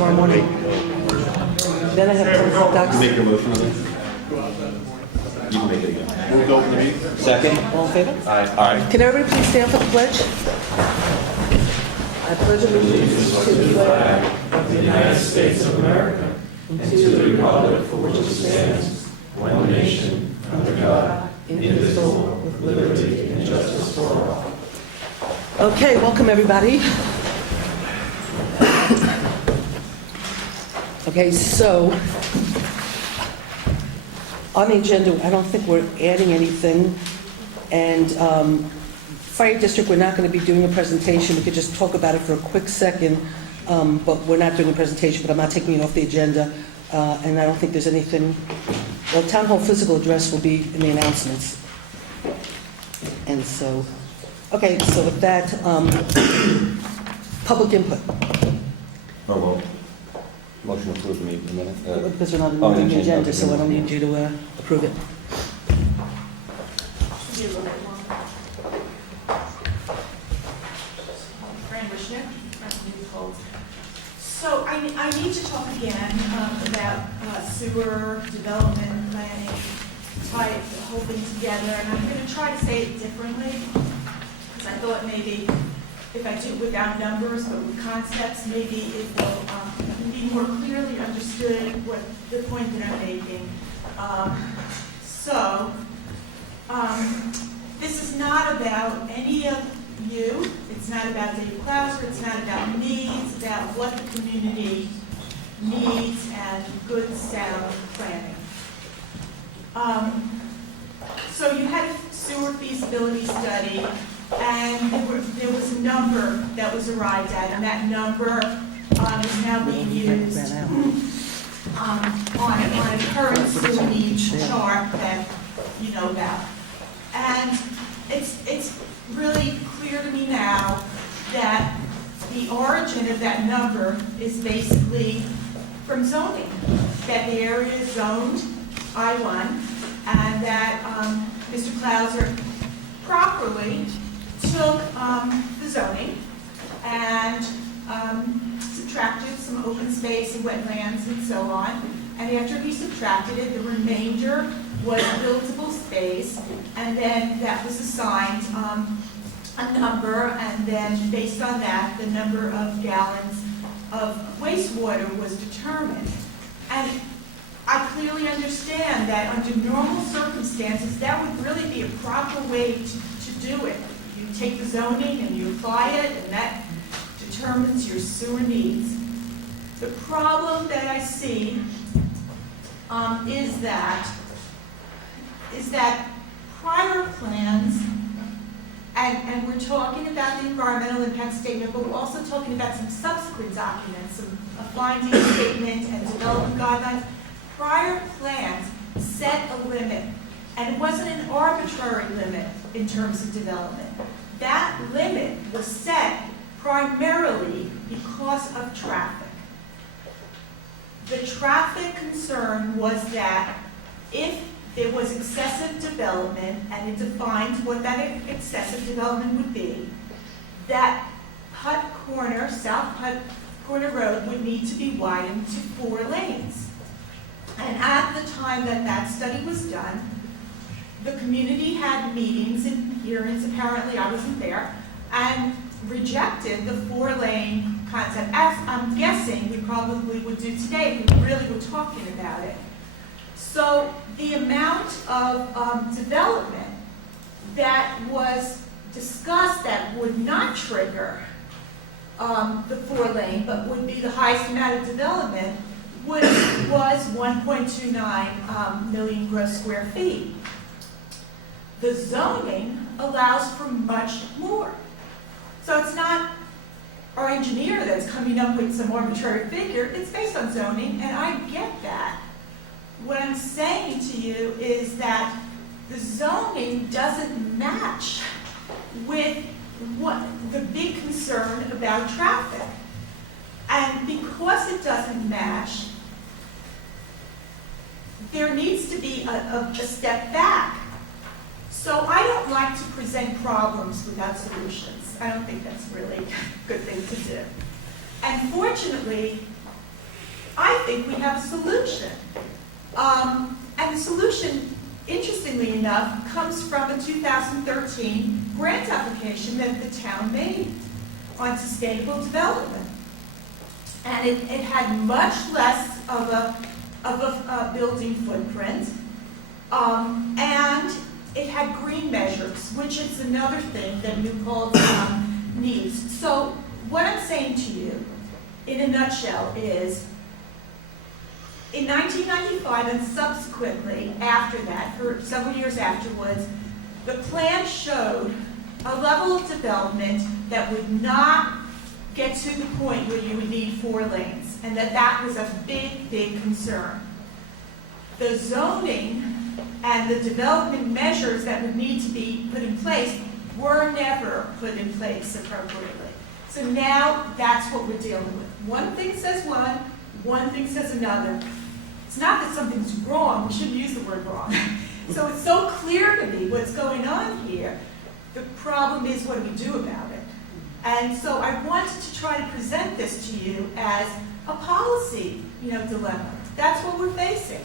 tomorrow morning. Then I have docs. Make your motion on this? You can make it again. Move to open the meeting. Second? All in favor? Aye. Can everybody please stand for the pledge? I pledge allegiance to the flag of the United States of America and to the republic for which it stands, one nation, under God, indivisible, with liberty and justice for all. Okay, welcome everybody. Okay, so on the agenda, I don't think we're adding anything. And Fire District, we're not going to be doing a presentation. We could just talk about it for a quick second, but we're not doing a presentation, but I'm not taking it off the agenda. And I don't think there's anything. Well, Town Hall physical address will be in the announcements. And so, okay, so with that, public input. Oh, well. Motion to approve the minute. Because we're not Oh, on the change, agenda, okay. so I don't need you to approve it. So I need to talk again about sewer development planning, tie the whole thing together, and I'm going to try to say it differently, because I thought maybe if I do it without numbers but with concepts, maybe it will be more clearly understood what the point that I'm making. This is not about any of you. It's not about Dave Klauser. It's not about me. It's about what the community needs and good sound planning. So you had a sewer feasibility study, and there was a number that was arrived at, and that number is now being used on a current sewer needs chart that you know about. And it's really clear to me now that the origin of that number is basically from zoning, that the area is zoned I-1, and that Mr. Klauser properly took the zoning and subtracted some open space and wetlands and so on. And after he subtracted it, the remainder was buildable space, and then that was assigned a number, and then based on that, the number of gallons of wastewater was determined. And I clearly understand that under normal circumstances, that would really be a proper way to do it. You take the zoning and you apply it, and that determines your sewer needs. The problem that I see is that prior plans, and we're talking about the environmental impact statement, but we're also talking about some subsequent documents, a finding statement and development guidelines. Prior plans set a limit, and it wasn't an arbitrary limit in terms of development. That limit was set primarily because of traffic. The traffic concern was that if there was excessive development, and it defined what that excessive development would be, that South Putt Corner Road would need to be widened to 4 lanes. And at the time that that study was done, the community had meetings and hearings, apparently I wasn't there, and rejected the 4-lane concept, as I'm guessing we probably would do today if we really were talking about it. So the amount of development that was discussed that would not trigger the 4-lane, but would be the highest amount of development, was 1.29 million gross square feet. The zoning allows for much more. So it's not our engineer that's coming up with some arbitrary figure. It's based on zoning, and I get that. What I'm saying to you is that the zoning doesn't match with what the big concern about traffic. And because it doesn't match, there needs to be a step back. So I don't like to present problems without solutions. I don't think that's really a good thing to do. And fortunately, I think we have a solution. And the solution, interestingly enough, comes from a 2013 grant application that the town made on sustainable development. And it had much less of a building footprint, and it had green measures, which is another thing that New Paltz needs. So what I'm saying to you, in a nutshell, is in 1995 and subsequently after that, for several years afterwards, the plan showed a level of development that would not get to the point where you would need 4 lanes, and that was a big, big concern. The zoning and the development measures that would need to be put in place were never put in place appropriately. So now that's what we're dealing with. One thing says one thing says another. It's not that something's wrong, we shouldn't use the word wrong. So it's so clear to me what's going on here. The problem is, what do we do about it? And so I wanted to try to present this to you as a policy, dilemma. That's what we're facing.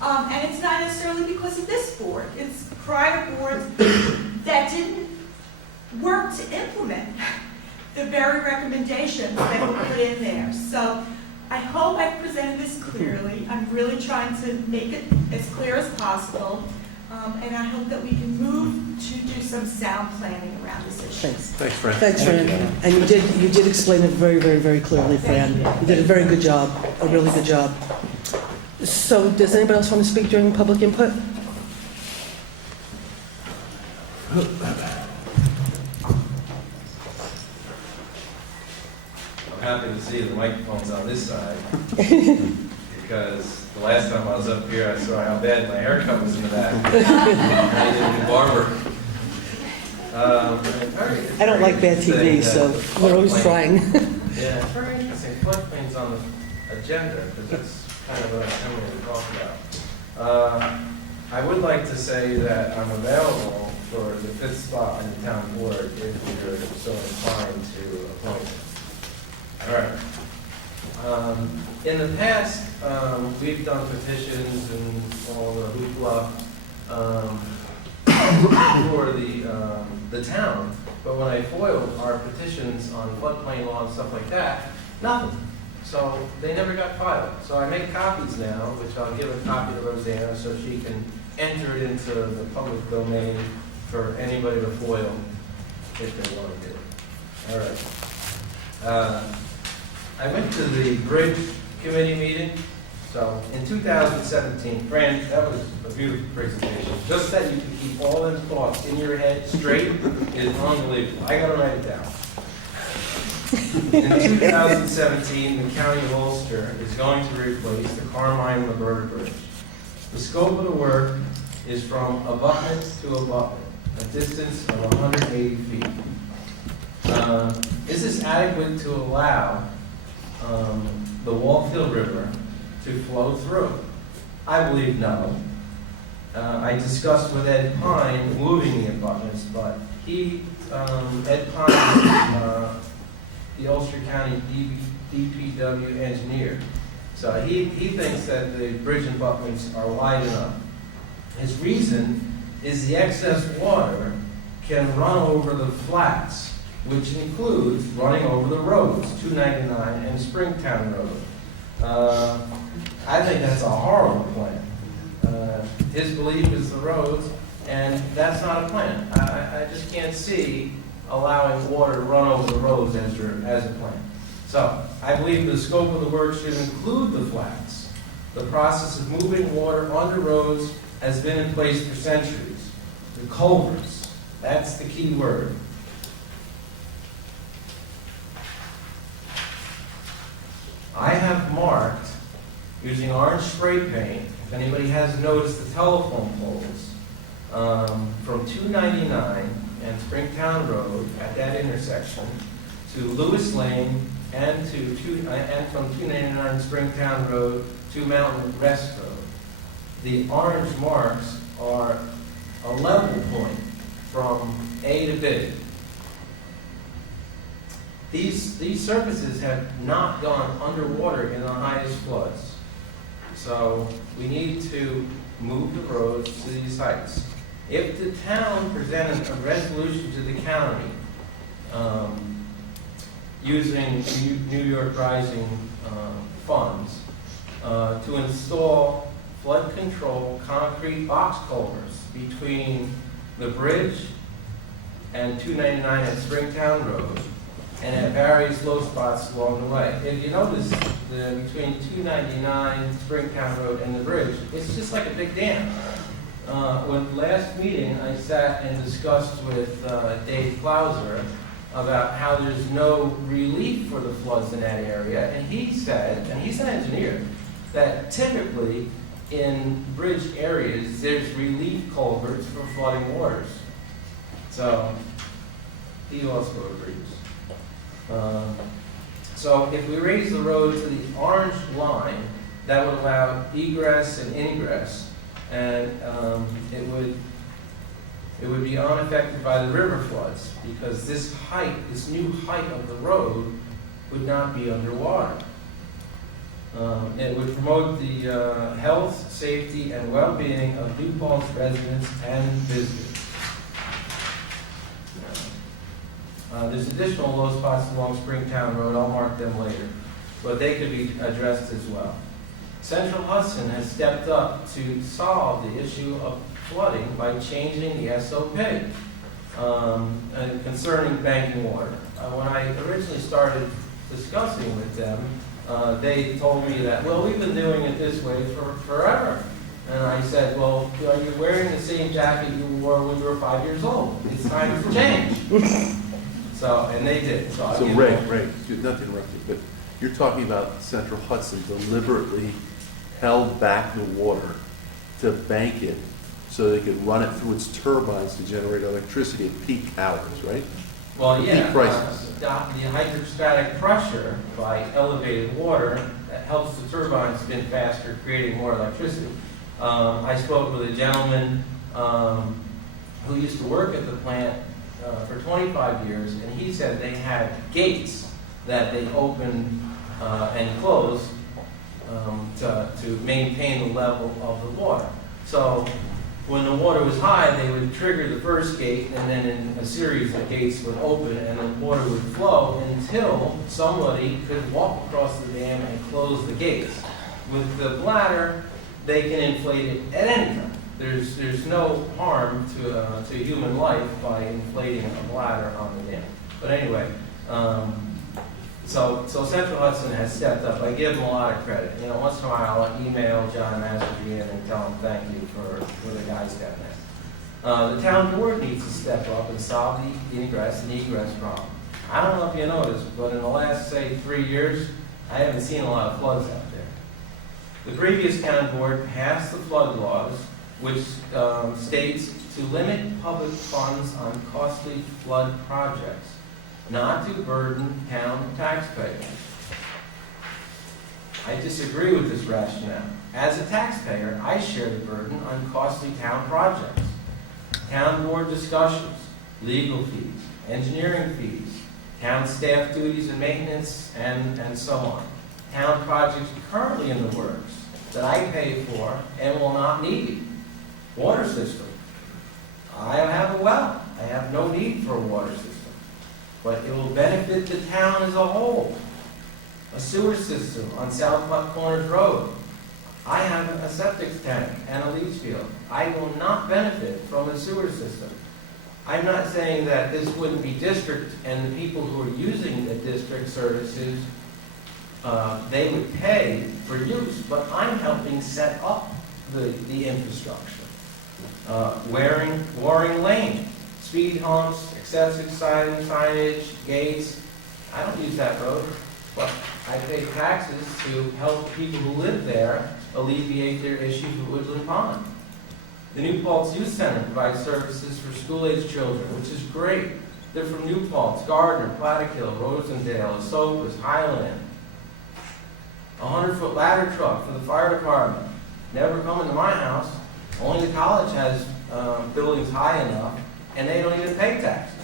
And it's not necessarily because of this board. It's prior boards that didn't work to implement the very recommendations that were put in there. So I hope I've presented this clearly. I'm really trying to make it as clear as possible. And I hope that we can move to do some sound planning around this issue. Thanks. Thanks, Fran. Thanks, Fran. And you did explain it very, very, very clearly, Fran. You did a very good job, a really good job. So does anybody else want to speak during public input? I'm happy to see the microphone's on this side, because the last time I was up here, I saw how bad my haircut was in the back. I needed a new barber. I don't like bad TV, so we're always trying. Yeah, it's very interesting. Floodplain's on the agenda, because that's kind of what I'm going to talk about. I would like to say that I'm available for the 5th spot on the town board if you're so inclined to appoint me. All right. In the past, we've done petitions and all the hoopla for the town, but when I foiled our petitions on floodplain law and stuff like that, nothing. So they never got filed. So I make copies now, which I'll give a copy to Rosanna so she can enter it into the public domain for anybody to foil if they want to do it. All right. I went to the Bridge Committee meeting. So in 2017, Fran, that was a beautiful presentation. Just that you can keep all them thoughts in your head straight is unbelievable. I got to write it down. In 2017, the County of Ulster is going to replace the Carmine-Roberta Bridge. The scope of the work is from abutment to abutment, a distance of 180 feet. Is this adequate to allow the Wallfield River to flow through? I believe no. I discussed with Ed Pine moving the abutments, but Ed Pine, the Ulster County DPW engineer. So he thinks that the bridge abutments are wide enough. His reason is the excess water can run over the flats, which includes running over the roads, 299 and Springtown Road. I think that's a horrible plan. His belief is the roads, and that's not a plan. I just can't see allowing water to run over the roads as a plan. So I believe the scope of the work should include the flats. The process of moving water under roads has been in place for centuries. The culverts, that's the key word. I have marked, using orange spray paint, if anybody has noticed the telephone poles, from 299 and Springtown Road at that intersection to Lewis Lane and from 299 Springtown Road to Mountain Rest Road. The orange marks are a level point from A to B. these surfaces have not gone underwater in the highest floods. So we need to move the roads to these heights. If the town presented a resolution to the county using New York Rising funds to install flood control concrete box culverts between the bridge and 299 at Springtown Road, and at various low spots along the way. If you notice, between 299 Springtown Road and the bridge, it's just like a big dam. When last meeting, I sat and discussed with Dave Clauser about how there's no relief for the floods in that area, and he said, and he's an engineer, that typically in bridge areas, there's relief culverts for flooding waters. So, he also agrees. So if we raise the road to the orange line, that would allow egress and ingress, and it would be unaffected by the river floods, because this new height of the road would not be underwater. It would promote the health, safety, and well-being of New Paltz residents and visitors. There's additional low spots along Springtown Road. I'll mark them later, but they could be addressed as well. Central Hudson has stepped up to solve the issue of flooding by changing the SOP and concerning banking water. When I originally started discussing with them, they told me that, well, we've been doing it this way for forever. And I said, well, are you wearing the same jacket you wore when you were 5 years old? It's time for change. So, and they did. So Ray, not to interrupt you, but you're talking about Central Hudson deliberately held back the water to bank it so they could run it through its turbines to generate electricity at peak hours, right? Well, yeah, Peak prices. the hydrostatic pressure by elevated water that helps the turbines spin faster, creating more electricity. I spoke with a gentleman who used to work at the plant for 25 years, and he said they had gates that they opened and closed to maintain the level of the water. So when the water was high, they would trigger the first gate, and then in a series of gates would open, and the water would flow until somebody could walk across the dam and close the gates. With the bladder, they can inflate it at any time. There's no harm to human life by inflating a bladder on the dam. But anyway, so Central Hudson has stepped up. I give them a lot of credit. You know, once in a while I'll email John Mastergy and tell him thank you for the guys down there. The town board needs to step up and solve the ingress and egress problem. I don't know if you noticed, but in the last, say, 3 years, I haven't seen a lot of floods out there. The previous town board passed the flood laws, which states to limit public funds on costly flood projects, not to burden town taxpayers. I disagree with this rationale. As a taxpayer, I share the burden on costly town projects. Town board discussions, legal fees, engineering fees, town staff duties and maintenance, and so on. Town projects currently in the works that I pay for and will not need. Water system. I have a well. I have no need for a water system. But it will benefit the town as a whole. A sewer system on South Corners Road. I have a septic tank and a leach field. I will not benefit from a sewer system. I'm not saying that this wouldn't be district and the people who are using the district services, they would pay for use, but I'm helping set up the infrastructure. Waring Lane, speed humps, excessive signage, gates. I don't use that road, but I pay taxes to help people who live there alleviate their issues with Woodland Pond. The New Paltz Youth Center provides services for school-aged children, which is great. They're from New Paltz, Gardner, Plattekill, Rosendale, Esopus, Highland. A 100-foot ladder truck for the fire department. Never come into my house. Only the college has buildings high enough, and they don't even pay taxes.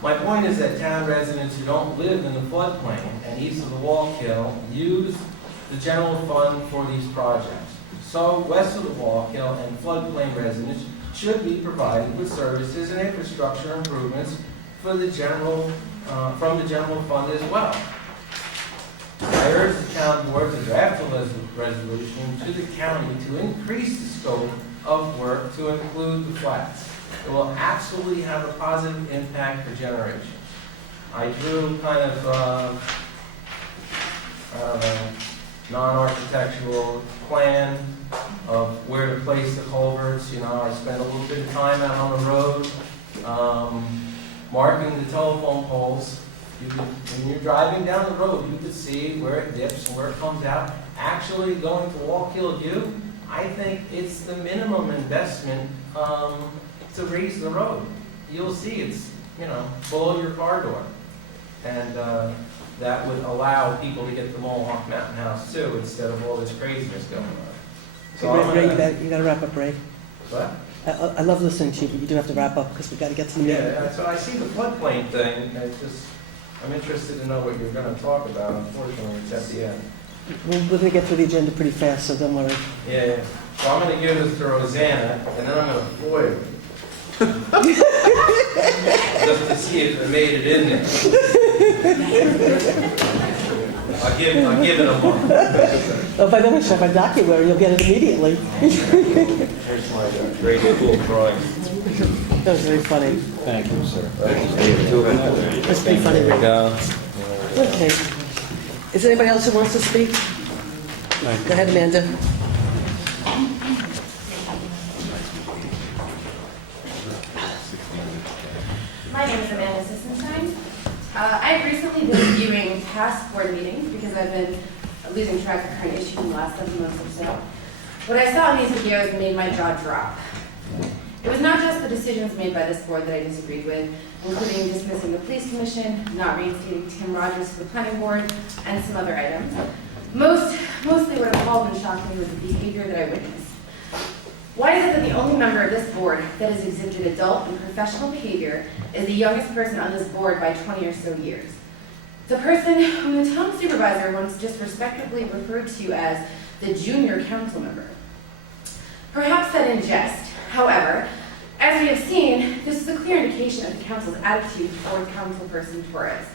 My point is that town residents who don't live in the floodplain and east of the Wallkill use the general fund for these projects. So west of the Wallkill and floodplain residents should be provided with services and infrastructure improvements for the general, from the general fund as well. I urge the town board to draft a resolution to the county to increase the scope of work to include the flats. It will absolutely have a positive impact for generations. I drew kind of, non-architectural plan of where to place the culverts. You know, I spent a little bit of time out on the road, marking the telephone poles. You could, when you're driving down the road, you could see where it dips and where it comes out. Actually going to Wallkill U, I think it's the minimum investment to raise the road. You'll see it's, you know, below your car door. And that would allow people to get to Mohawk Mountain House too, instead of all this craziness going on. So I'm Ray, gonna- you gotta wrap up, Ray. What? I love listening to you, but you do have to wrap up because we gotta get to the meeting. Yeah, so I see the floodplain thing, and it's just, I'm interested to know what you're gonna talk about. Unfortunately, it's at the end. We're gonna get through the agenda pretty fast, so don't worry. Yeah, so I'm gonna give this to Rosanna, and then I'm gonna foil it. Just to see if it made it in there. I'll give it a month. Oh, by the way, if I dock you where, you'll get it immediately. Here's my grade school drawing. That was very funny. Thank you, sir. That's pretty funny. There we go. Okay. Is there anybody else who wants to speak? Go ahead, Amanda. My name is Amanda Sissenstein. I've recently been viewing past board meetings because I've been losing track of current issues in the last 7 months or so. What I saw in these videos made my jaw drop. It was not just the decisions made by this board that I disagreed with, including dismissing the police commission, not reinstating Tim Rogers to the planning board, and some other items. Mostly what appalled and shocked me was the behavior that I witnessed. Why is it that the only member of this board that has exhibited adult and professional behavior is the youngest person on this board by 20 or so years? The person whom the town supervisor once disrespectfully referred to as the junior council member. Perhaps said in jest. However, as we have seen, this is a clear indication of the council's attitude toward councilperson Torres.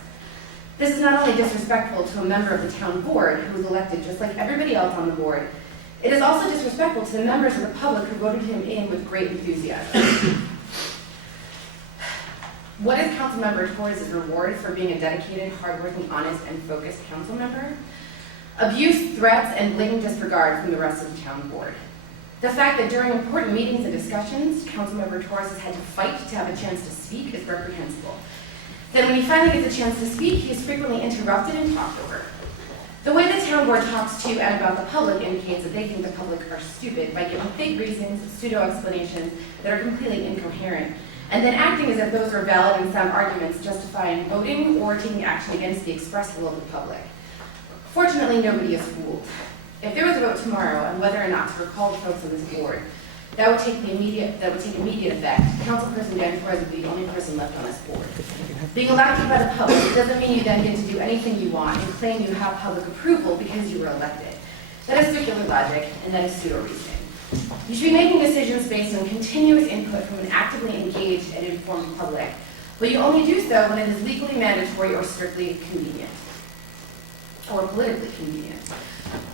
This is not only disrespectful to a member of the town board who was elected just like everybody else on the board, it is also disrespectful to the members of the public who voted him in with great enthusiasm. What is Councilmember Torres' reward for being a dedicated, hardworking, honest, and focused council member? Abuse, threats, and blatant disregard from the rest of the town board. The fact that during important meetings and discussions, Councilmember Torres has had to fight to have a chance to speak is reprehensible. Then when he finally gets a chance to speak, he is frequently interrupted and talked over. The way the town board talks to and about the public indicates that they think the public are stupid by giving fake reasons, pseudo-explanations that are completely incoherent, and then acting as if those are valid and sound arguments justifying voting or taking action against the express will of the public. Fortunately, nobody is fooled. If there was a vote tomorrow on whether or not to recall the folks on this board, that would take immediate effect. Councilperson Dan Torres would be the only person left on this board. Being elected by the public doesn't mean you then get to do anything you want and claim you have public approval because you were elected. That is circular logic, and that is pseudo-reasoning. You should be making decisions based on continuous input from an actively engaged and informed public, but you only do so when it is legally mandatory or strictly convenient, or politically convenient.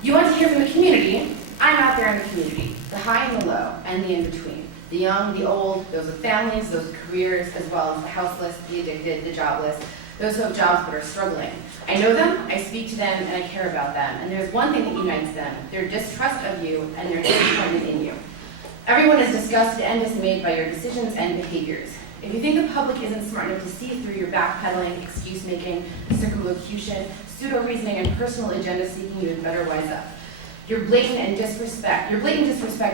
You want to hear from the community. I'm out there in the community, the high and the low, and the in-between. The young, the old, those with families, those with careers, as well as the houseless, the addicted, the jobless, those who have jobs but are struggling. I know them, I speak to them, and I care about them. And there's one thing that unites them, their distrust of you and their disappointment in you. Everyone is disgusted and dismayed by your decisions and behaviors. If you think the public isn't smart enough to see through your backpedaling, excuse-making, circumlocution, pseudo-reasoning, and personal agenda-seeking, you had better wise up. Your blatant disrespect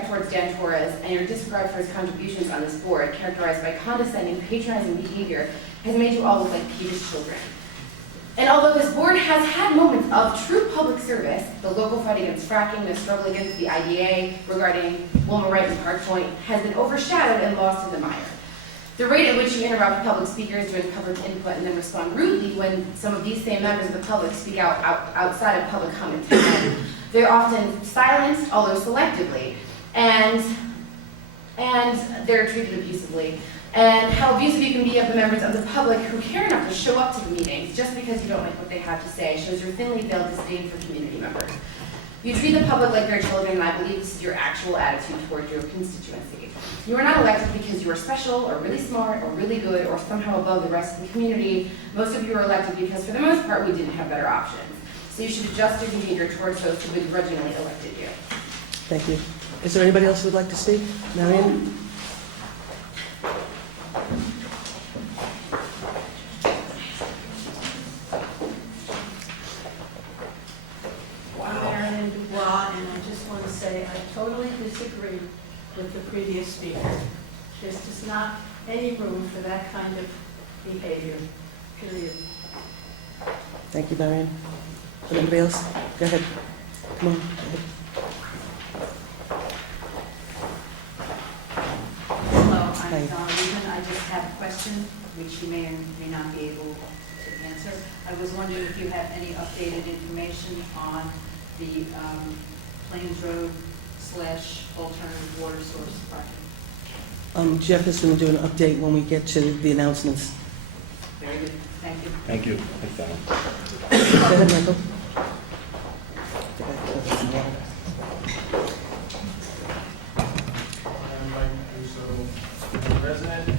towards Dan Torres and your disregard for his contributions on this board, characterized by condescending, patronizing behavior, has made you all look like peevish children. And although this board has had moments of true public service, the local fight against fracking, the struggle against the IDA regarding Wilma Wright and Park Point, has been overshadowed and lost in the mire. The rate at which you interrupt public speakers during public input and then respond rudely when some of these same members of the public speak outside of public comment time, they're often silenced, although selectively, and they're treated abusively. And how abusive you can be of the members of the public who care enough to show up to the meetings just because you don't like what they have to say shows your thinly veiled disdain for community members. You treat the public like their children, and I believe this is your actual attitude toward your constituency. You are not elected because you are special, or really smart, or really good, or somehow above the rest of the community. Most of you are elected because, for the most part, we didn't have better options. So you should adjust your behavior towards those who begrudgingly elected you. Thank you. Is there anybody else who would like to speak? Marion? Marion Dubois, and I just want to say I totally disagree with the previous speaker. There's just not any room for that kind of behavior, period. Thank you, Marion. Anybody else? Go ahead. Come on. Go ahead. Hello, Hi. I'm Donna Regan. I just have a question, which you may or may not be able to answer. I was wondering if you have any updated information on the Plains Road / alternative water source project. Jeff is going to do an update when we get to the announcements. Very good, thank you. Thank you. Go ahead, Michael. I'm Mike Russo, resident.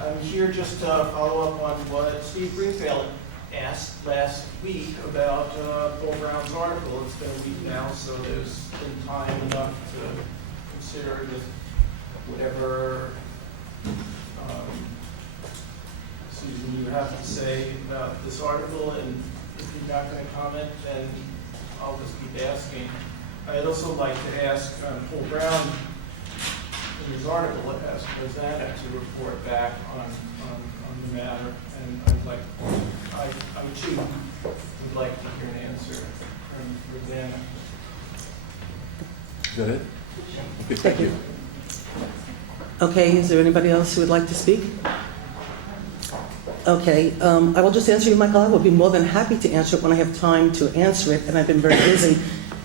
I'm here just to follow up on what Steve Greenfield asked last week about Paul Brown's article. It's been a week now, so there's been time enough to consider whatever Susan, you have to say about this article, and if you're not going to comment, then I'll just keep asking. I'd also like to ask Paul Brown, in his article, as presented, to report back on the matter, and I too would like to hear an answer from Rosanna. Is that it? Okay, Thank you. Okay, is there anybody else who would like to speak? Okay, I will just answer you, Michael. I will be more than happy to answer it when I have time to answer it, and I've been very busy.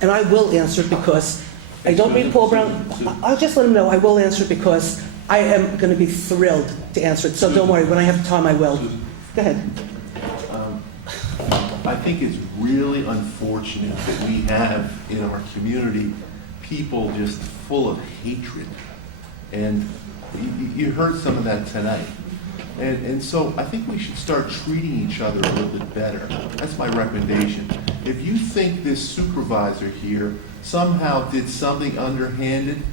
And I will answer it because I don't read Paul Brown. I'll just let him know I will answer it because I am going to be thrilled to answer it. So don't worry, when I have time, I will. Go ahead. I think it's really unfortunate that we have in our community people just full of hatred. And you heard some of that tonight. And so I think we should start treating each other a little bit better. That's my recommendation. If you think this supervisor here somehow did something underhanded,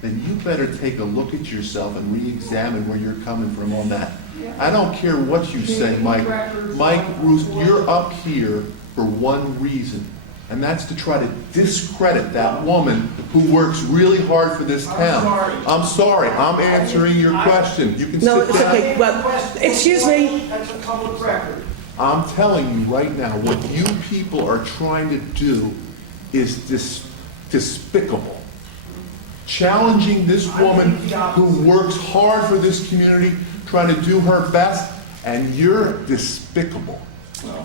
then you better take a look at yourself and re-examine where you're coming from on that. I don't care what you say, Mike. Mike Roos, you're up here for one reason, and that's to try to discredit that woman who works really hard for this town. I'm sorry. I'm answering your question. You can No, sit it's down. okay. Well, excuse me. That's a public record. I'm telling you right now, what you people are trying to do is despicable. Challenging this woman who works hard for this community, trying to do her best, and you're despicable.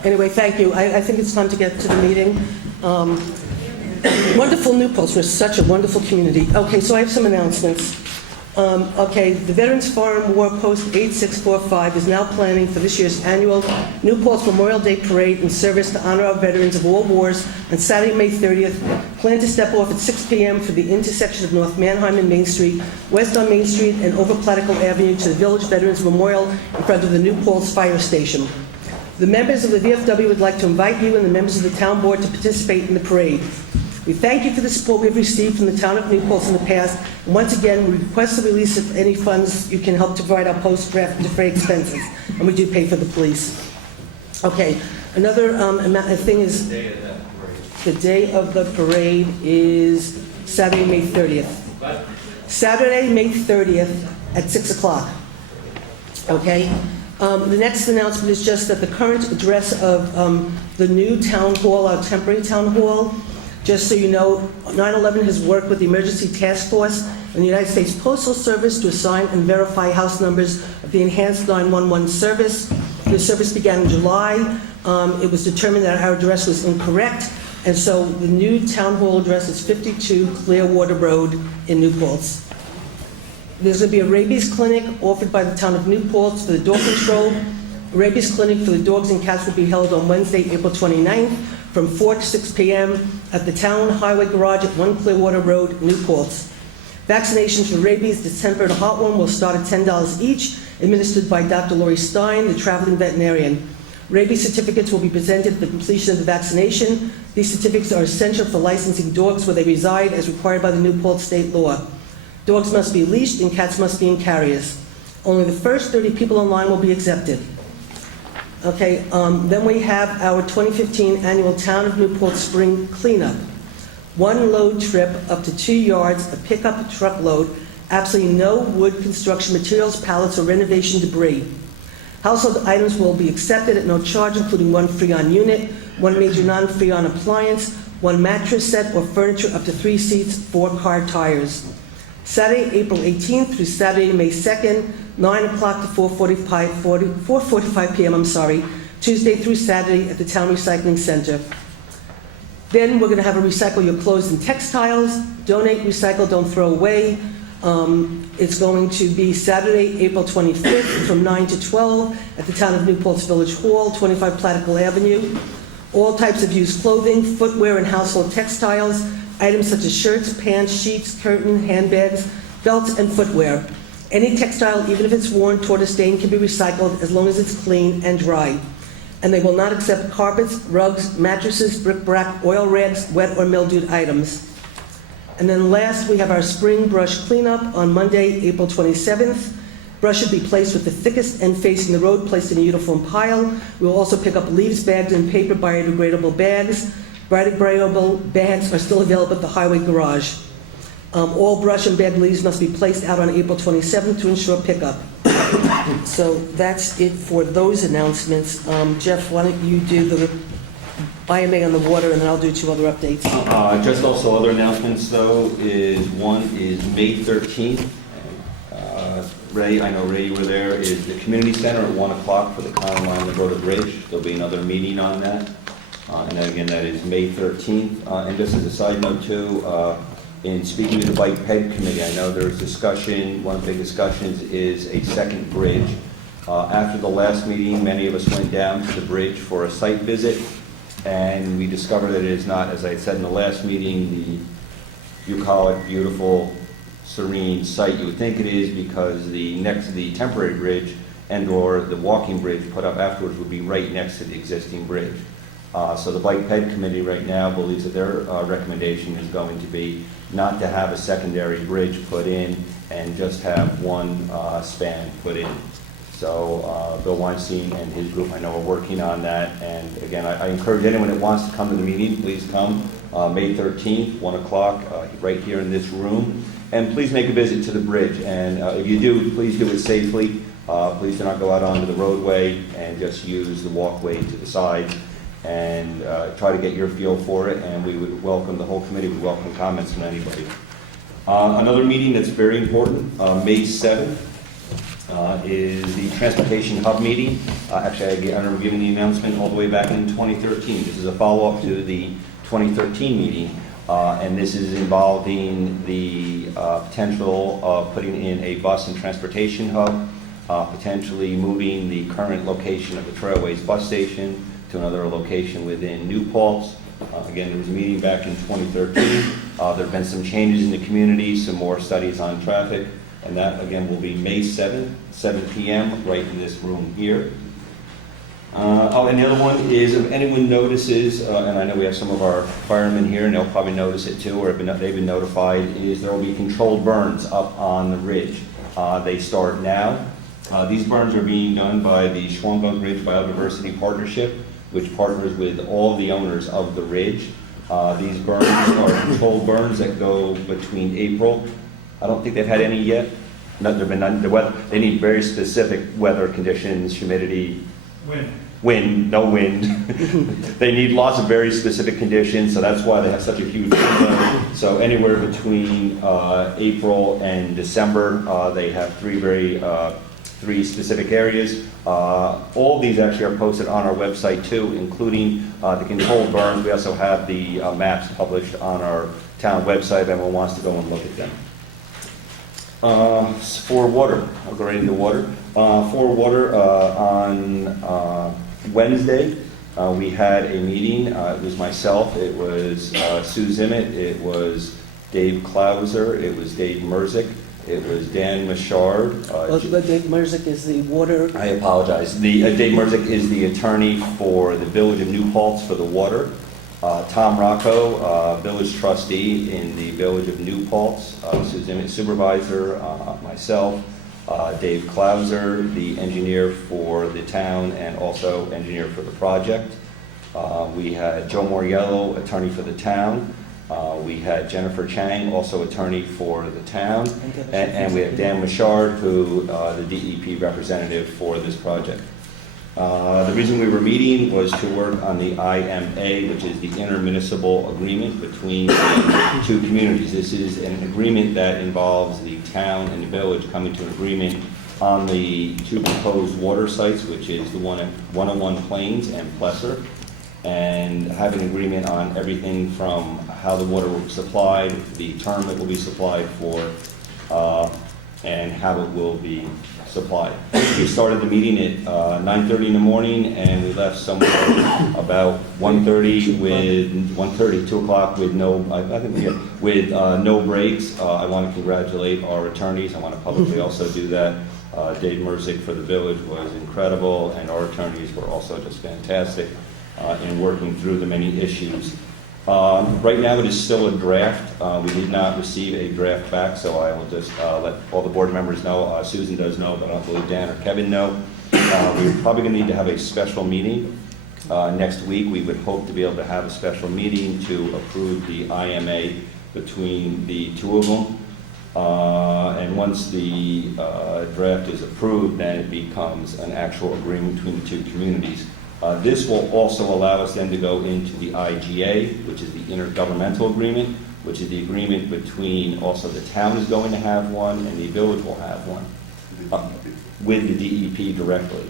Anyway, thank you. I think it's time to get to the meeting. Wonderful New Paltz. We're such a wonderful community. Okay, so I have some announcements. Okay, the Veterans Forum War Post 8645 is now planning for this year's annual New Paltz Memorial Day Parade in service to honor our veterans of all wars on Saturday, May 30th. Plan to step off at 6 p.m. for the intersection of North Manheim and Main Street, west on Main Street, and over Platico Avenue to the Village Veterans Memorial in front of the New Paltz Fire Station. The members of the VFW would like to invite you and the members of the town board to participate in the parade. We thank you for the support we've received from the town of New Paltz in the past. And once again, we request the release of any funds you can help to provide our post-draft and defray expenses. And we do pay for the police. Okay, another thing is the day of the parade is Saturday, May 30th. Saturday, May 30th at 6 o'clock. Okay? The next announcement is just that the current address of the new town hall, our temporary town hall, Just so you know, 9/11 has worked with the Emergency Task Force and the United States Postal Service to assign and verify house numbers of the enhanced 911 service. The service began in July. It was determined that our address was incorrect, and so the new town hall address is 52 Clearwater Road in New Paltz. There's going to be a rabies clinic offered by the town of New Paltz for the dog control. A rabies clinic for the dogs and cats will be held on Wednesday, April 29th, from 4 to 6 p.m. at the Town Highway Garage at 1 Clearwater Road, New Paltz. Vaccinations for rabies, distemper, and heartworm will start at $10 each, administered by Dr. Lori Stein, the traveling veterinarian. Rabies certificates will be presented at the completion of the vaccination. These certificates are essential for licensing dogs where they reside as required by the New Paltz state law. Dogs must be leashed and cats must be in carriers. Only the first 30 people online will be accepted. Okay, then we have our 2015 annual Town of New Paltz Spring Cleanup. One load trip up to 2 yards, a pickup truckload, absolutely no wood construction materials, pallets, or renovation debris. Household items will be accepted at no charge, including one Freon unit, one major non-Freon appliance, one mattress set or furniture up to 3 seats, 4 car tires. Saturday, April 18th through Saturday, May 2nd, 9 o'clock to 4:45 p.m., Tuesday through Saturday at the Town Recycling Center. Then we're going to have a recycle your clothes and textiles, donate, recycle, don't throw away. It's going to be Saturday, April 25th from 9 to 12 at the Town of New Paltz Village Hall, 25 Platical Avenue. All types of used clothing, footwear, and household textiles, items such as shirts, pants, sheets, curtain, handbags, belts, and footwear. Any textile, even if it's worn, torn, or stained, can be recycled as long as it's clean and dry. And they will not accept carpets, rugs, mattresses, bric-a-brac, oil rags, wet or mildewed items. And then last, we have our spring brush cleanup on Monday, April 27th. Brush should be placed with the thickest end facing the road, placed in a uniform pile. We will also pick up leaves bagged in paper biodegradable bags. Biodegradable bags are still available at the highway garage. All brush and bagged leaves must be placed out on April 27th to ensure pickup. So that's it for those announcements. Jeff, why don't you do the IMA on the water, and then I'll do 2 other updates. Just also other announcements, though, one is May 13th. Ray, I know Ray, you were there, is the community center at 1 o'clock for the Common Line to go to Bridge. There'll be another meeting on that. And then again, that is May 13th. And just as a side note, too, in speaking with the Bike Ped Committee, I know there's discussion, one of the big discussions is a second bridge. After the last meeting, many of us went down to the bridge for a site visit, and we discovered that it is not, as I said in the last meeting, the bucolic, beautiful, serene site you would think it is, because the temporary bridge and/or the walking bridge put up afterwards would be right next to the existing bridge. So the Bike Ped Committee right now believes that their recommendation is going to be not to have a secondary bridge put in and just have one span put in. So Bill Weinstein and his group, I know, are working on that. And again, I encourage anyone that wants to come to the meeting, please come. May 13th, 1 o'clock, right here in this room. And please make a visit to the bridge. And if you do, please do it safely. Please do not go out onto the roadway and just use the walkway to the side. And try to get your feel for it, and we would welcome, the whole committee would welcome comments from anybody. Another meeting that's very important, May 7th, is the Transportation Hub meeting. Actually, I remember giving the announcement all the way back in 2013. This is a follow-up to the 2013 meeting, and this is involving the potential of putting in a bus and transportation hub, potentially moving the current location of the Trailways bus station to another location within New Paltz. Again, there was a meeting back in 2013. There have been some changes in the community, some more studies on traffic, and that, again, will be May 7th, 7 p.m., right in this room here. And the other one is, if anyone notices, and I know we have some of our firemen here, and they'll probably notice it too, or they've been notified, is there will be controlled burns up on the ridge. They start now. These burns are being done by the Schwambach Ridge Biodiversity Partnership, which partners with all the owners of the ridge. These burns are controlled burns that go between April. I don't think they've had any yet. There've been none. The weather, they need very specific weather conditions, humidity. Wind. wind, no wind. They need lots of very specific conditions, so that's why they have such a huge window. So anywhere between April and December, they have three specific areas. All these actually are posted on our website too, including the controlled burns. We also have the maps published on our town website if anyone wants to go and look at them. For water, I'll go right into water. For water, on Wednesday, we had a meeting. It was myself, it was Sue Zimmett, it was Dave Klauser, it was Dave Merzick, it was Dan Machard. Dave Merzick is the water. I apologize. Dave Merzick is the attorney for the Village of New Paltz for the water. Tom Rocco, village trustee in the Village of New Paltz, Sue Zimmett, supervisor, myself, Dave Klauser, the engineer for the town and also engineer for the project. We had Joe Moriello, attorney for the town. We had Jennifer Chang, also attorney for the town. And we have Dan Machard, who the DEP representative for this project. The reason we were meeting was to work on the IMA, which is the intermunicipal agreement between the two communities. This is an agreement that involves the town and the village coming to an agreement on the two proposed water sites, which is the one at 101 Plains and Plesser, and have an agreement on everything from how the water will be supplied, the term it will be supplied for, and how it will be supplied. We started the meeting at 9:30 in the morning, and we left somewhere about 2 o'clock with no, with no breaks. I want to congratulate our attorneys. I want to publicly also do that. Dave Merzick for the village was incredible, and our attorneys were also just fantastic in working through the many issues. Right now, it is still a draft. We did not receive a draft back, so I will just let all the board members know. Susan does know, but I don't believe Dan or Kevin know. We're probably going to need to have a special meeting next week. We would hope to be able to have a special meeting to approve the IMA between the two of them. And once the draft is approved, then it becomes an actual agreement between the two communities. This will also allow us then to go into the IGA, which is the intergovernmental agreement, which is the agreement between also the town is going to have one and the village will have one with the DEP directly.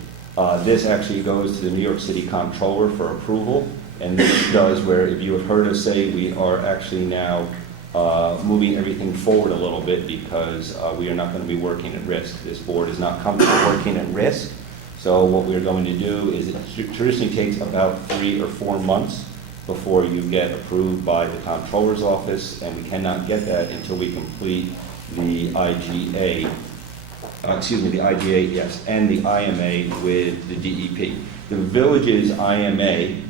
This actually goes to the New York City Comptroller for approval, and this does where, if you have heard us say, we are actually now moving everything forward a little bit because we are not going to be working at risk. This board is not comfortable working at risk. So what we're going to do is, it traditionally takes about 3 or 4 months before you get approved by the comptroller's office, and we cannot get that until we complete the IGA, yes, and the IMA with the DEP. The village's IMA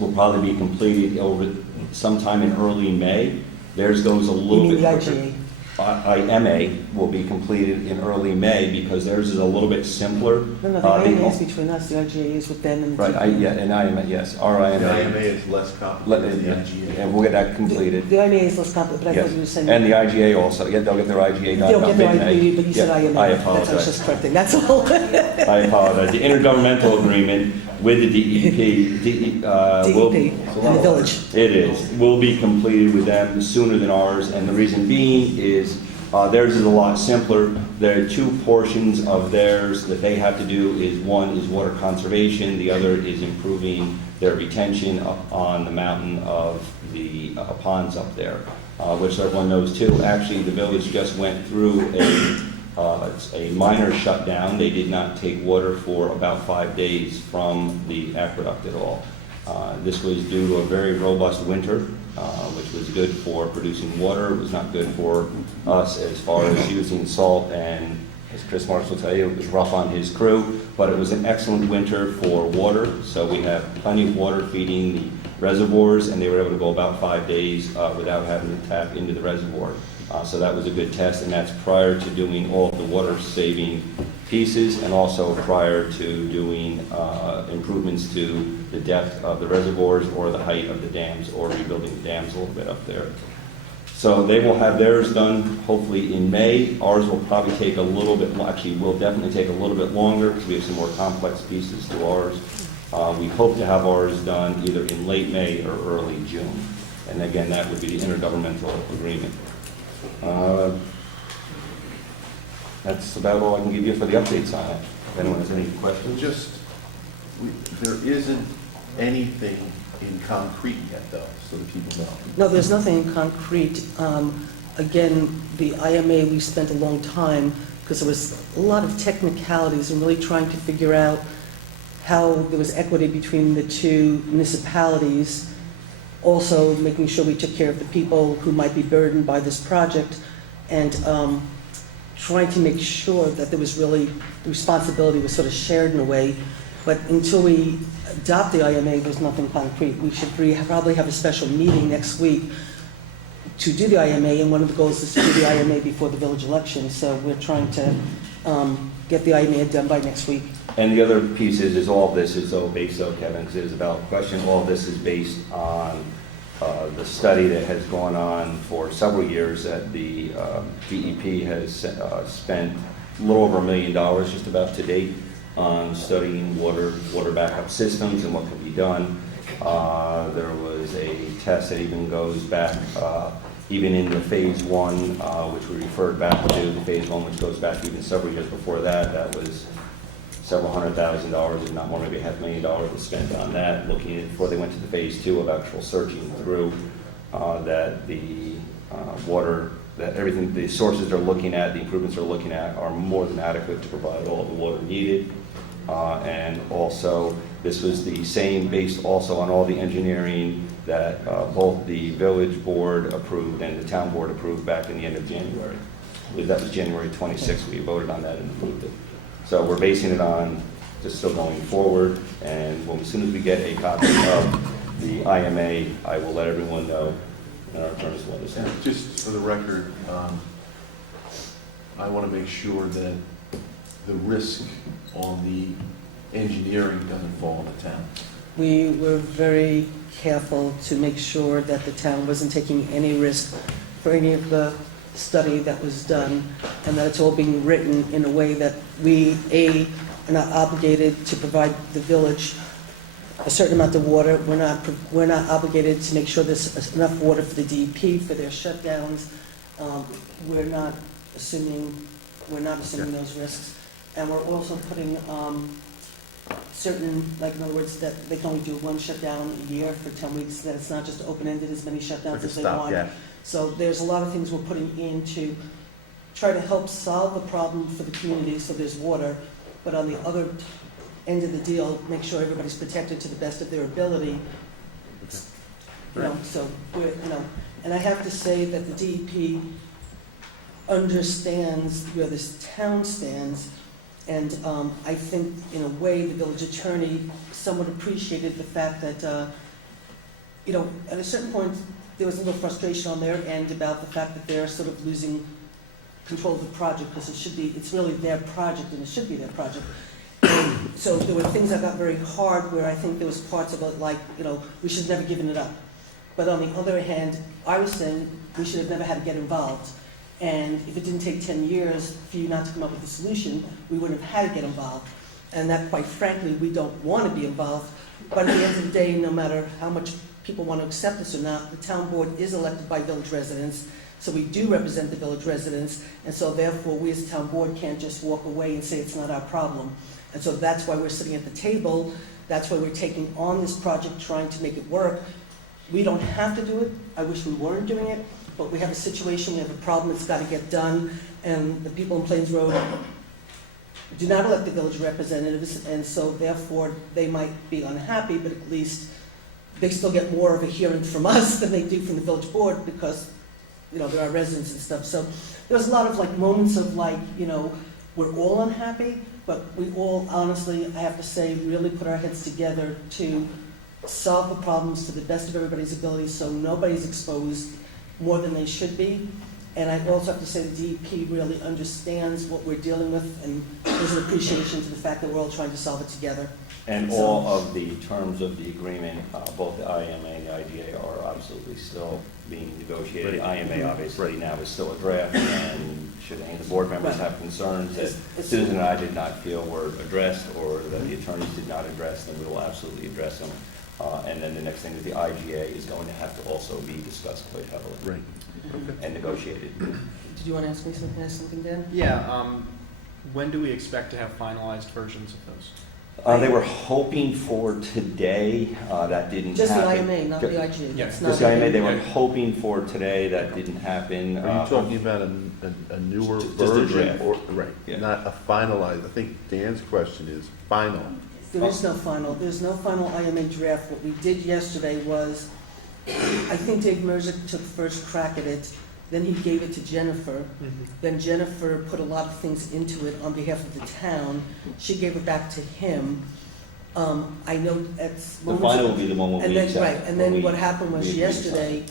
will probably be completed over sometime in early May. Theirs goes a little bit quicker. IMA will be completed in early May because theirs is a little bit simpler. No, the IMA is between us, the IGA is with them and... Right, and IMA, yes, our IMA. The IMA is less complicated than the IGA. And we'll get that completed. The IMA is less complicated, but I Yes. they'll saying... And the IGA also, yeah, they'll get their IGA done They'll about get their midnight. IGA, but you said Yeah, IMA. I That's, I was apologize. just correcting, that's all. I apologize. The intergovernmental agreement with the DEP will... DEP, in the village. It is, will be completed with them sooner than ours, and the reason being is theirs is a lot simpler. There are two portions of theirs that they have to do. One is water conservation, the other is improving their retention up on the mountain of the ponds up there, which everyone knows too. Actually, the village just went through a minor shutdown. They did not take water for about 5 days from the aqueduct at all. This was due to a very robust winter, which was good for producing water. It was not good for us as far as using salt, and as Chris Marks will tell you, it was rough on his crew, but it was an excellent winter for water. So we have plenty of water feeding the reservoirs, and they were able to go about 5 days without having to tap into the reservoir. So that was a good test, and that's prior to doing all of the water-saving pieces, and also prior to doing improvements to the depth of the reservoirs or the height of the dams, or rebuilding the dams a little bit up there. So they will have theirs done hopefully in May. Ours will probably take a little bit, actually will definitely take a little bit longer because we have some more complex pieces to ours. We hope to have ours done either in late May or early June. And again, that would be the intergovernmental agreement. That's about all I can give you for the updates on it. If anyone has any questions? There isn't anything in concrete yet, though, so that people know. No, there's nothing in concrete. Again, the IMA, we spent a long time, because there was a lot of technicalities and really trying to figure out how there was equity between the two municipalities, also making sure we took care of the people who might be burdened by this project, and trying to make sure that there was really, the responsibility was sort of shared in a way. But until we adopt the IMA, there's nothing concrete. We should probably have a special meeting next week to do the IMA, and one of the goals is to do the IMA before the village election. So we're trying to get the IMA done by next week. And the other piece is all of this is all based, Kevin, because it is about question. All of this is based on the study that has gone on for several years that the DEP has spent a little over $1 million just about to date on studying water backup systems and what can be done. There was a test that even goes back, even in the phase one, which we referred back to, the phase one, which goes back even several years before that. That was several $100,000, if not more, maybe $500,000 was spent on that, looking at before they went to the phase two of actual searching through that the water, that everything, the sources they're looking at, the improvements they're looking at are more than adequate to provide all the water needed. And also, this was the same based also on all the engineering that both the village board approved and the town board approved back in the end of January. I believe that was January 26th, we voted on that and approved it. So we're basing it on just still going forward, and as soon as we get a copy of the IMA, I will let everyone know, and our attorneys will understand. Just for the record, I want to make sure that the risk on the engineering doesn't fall on the town. We were very careful to make sure that the town wasn't taking any risk for any of the study that was done, and that it's all being written in a way that we, A, are not obligated to provide the village a certain amount of water. We're not obligated to make sure there's enough water for the DEP for their shutdowns. We're not assuming those risks. And we're also putting certain, like in other words, that they can only do one shutdown a year for 10 weeks, that it's not just open-ended as many shutdowns as they want. So there's a lot of things we're putting in to try to help solve the problem for the community so there's water, but on the other end of the deal, make sure everybody's protected to the best of their ability. So we're, and I have to say that the DEP understands where this town stands, and I think in a way the village attorney somewhat appreciated the fact that, at a certain point, there was a little frustration on their end about the fact that they're sort of losing control of the project, because it's really their project and it should be their project. And so there were things that got very hard where I think there was parts of it like, we should have never given it up. But on the other hand, I was saying we should have never had to get involved. And if it didn't take 10 years for you not to come up with a solution, we wouldn't have had to get involved. And that, quite frankly, we don't want to be involved. But at the end of the day, no matter how much people want to accept this or not, the town board is elected by village residents, so we do represent the village residents, and so therefore we as a town board can't just walk away and say it's not our problem. And so that's why we're sitting at the table, that's why we're taking on this project, trying to make it work. We don't have to do it, I wish we weren't doing it, but we have a situation, we have a problem that's got to get done, and the people in Plains Road do not elect the village representatives, and so therefore they might be unhappy, but at least they still get more of a hearing from us than they do from the village board, because there are residents and stuff. So there was a lot of moments of we're all unhappy, but we all honestly, I have to say, really put our heads together to solve the problems to the best of everybody's ability so nobody's exposed more than they should be. And I also have to say the DEP really understands what we're dealing with, and there's an appreciation to the fact that we're all trying to solve it together. And all of the terms of the agreement, both the IMA and the IGA are absolutely still being negotiated. The IMA obviously now is still a draft, and should any of the board members have concerns that Susan and I did not feel were addressed, or that the attorneys did not address, then we will absolutely address them. And then the next thing is the IGA is going to have to also be discussed quite heavily. Right. And negotiated. Did you want to ask me something, Dan? Yeah, when do we expect to have finalized versions of those? They were hoping for today, that didn't Just the happen. IMA, not the IGA. Yeah, It's Just not the IMA, they were Yeah. hoping for today, that didn't happen. Are you talking about a newer Just a version? draft. Or right, Yeah. not a finalized. I think Dan's question is final. There is no final, there's no final IMA draft. What we did yesterday was, I think Dave Merzick took first crack at it, then he gave it to Jennifer. Then Jennifer put a lot of things into it on behalf of the town. She gave it back to him. I know at The final will be the one when And we then, accept. right, and when then we- what happened we was agree to sign. yesterday,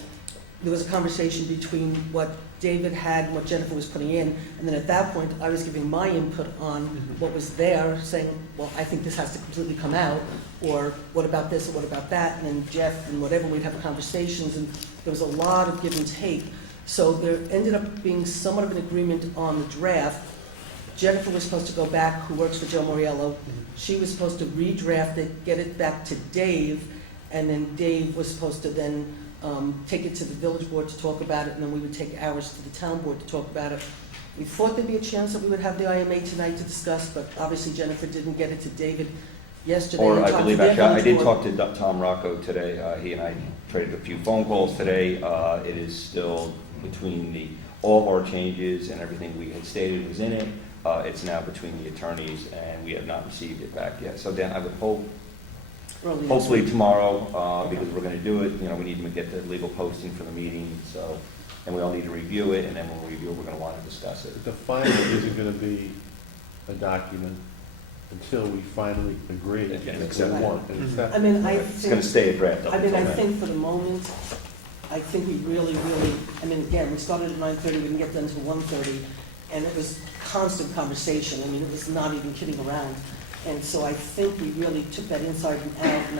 there was a conversation between what David had and what Jennifer was putting in, and then at that point, I was giving my input on what was there, saying, well, I think this has to completely come out, or what about this, or what about that, and then Jeff and whatever, we'd have conversations, and there was a lot of give and take. So there ended up being somewhat of an agreement on the draft. Jennifer was supposed to go back, who works for Joe Moriello. She was supposed to redraft it, get it back to Dave, and then Dave was supposed to then take it to the village board to talk about it, and then we would take ours to the town board to talk about it. We thought there'd be a chance that we would have the IMA tonight to discuss, but obviously Jennifer didn't get it to David yesterday. Or and I talked to believe, their actually, I village did board. talk to Tom Rocco today. He and I traded a few phone calls today. It is still between all of our changes and everything we had stated was in it. It's now between the attorneys, and we have not received it back yet. So Dan, I would hope, Early next hopefully week. tomorrow, because we're going to do it, we need to get the legal posting for the meeting, so, and we all need to review it, and then when we review it, we're going to want to discuss it. The final isn't going to be a document until we finally agree And and accept accept it. one. and accept I mean, I it. It's going to think, stay a draft up I mean, until I then. think for the moment, I think we really, I mean, again, we started at 9:30, we didn't get done until 1:30, and it was constant conversation. I mean, it was not even kidding around. And so I think we really took that inside and out, and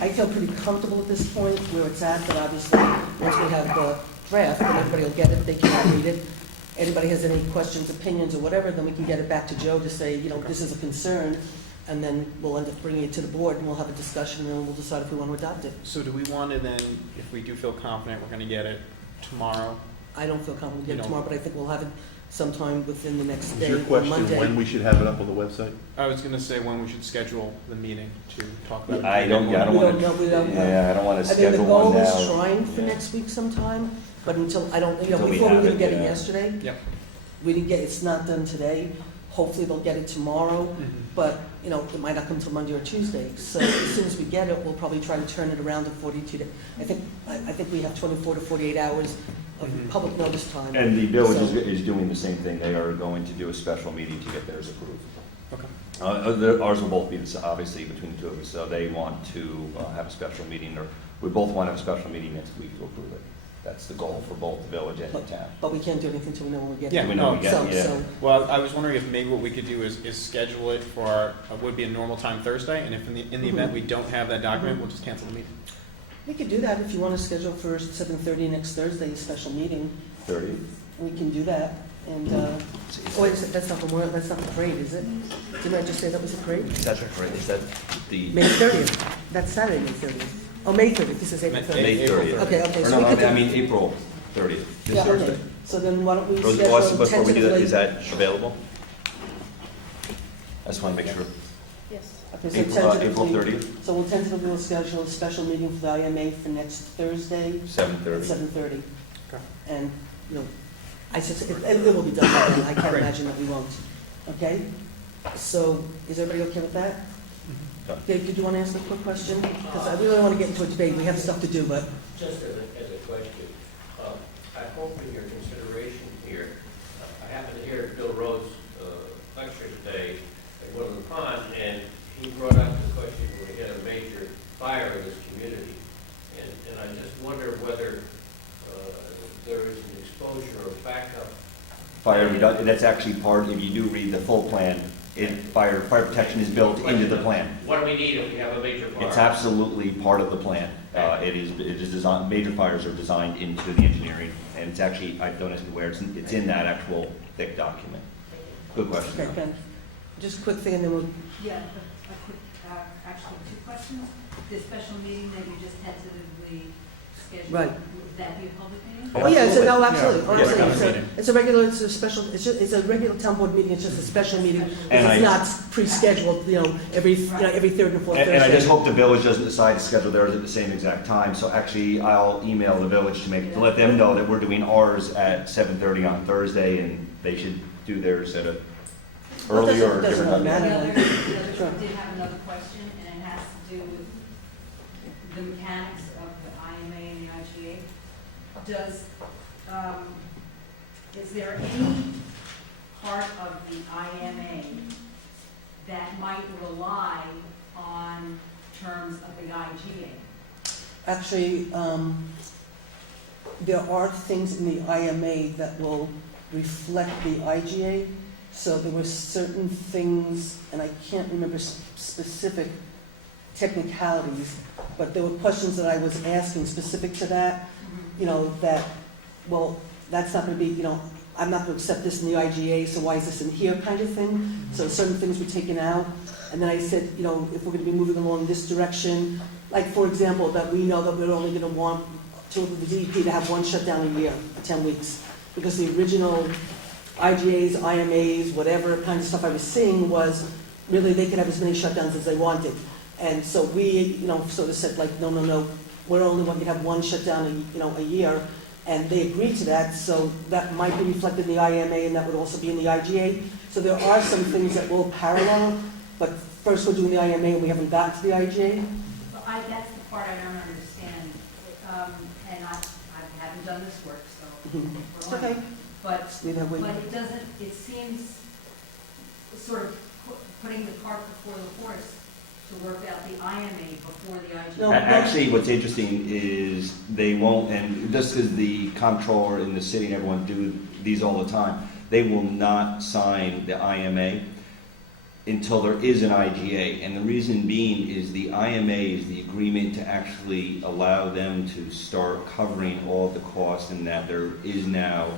I feel pretty comfortable at this point where it's at, but obviously, once we have the draft, then everybody will get it, they can read it. Anybody has any questions, opinions, or whatever, then we can get it back to Joe to say, this is a concern, and then we'll end up bringing it to the board, and we'll have a discussion, and then we'll decide if we want to adopt it. So do we want to then, if we do feel confident we're going to get it tomorrow? I don't feel comfortable You getting it don't- tomorrow, but I think we'll have it sometime within the next Is day, your on question Monday. when we should have it up on the website? I was going to say when we should schedule the meeting to talk about it. I don't We want don't to, know, we don't know. yeah, I don't want to I mean, the schedule goal one is now. trying for Yeah. next week sometime, but until, I don't, Until we before we have didn't it, get it yeah. yesterday. Yep. We didn't get, it's not done today. Hopefully they'll get it tomorrow, but, it might not come till Monday or Tuesday. So as soon as we get it, we'll probably try to turn it around to 42 days. I think we have 24 to 48 hours of public notice time. And the village So- is doing the same thing. They are going to do a special meeting to get theirs approved. Okay. Ours will both be, obviously, between the two of us, so they want to have a special meeting, or we both want to have a special meeting next week to approve it. That's the goal for both the village and the town. But we can't do anything until we know when we get it. Yeah, We know we no, get So, it, yeah. so, Well, I was wondering if maybe what we could do is schedule it for our, would be a normal time Thursday, and if in the event we don't have that document, we'll just cancel the meeting. we could do that if you want to schedule for 7:30 next Thursday, a special meeting. 30th? We can do that. And, wait, that's not Memorial, that's not the parade, is it? Didn't I just say that was a parade? That's right. Is that the? May 30th. That's Saturday, May 30th. Oh, May 30th. This is April 30th. May April 30th. Okay, Or so no, we could do. I mean April 30th. This Yeah, okay. Thursday. So then why don't we Before schedule we do that, tentatively? is that available? I just want to make sure. Yes. Okay, so April tentatively- 30th, So we'll tentatively will schedule a special meeting for the IMA for next Thursday at 7:30. 7:30. Okay. And, I said, it will be done by then. I can't Great. imagine that we won't. Okay? So is everybody okay with that? Done. Dave, did you want to ask a quick question? Because I really don't want to get into a debate. We have stuff to do, but Just as a question, I hope in your consideration here, I happened to hear Bill Rhodes' lecture today at one of the ponds, and he brought up the question when we had a major fire in this community. And I just wonder whether there is an exposure or That's actually part, if you do read the full plan, fire protection is built into the plan. What do we need if we have a major fire? It's absolutely part of the plan. It is designed, major fires are designed into the engineering, and it's actually, I don't know where, it's in that actual thick document. Good question. Okay, Ben, just a quick thing, and then we'll, Yeah, a quick, actually, 2 questions. The special meeting that you just tentatively scheduled, Right. would that be a public meeting? oh, yeah, so, no, absolutely, Yeah, honestly, yeah, it's yeah. it's a regular, it's a special, it's a regular town board meeting, it's just a special meeting. And It's not pre-scheduled, every third and fourth Thursday. And I just hope the village doesn't decide to schedule theirs at the same exact time, so actually, I'll email the village to let them know that we're doing ours at 7:30 on Thursday, and they should do theirs at a Well, it earlier or doesn't different really time. matter. Sure. I did have another question, and it has to do with the mechanics of the IMA and the IGA. Is there any part of the IMA that might rely on terms of the IGA? Actually, there are things in the IMA that will reflect the IGA. So there were certain things, and I can't remember specific technicalities, but there were questions that I was asking specific to that, that, well, that's not going to be, I'm not going to accept this in the IGA, so why is this in here kind of thing? So certain things were taken out. And then I said, if we're going to be moving along this direction, like, for example, that we know that we're only going to want the DEP to have one shutdown a year for 10 weeks. Because the original IGAs, IMAs, whatever kind of stuff I was seeing was really they could have as many shutdowns as they wanted. And so we, sort of said like, no, we're only going to have one shutdown, a year. And they agreed to that, so that might be reflected in the IMA and that would also be in the IGA. So there are some things that will parallel, but first we're doing the IMA and we haven't gotten to the IGA. So that's the part I don't understand, and I haven't done this work, so. It's okay. But But it doesn't, it seems sort of putting the cart before the horse to work out the IMA before the IGA. No. Actually, what's interesting is they won't, and just because the comptroller in the city and everyone do these all the time, they will not sign the IMA until there is an IGA. And the reason being is the IMA is the agreement to actually allow them to start covering all the costs, and that there is now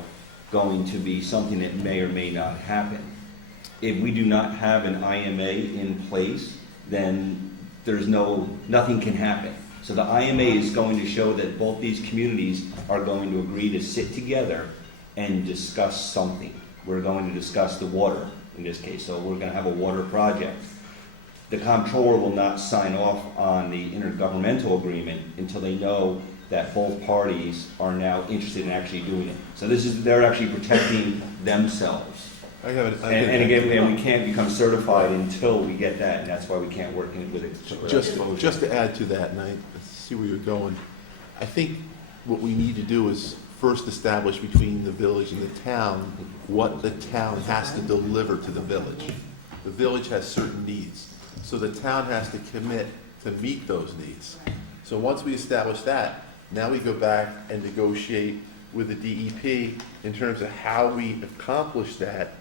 going to be something that may or may not happen. If we do not have an IMA in place, then there's nothing can happen. So the IMA is going to show that both these communities are going to agree to sit together and discuss something. We're going to discuss the water in this case, so we're going to have a water project. The comptroller will not sign off on the intergovernmental agreement until they know that both parties are now interested in actually doing it. So they're actually protecting themselves. And again, we can't become certified until we get that, and that's why we can't work with it. Just to add to that, and I see where you're going, I think what we need to do is first establish between the village and the town what the town has to deliver to the village. The village has certain needs, so the town has to commit to meet those needs. So once we establish that, now we go back and negotiate with the DEP in terms of how we accomplish that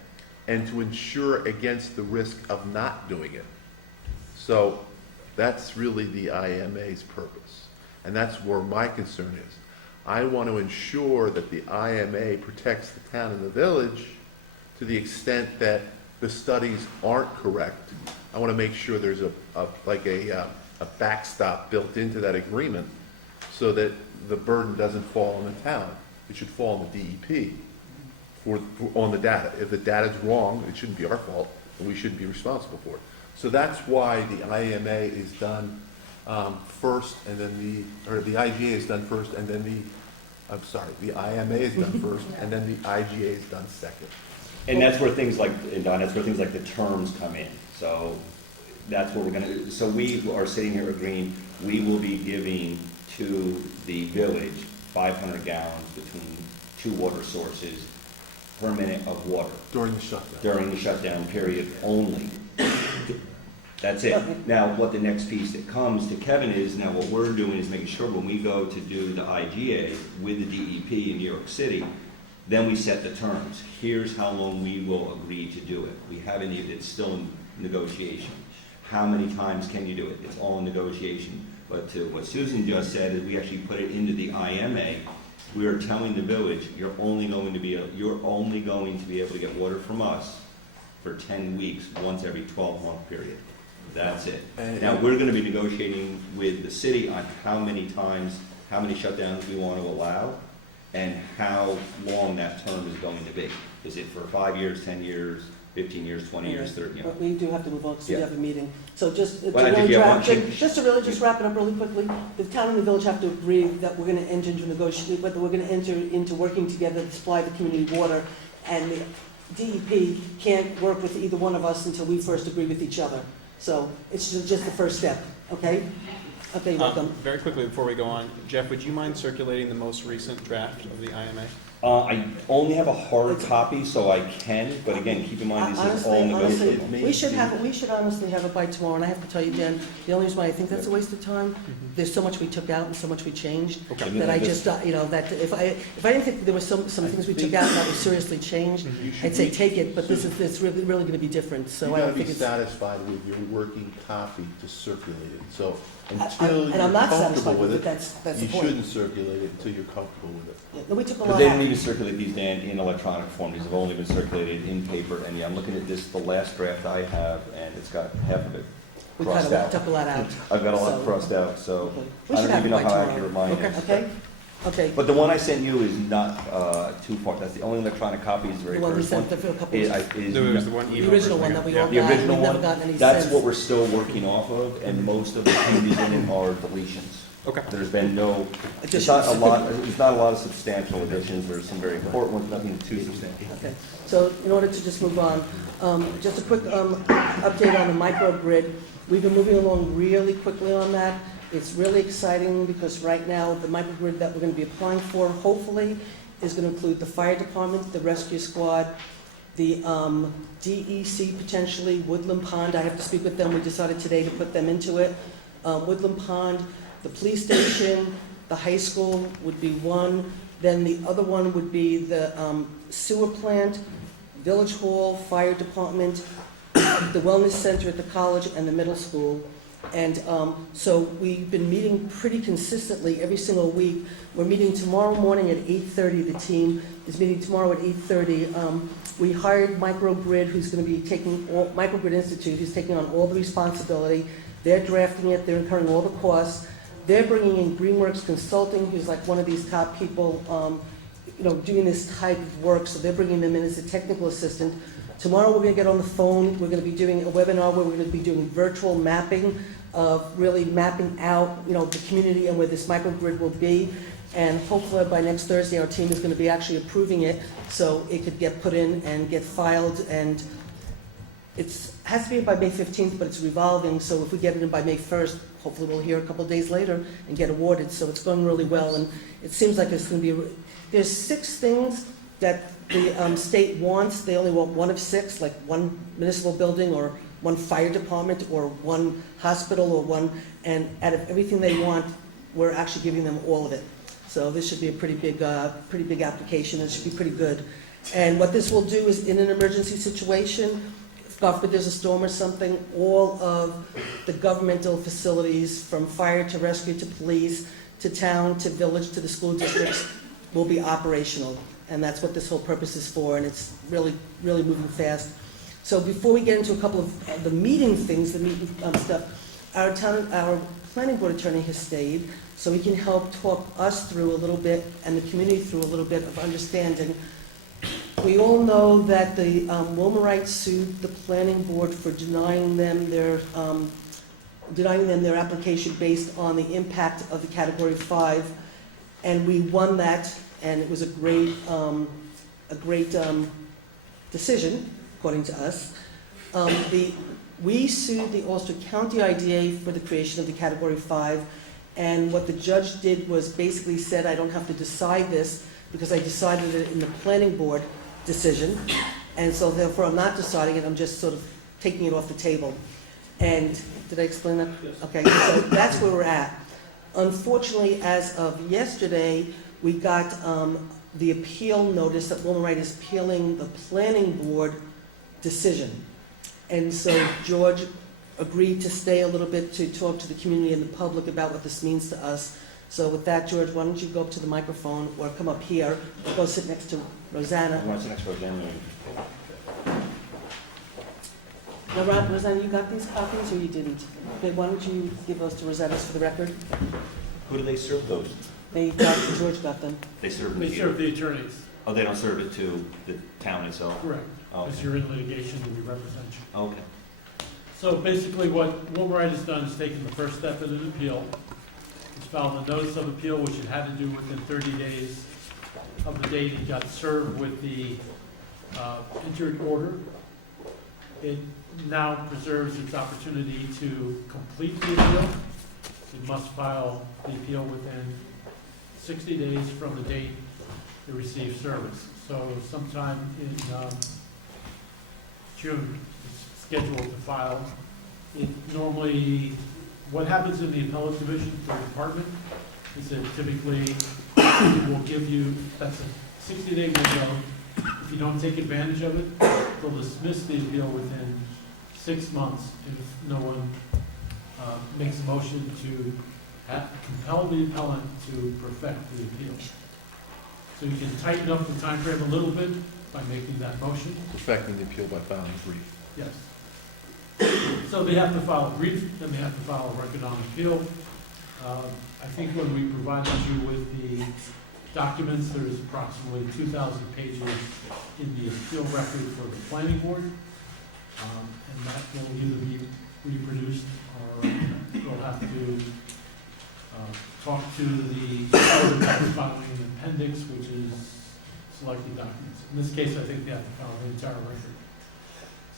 and to ensure against the risk of not doing it. So that's really the IMA's purpose. And that's where my concern is. I want to ensure that the IMA protects the town and the village to the extent that the studies aren't correct. I want to make sure there's a backstop built into that agreement so that the burden doesn't fall on the town. It should fall on the DEP on the data. If the data's wrong, it shouldn't be our fault, and we shouldn't be responsible for it. So that's why the IMA is done first, and then the IGA is done first, and then the IMA is done first, and then the IGA is done second. And that's where things like, and Don, that's where things like the terms come in. So that's what we're gonna, so we are sitting here agreeing, we will be giving to the village 500 gallons between 2 water sources per minute of water During the shutdown. during the shutdown period only. That's it. Now, what the next piece that comes to Kevin is, now what we're doing is making sure when we go to do the IGA with the DEP in New York City, Then we set the terms. Here's how long we will agree to do it. We haven't even, it's still in negotiation. How many times can you do it? It's all in negotiation. But to what Susan just said is we actually put it into the IMA. We are telling the village, you're only going to be able to get water from us for 10 weeks, once every 12-month period. That's it. Now, we're going to be negotiating with the city on how many times, how many shutdowns we want to allow, and how long that term is going to be. Is it for 5 years, 10 years, 15 years, 20 years, 30 years? But we do have to move on, because we Yeah. have a meeting. So just to Well, I think really you have wrap, one- just to really just wrap it up really quickly, the town and the village have to agree that we're gonna enter into negotiate, whether we're gonna enter into working together to supply the community water, and the DEP can't work with either one of us until we first agree with each other. So it's just the first step, okay? Okay, you're welcome. Very quickly before we go on, Jeff, would you mind circulating the most recent draft of the IMA? I only have a hard copy, so I can, but again, keep in mind, this is all Honestly, negotiable. we should honestly have it by tomorrow, and I have to tell you, Jen, the only reason why I think that's a waste of time, there's so much we took out and so much we changed, Okay. that I just, that if I didn't think there were some things we took out that were seriously changed, I'd say take it, but it's really gonna be different, so I don't think it's. You gotta be satisfied with your working copy to circulate it, so And until you're I'm not comfortable satisfied with with it, it, that's the you point. shouldn't circulate it until you're comfortable with it. Yeah, no, we took a Because lot they didn't out. even circulate these, Dan, in electronic form. These have only been circulated in paper, and yeah, I'm looking at this, the last draft I have, and it's got half of it We crossed kind of out. took a lot out. I've got a lot So- crossed out, so Okay. We I should don't have even it know by how tomorrow. accurate mine is. Okay, okay. But the one I sent you is not too far. That's the only electronic copy, is the very The one we first one. sent for a couple Is- of, is- There was the one the email original version one that we got. all The got, original we've never one, gotten any That's since. what we're still working off of, and most of the changes in it are deletions. Okay. There's been no, it's Additions. not a lot, there's not a lot of substantial additions. There's some very important ones, nothing too substantial. Okay, so in order to just move on, just a quick update on the microgrid. We've been moving along really quickly on that. It's really exciting because right now, the microgrid that we're going to be applying for, hopefully, is going to include the fire department, the rescue squad, the DEC potentially, Woodland Pond. I have to speak with them. We decided today to put them into it. Woodland Pond, the police station, the high school would be one. Then the other one would be the sewer plant, village hall, fire department, the wellness center at the college, and the middle school. And so we've been meeting pretty consistently every single week. We're meeting tomorrow morning at 8:30. The team is meeting tomorrow at 8:30. We hired Microgrid, who's going to be taking, Microgrid Institute, who's taking on all the responsibility. They're drafting it, they're incurring all the costs. They're bringing in Greenworks Consulting, who's like one of these top people, doing this type of work, so they're bringing them in as a technical assistant. Tomorrow, we're going to get on the phone, we're going to be doing a webinar where we're going to be doing virtual mapping of really mapping out, the community and where this microgrid will be. And hopefully by next Thursday, our team is going to be actually approving it, so it could get put in and get filed, and has to be in by May 15th, but it's revolving, so if we get it in by May 1st, hopefully we'll hear a couple of days later and get awarded, so it's going really well, and it seems like it's going to be, there's 6 things that the state wants. They only want 1 of 6, like 1 municipal building, or 1 fire department, or 1 hospital, or 1, and out of everything they want, we're actually giving them all of it. So this should be a pretty big application, it should be pretty good. And what this will do is, in an emergency situation, if God forbid there's a storm or something, all of the governmental facilities, from fire to rescue to police to town to village to the school districts, will be operational. And that's what this whole purpose is for, and it's really, really moving fast. So before we get into a couple of the meeting things, the meeting stuff, our planning board attorney has stayed, so he can help talk us through a little bit and the community through a little bit of understanding. We all know that the Wilmerites sued the planning board for denying them their application based on the impact of the Category 5, and we won that, and it was a great decision, according to us. We sued the Ulster County IDA for the creation of the Category 5, and what the judge did was basically said, I don't have to decide this because I decided it in the planning board decision, and so therefore I'm not deciding it, I'm just sort of taking it off the table. And did I explain that? Yes. Okay, so that's where we're at. Unfortunately, as of yesterday, we got the appeal notice that Wilmerite is appealing the planning board decision. And so George agreed to stay a little bit to talk to the community and the public about what this means to us. So with that, George, why don't you go up to the microphone or come up here, or go sit next to Rosanna. What's the next one, Jen? Now, Rosanna, you got these copies or you didn't? Okay, why don't you give those to Rosanna for the record? Who do they serve those? George got them. They serve them They to serve you? the attorneys, Oh, they don't serve it to the town itself? correct. Oh, Because okay. you're in litigation and we represent you. Okay. So basically, what Wilmerite has done is taken the first step in an appeal. It's filed a notice of appeal, which it had to do within 30 days of the date it got served with the entered order. It now preserves its opportunity to complete the appeal. It must file the appeal within 60 days from the date it received service. So sometime in June, it's scheduled to file. It normally, what happens in the appellate division for the department is that typically it will give you, that's a 60-day window. If you don't take advantage of it, they'll dismiss the appeal within 6 months if no one makes a motion to compel the appellant to perfect the appeal. So you can tighten up the time frame a little bit by making that motion. Perfecting the appeal by filing a brief. Yes. So they have to file a brief, then they have to file a record on appeal. I think when we provided you with the documents, there's approximately 2,000 pages in the appeal record for the planning board. And that will either be reproduced or we'll have to talk to the filing an appendix, which is selected documents. In this case, I think they have to file the entire record.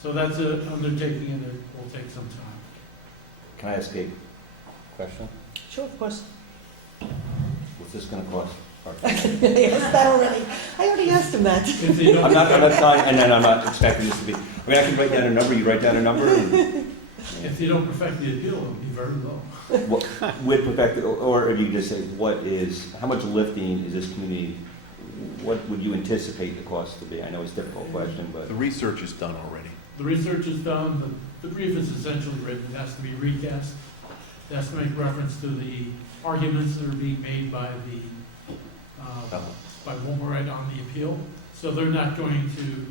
So that's an undertaking and it will take some time. Can I ask a question? Sure, of course. What's this gonna cost? I asked that already. I already asked him that. If they don't- I'm not telling, and then I'm not expecting this to be, I mean, I can write down a number, you write down a number, and If you don't perfect the appeal, it'll be very low. with perfected, or if you just say, how much lifting is this community, what would you anticipate the cost to be? I know it's a difficult question, but. The research is done already. The research is done, the brief is essentially written, it has to be recast. It has to make reference to the arguments that are being made by Wilmerite on the appeal. So they're not going to,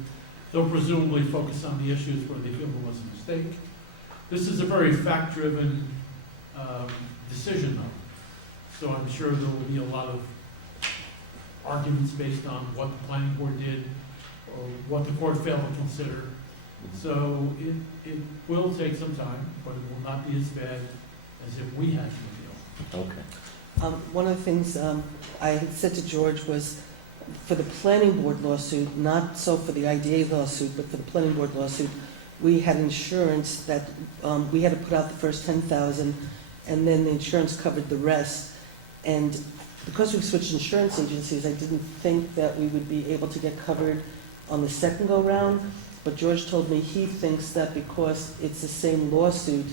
they'll presumably focus on the issues where they feel there was a mistake. This is a very fact-driven decision though. So I'm sure there will be a lot of arguments based on what the planning board did or what the court failed to consider. So it will take some time, but it will not be as bad as if we had to appeal. Okay. One of the things I had said to George was, for the planning board lawsuit, not so for the IDA lawsuit, but for the planning board lawsuit, we had insurance that we had to put out the first $10,000, and then the insurance covered the rest. And because we switched insurance agencies, I didn't think that we would be able to get covered on the second go-round. But George told me he thinks that because it's the same lawsuit,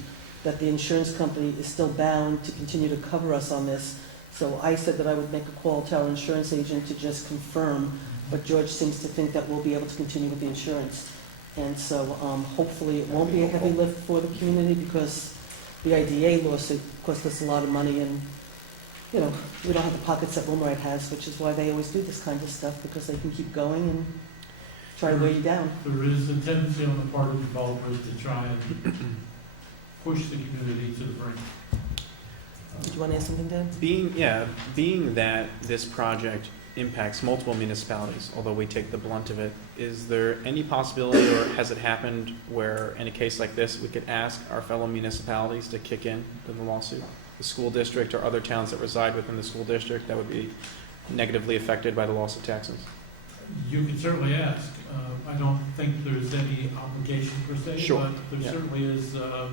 that the insurance company is still bound to continue to cover us on this. So I said that I would make a call to our insurance agent to just confirm, but George seems to think that we'll be able to continue with the insurance. And so hopefully it won't be a heavy lift for the community, because the IDA lawsuit cost us a lot of money, and we don't have the pockets that Wilmerite has, which is why they always do this kind of stuff, because they can keep going and try to weigh you down. There is a tendency on the part of developers to try and push the community to the brink. Do you want to add something, Dan? Being that this project impacts multiple municipalities, although we take the blunt of it, is there any possibility, or has it happened, where in a case like this, we could ask our fellow municipalities to kick in to the lawsuit? The school district or other towns that reside within the school district that would be negatively affected by the loss of taxes? You can certainly ask. I don't think there's any obligation per se, Sure. but there Yeah. certainly is a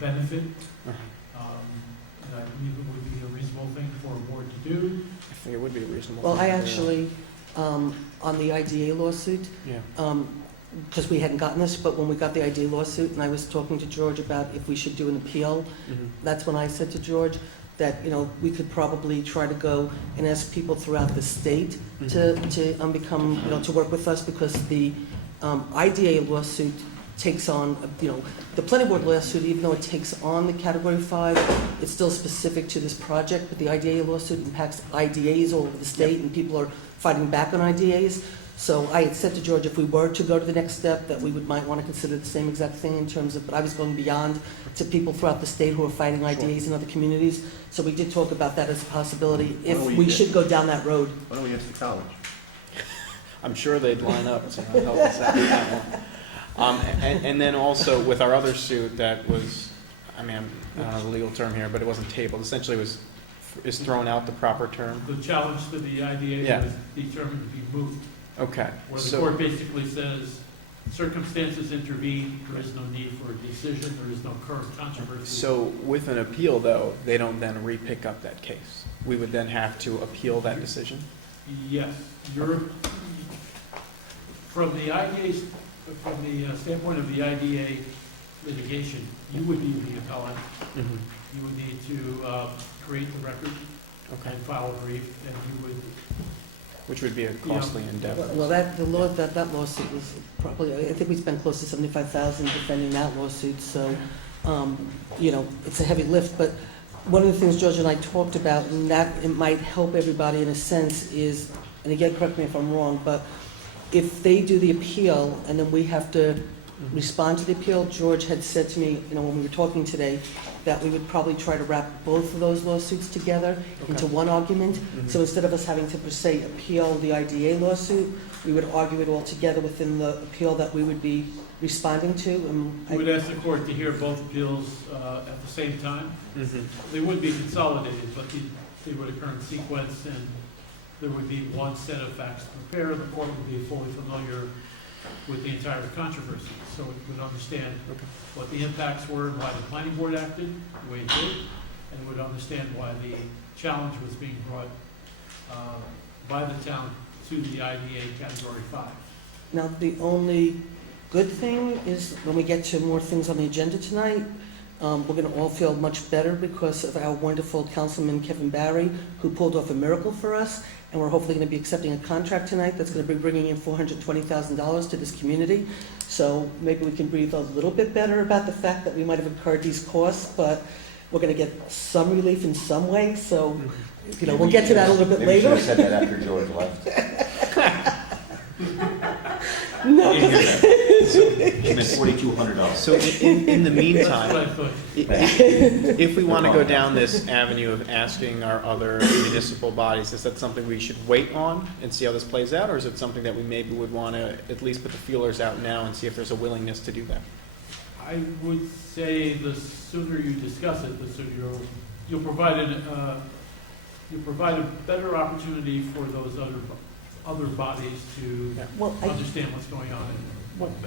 benefit. And I believe it would be a reasonable thing for a board to do. I think it would be a reasonable. Well, I thing to do. actually, on the IDA lawsuit, Yeah. because we hadn't gotten this, but when we got the IDA lawsuit, and I was talking to George about if we should do an appeal, Mhm. that's when I said to George, that, we could probably try to go and ask people throughout the state to become, to work with us, because the IDA lawsuit takes on, the planning board lawsuit, even though it takes on the Category 5, it's still specific to this project, but the IDA lawsuit impacts IDAs all over the state, and people are fighting back on IDAs. So I had said to George, if we were to go to the next step, that we might want to consider the same exact thing in terms of, but I was going beyond to people throughout the state who are fighting IDAs in other communities. So we did talk about that as a possibility, if we should go down that road. Why don't we get to college? I'm sure they'd line up to help us out with that one. And then also with our other suit that was, I don't know the legal term here, but it wasn't tabled, essentially is thrown out the proper term. The challenge to the IDA Yeah. was determined to be moot, Okay, where the so, court basically says circumstances intervene, there is no need for a decision, there is no current controversy. so with an appeal though, they don't then re-pick up that case. We would then have to appeal that decision? Yes, from the IDA's, from the standpoint of the IDA litigation, you would be the appellant. Mm-hmm. You would need to create the record Okay, and file a brief, and you would, which would be a costly endeavor. Well, that lawsuit was probably, I think we spent close to $75,000 defending that lawsuit, so, it's a heavy lift. But one of the things George and I talked about, and that it might help everybody in a sense, is, and again, correct me if I'm wrong, but if they do the appeal and then we have to respond to the appeal, George had said to me, when we were talking today, that we would probably try to wrap both of those lawsuits together into one argument. Mhm. So instead of us having to, per se, appeal the IDA lawsuit, we would argue it all together within the appeal that we would be responding to. you would ask the court to hear both appeals at the same time. Mhm. They would be consolidated, but they would occur in sequence, and there would be one set of facts to prepare. The court would be fully familiar with the entire controversy, so it would understand what the impacts were and why the planning board acted the way it did, and would understand why the challenge was being brought by the town to the IDA Category 5. Now, the only good thing is when we get to more things on the agenda tonight, we're going to all feel much better because of our wonderful Councilman Kevin Barry, who pulled off a miracle for us, and we're hopefully going to be accepting a contract tonight that's going to be bringing in $420,000 to this community. So maybe we can breathe a little bit better about the fact that we might have incurred these costs, but we're going to get some relief in some way. So, we'll get to that a little bit Maybe you later. should have said that after George left. No. She meant $4,200. So in the That's what meantime, I thought. if we want to go down this avenue of asking our other municipal bodies, is that something we should wait on and see how this plays out, or is it something that we maybe would want to at least put the feelers out now and see if there's a willingness to do that? I would say the sooner you discuss it, the sooner you'll provide a better opportunity for those other bodies to Well, understand what's going on.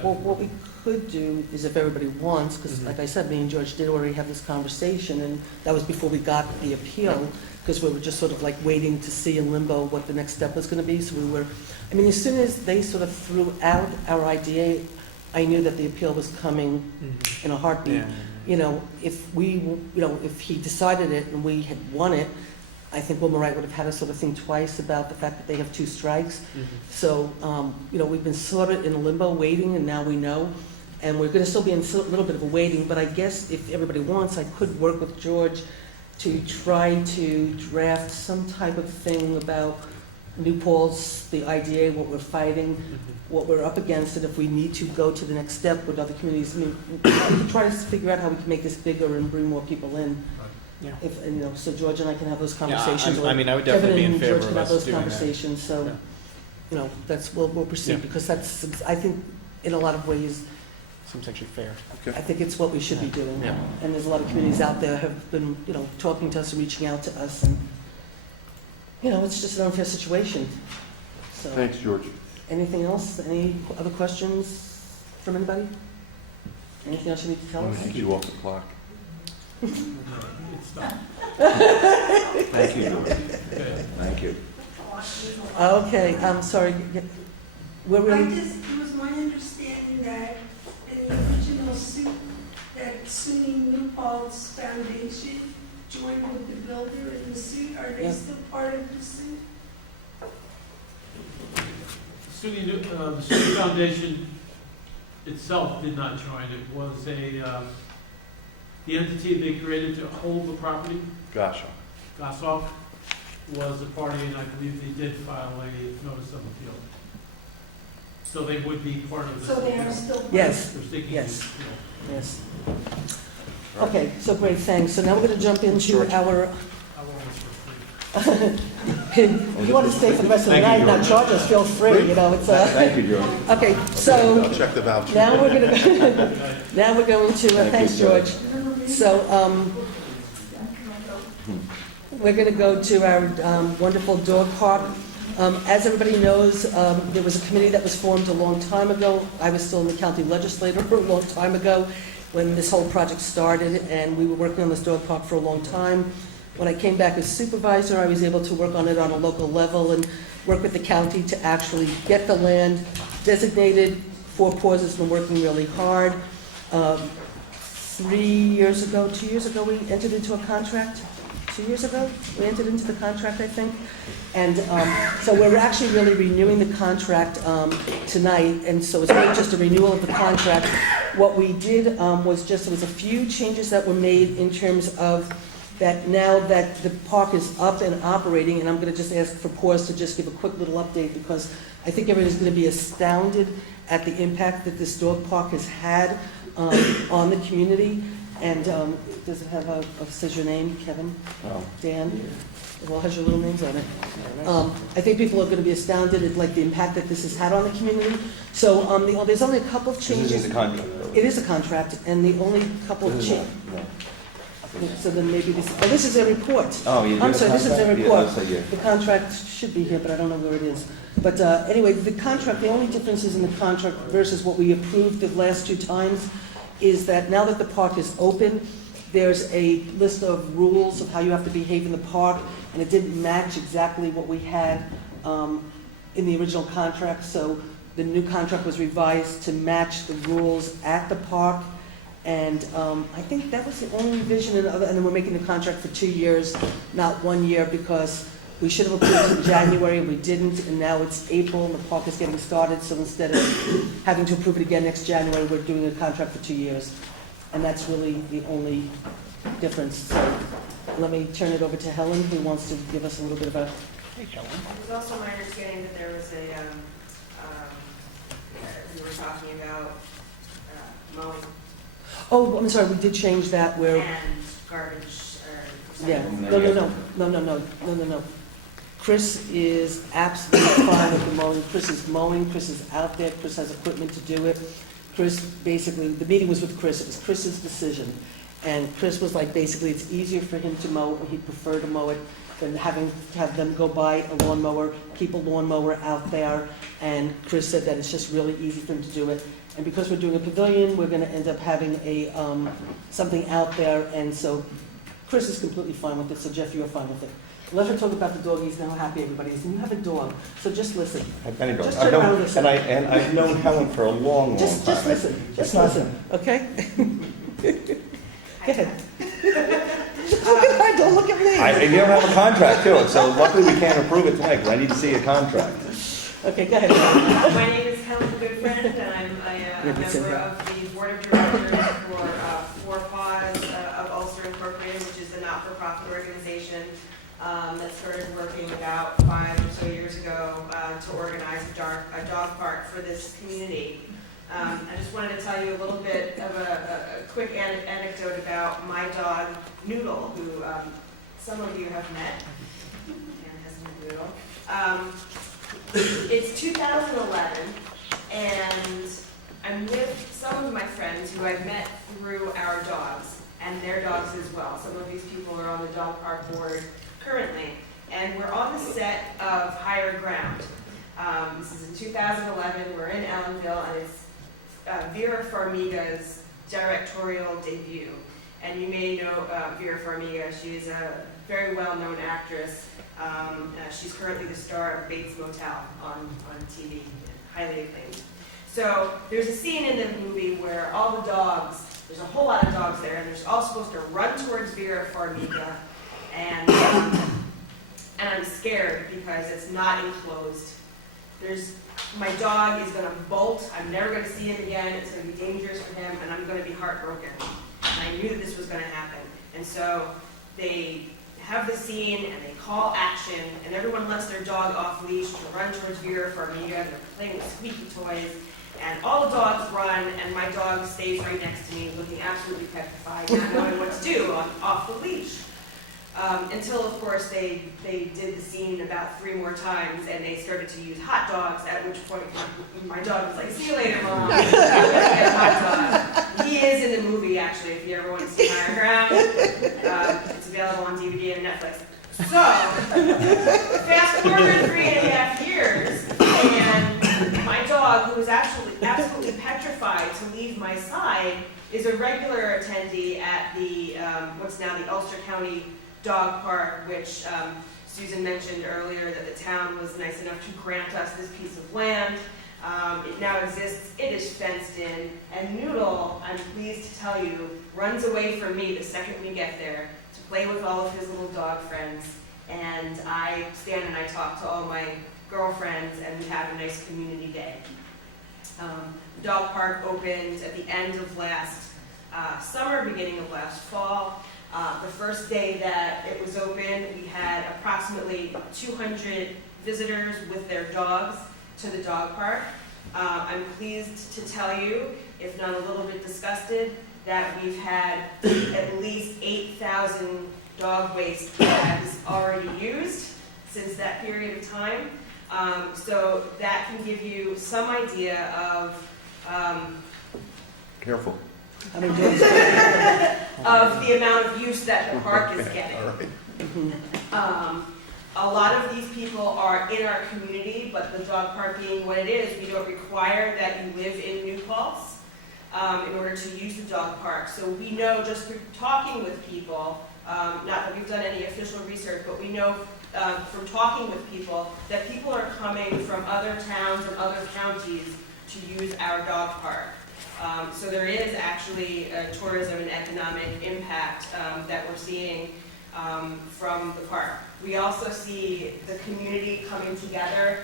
what we could do is, if everybody wants, because Mhm. like I said, me and George did already have this conversation, and that was before we got the appeal, because we were just sort of like waiting to see in limbo what the next step was going to be. So as soon as they sort of threw out our IDA, I knew that the appeal was coming in a heartbeat. Yeah. If he decided it and we had won it, I think Wilmer Wright would have had us sort of think twice about the fact that they have 2 strikes. Mhm. So, we've been sort of in limbo waiting, and now we know. And we're going to still be in a little bit of a waiting, but I guess if everybody wants, I could work with George to try to draft some type of thing about New Paltz, the IDA, what we're fighting, what we're up against, and if we need to go to the next step with other communities. We can try to figure out how we can make this bigger and bring more people in. Yeah. So George and I can have those Yeah, conversations. I mean, I would Kevin definitely be in and favor George of can have us those doing that. conversations, so, Yeah. we'll proceed, Yeah. because that's, I think, in a lot of ways, Seems actually fair. I think it's what we should be doing. Yeah. And there's a lot of communities out there have been, talking to us and reaching out to us, and, it's just an unfair situation. So, Thanks, George. anything else? Any other questions from anybody? Anything else you need to tell I'm us? going to keep you off the clock. It's not. Thank you, George. Okay. Thank you. Okay, I'm sorry. We're really, It was my understanding that in the original suit, that suing New Paltz Foundation, joined with the builder in the suit? Are they Yeah. still part of the suit? The Student Foundation itself did not join. It was the entity they created to hold the property, Gotcha. Gossoff, was a party, and I believe they did file a notice of appeal. So they would be part of this. So they are still part? Yes, They're seeking yes. the appeal. yes. Okay, so great, thanks. So now we're going to jump into our, How long is for free? if you want to stay for the rest of the Thank night you, and not George. charge us, feel free, you know, it's, Thank you, George. okay, so I'll check the voucher. now we're going to, now we're going to, Thank thanks, you, George. George. So, we're going to go to our wonderful dog park. As everybody knows, there was a committee that was formed a long time ago. I was still in the county legislature a long time ago when this whole project started, and we were working on this dog park for a long time. When I came back as supervisor, I was able to work on it on a local level and work with the county to actually get the land designated. Four Paws has been working really hard. 2 years ago, we entered into a contract. 2 years ago, we entered into the contract, I think. And so we're actually really renewing the contract tonight, and so it's really just a renewal of the contract. What we did was there was a few changes that were made in terms of that now that the park is up and operating, and I'm going to just ask for Paws to just give a quick little update, because I think everybody's going to be astounded at the impact that this dog park has had on the community. And does it have says your name, Kevin? Oh. Dan? It all has your little names on it. I think people are going to be astounded at like the impact that this has had on the community. So there's only a couple of This changes. is a contract. It is a contract, and the only couple of This is changes. no. So then maybe this is a report. Oh, you do I'm a sorry, this is a contract? report. Yeah, that's a year. The contract should be here, but I don't know where it is. But anyway, the contract, the only differences in the contract versus what we approved the last 2 times is that now that the park is open, there's a list of rules of how you have to behave in the park, and it didn't match exactly what we had in the original contract. So the new contract was revised to match the rules at the park. And I think that was the only revision, and then we're making the contract for 2 years, not 1 year, because we should have approved it in January, we didn't, and now it's April, and the park is getting started, so instead of having to approve it again next January, we're doing a contract for 2 years. And that's really the only difference. So let me turn it over to Helen, who wants to give us a little bit of a... It was also my understanding that there was we were talking about mowing Oh, I'm sorry, we did change that where... and garbage or... Yeah, no. Chris is absolutely fine with the mowing. Chris is mowing, Chris is out there, Chris has equipment to do it. Chris, basically, the meeting was with Chris, it was Chris's decision. And Chris was like, basically, it's easier for him to mow, or he'd prefer to mow it, than having to have them go buy a lawnmower, keep a lawnmower out there. And Chris said that it's just really easy for him to do it. And because we're doing a pavilion, we're gonna end up having a, something out there, and so Chris is completely fine with it, so Jeff, you're fine with it. Let her talk about the dog, he's now happy everybody is, and you have a dog, so just listen. I've many dogs. Just turn around and listen. And I've known Helen for a long Just time. listen, It's not- okay? Go ahead. Look at her, don't look at me. You don't have a contract too, so luckily we can't approve it tonight, because I need to see a contract. Okay, go ahead. My name is Helen Goodfriend, and I'm a member of the board of directors for Four Paws of Ulster Incorporated, which is a not-for-profit organization that started working about 5 or so years ago to organize a dog park for this community. I just wanted to tell you a little bit of a quick anecdote about my dog, Noodle, who some of you have met. Anne has a Noodle. It's 2011, and I'm with some of my friends who I've met through our dogs, and their dogs as well. Some of these people are on the dog park board currently, and we're on the set of Higher Ground. This is in 2011, we're in Ellenville, and it's Vera Farmiga's directorial debut. And you may know Vera Farmiga. She is a very well-known actress. She's currently the star of Bates Motel on TV, highly acclaimed. So there's a scene in the movie where all the dogs, there's a whole lot of dogs there, and they're all supposed to run towards Vera Farmiga and I'm scared because it's not enclosed. My dog is gonna bolt, I'm never gonna see him again, it's gonna be dangerous for him, and I'm gonna be heartbroken. And I knew that this was gonna happen. And so they have the scene and they call action, and everyone lets their dog off leash to run towards Vera Farmiga, and they're playing with squeaky toys, and all the dogs run, and my dog stays right next to me, looking absolutely petrified, not knowing what to do off the leash. Until, of course, they did the scene about 3 more times, and they started to use hot dogs, at which point my dog was like, "See you later, Mom." Hot dog. He is in the movie, actually, if you ever want to see Higher Ground. It's available on DVD and Netflix. So, fast forward 3.5 years, and my dog, who was absolutely petrified to leave my side, is a regular attendee at the, what's now the Ulster County Dog Park, which Susan mentioned earlier that the town was nice enough to grant us this piece of land. It now exists, it is fenced in, and Noodle, I'm pleased to tell you, runs away from me the second we get there to play with all of his little dog friends. And I stand and I talk to all my girlfriends, and we have a nice community day. The dog park opened at the end of last summer, beginning of last fall. The first day that it was open, we had approximately 200 visitors with their dogs to the dog park. I'm pleased to tell you, if not a little bit disgusted, that we've had at least 8,000 dog waste bags already used since that period of time. So that can give you some idea of Careful. I mean, dogs- of the amount of use that the park is getting. A lot of these people are in our community, but the dog park being what it is, we don't require that you live in New Paltz in order to use the dog park. So we know just through talking with people, not that we've done any official research, but we know from talking with people that people are coming from other towns and other counties to use our dog park. So there is actually a tourism and economic impact that we're seeing from the park. We also see the community coming together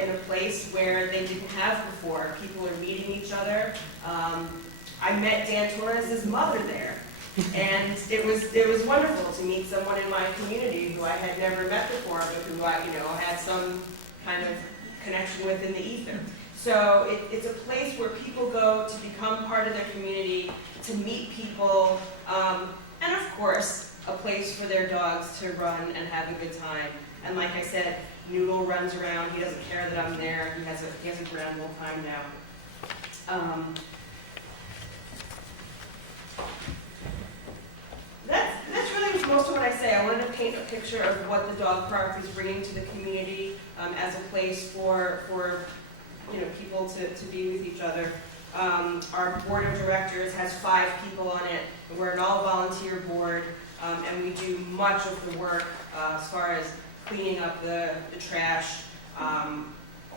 in a place where they didn't have before. People are meeting each other. I met Dan Torres' mother there, and it was wonderful to meet someone in my community who I had never met before, but who I had some kind of connection with in the ether. So it's a place where people go to become part of their community, to meet people, and of course, a place for their dogs to run and have a good time. And like I said, Noodle runs around, he doesn't care that I'm there, he has a grand old time now. That's really most of what I say. I wanted to paint a picture of what the dog park is bringing to the community as a place for people to be with each other. Our board of directors has 5 people on it. We're an all-volunteer board, and we do much of the work as far as cleaning up the trash,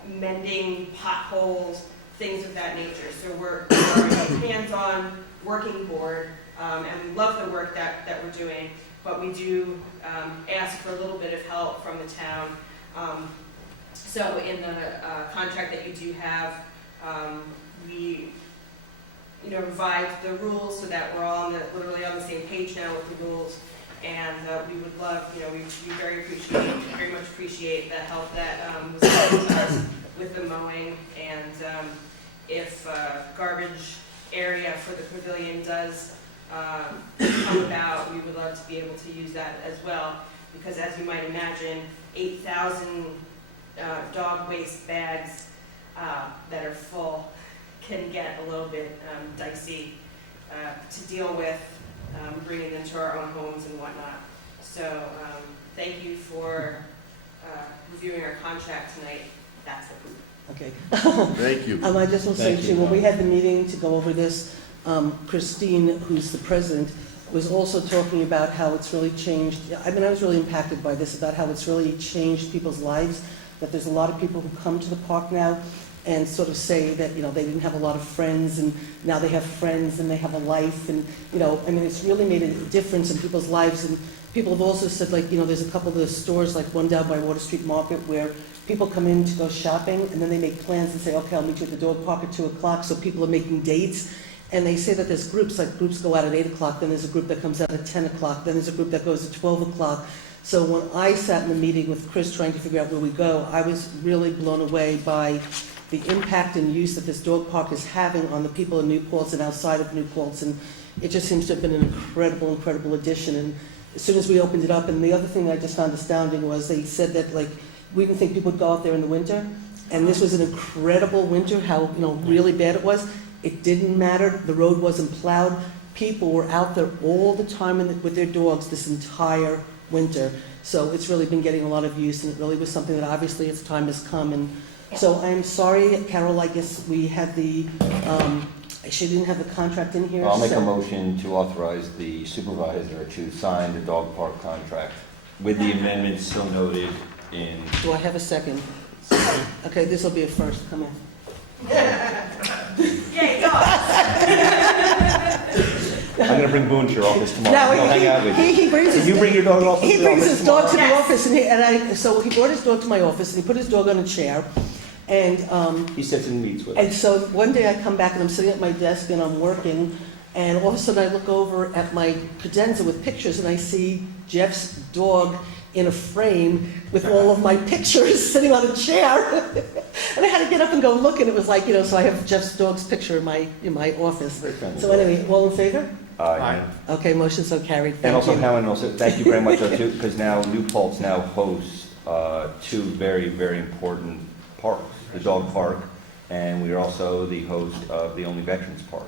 mending potholes, things of that nature. So we're a hands-on working board, and we love the work that we're doing, but we do ask for a little bit of help from the town. So in the contract that you do have, we revised the rules so that we're all literally on the same page now with the rules. And we would love, we very much appreciate the help that was given to us with the mowing. And if garbage area for the pavilion does come about, we would love to be able to use that as well. Because as you might imagine, 8,000 dog waste bags that are full can get a little bit dicey to deal with, bringing them to our own homes and whatnot. So thank you for reviewing our contract tonight. That's the proof. Okay. Thank you. I just want to say Thank too, you. when we had the meeting to go over this, Christine, who's the president, was also talking about how it's really changed. I mean, I was really impacted by this, about how it's really changed people's lives, that there's a lot of people who come to the park now and sort of say that, they didn't have a lot of friends, and now they have friends and they have a life, and, I mean, it's really made a difference in people's lives, and people have also said, like, there's a couple of the stores, like one down by Water Street Market, where people come in to go shopping, and then they make plans and say, okay, I'll meet you at the dog park at 2 o'clock, so people are making dates. And they say that there's groups go out at 8 o'clock, then there's a group that comes out at 10 o'clock, then there's a group that goes at 12 o'clock. So when I sat in the meeting with Chris trying to figure out where we go, I was really blown away by the impact and use that this dog park is having on the people in New Paltz and outside of New Paltz. And it just seems to have been an incredible, incredible addition. And as soon as we opened it up, and the other thing that I just found astounding was they said that, like, we didn't think people would go out there in the winter. And this was an incredible winter, how, really bad it was. It didn't matter. The road wasn't plowed. People were out there all the time with their dogs this entire winter. So it's really been getting a lot of use, and it really was something that obviously its time has come. And so I'm sorry, Carol, I guess we had she didn't have the contract in here. I'll make a so- motion to authorize the supervisor to sign the dog park contract with the amendments so noted in. Do I have a second? Okay, this will be a first. Come in. Yay, dogs. I'm going to bring Boone to your office tomorrow. No, He'll hang out with you. he brings his, Can you bring your dog off he the brings office his dog to tomorrow? the Yes. office, so he brought his dog to my office, and he put his dog on a chair, and He sits and meets with us. And so one day I come back and I'm sitting at my desk and I'm working, and all of a sudden I look over at my credenza with pictures, and I see Jeff's dog in a frame with all of my pictures sitting on a chair. And I had to get up and go look, and it was like, so I have Jeff's dog's picture in my office. Very friendly. So anyway, all in favor? Aye. Okay, motion so carried. And Thank also, you. Helen, also, thank you very much, too, because now New Paltz now hosts 2 very, very important parks, the dog park, and we are also the host of the only Veterans Park.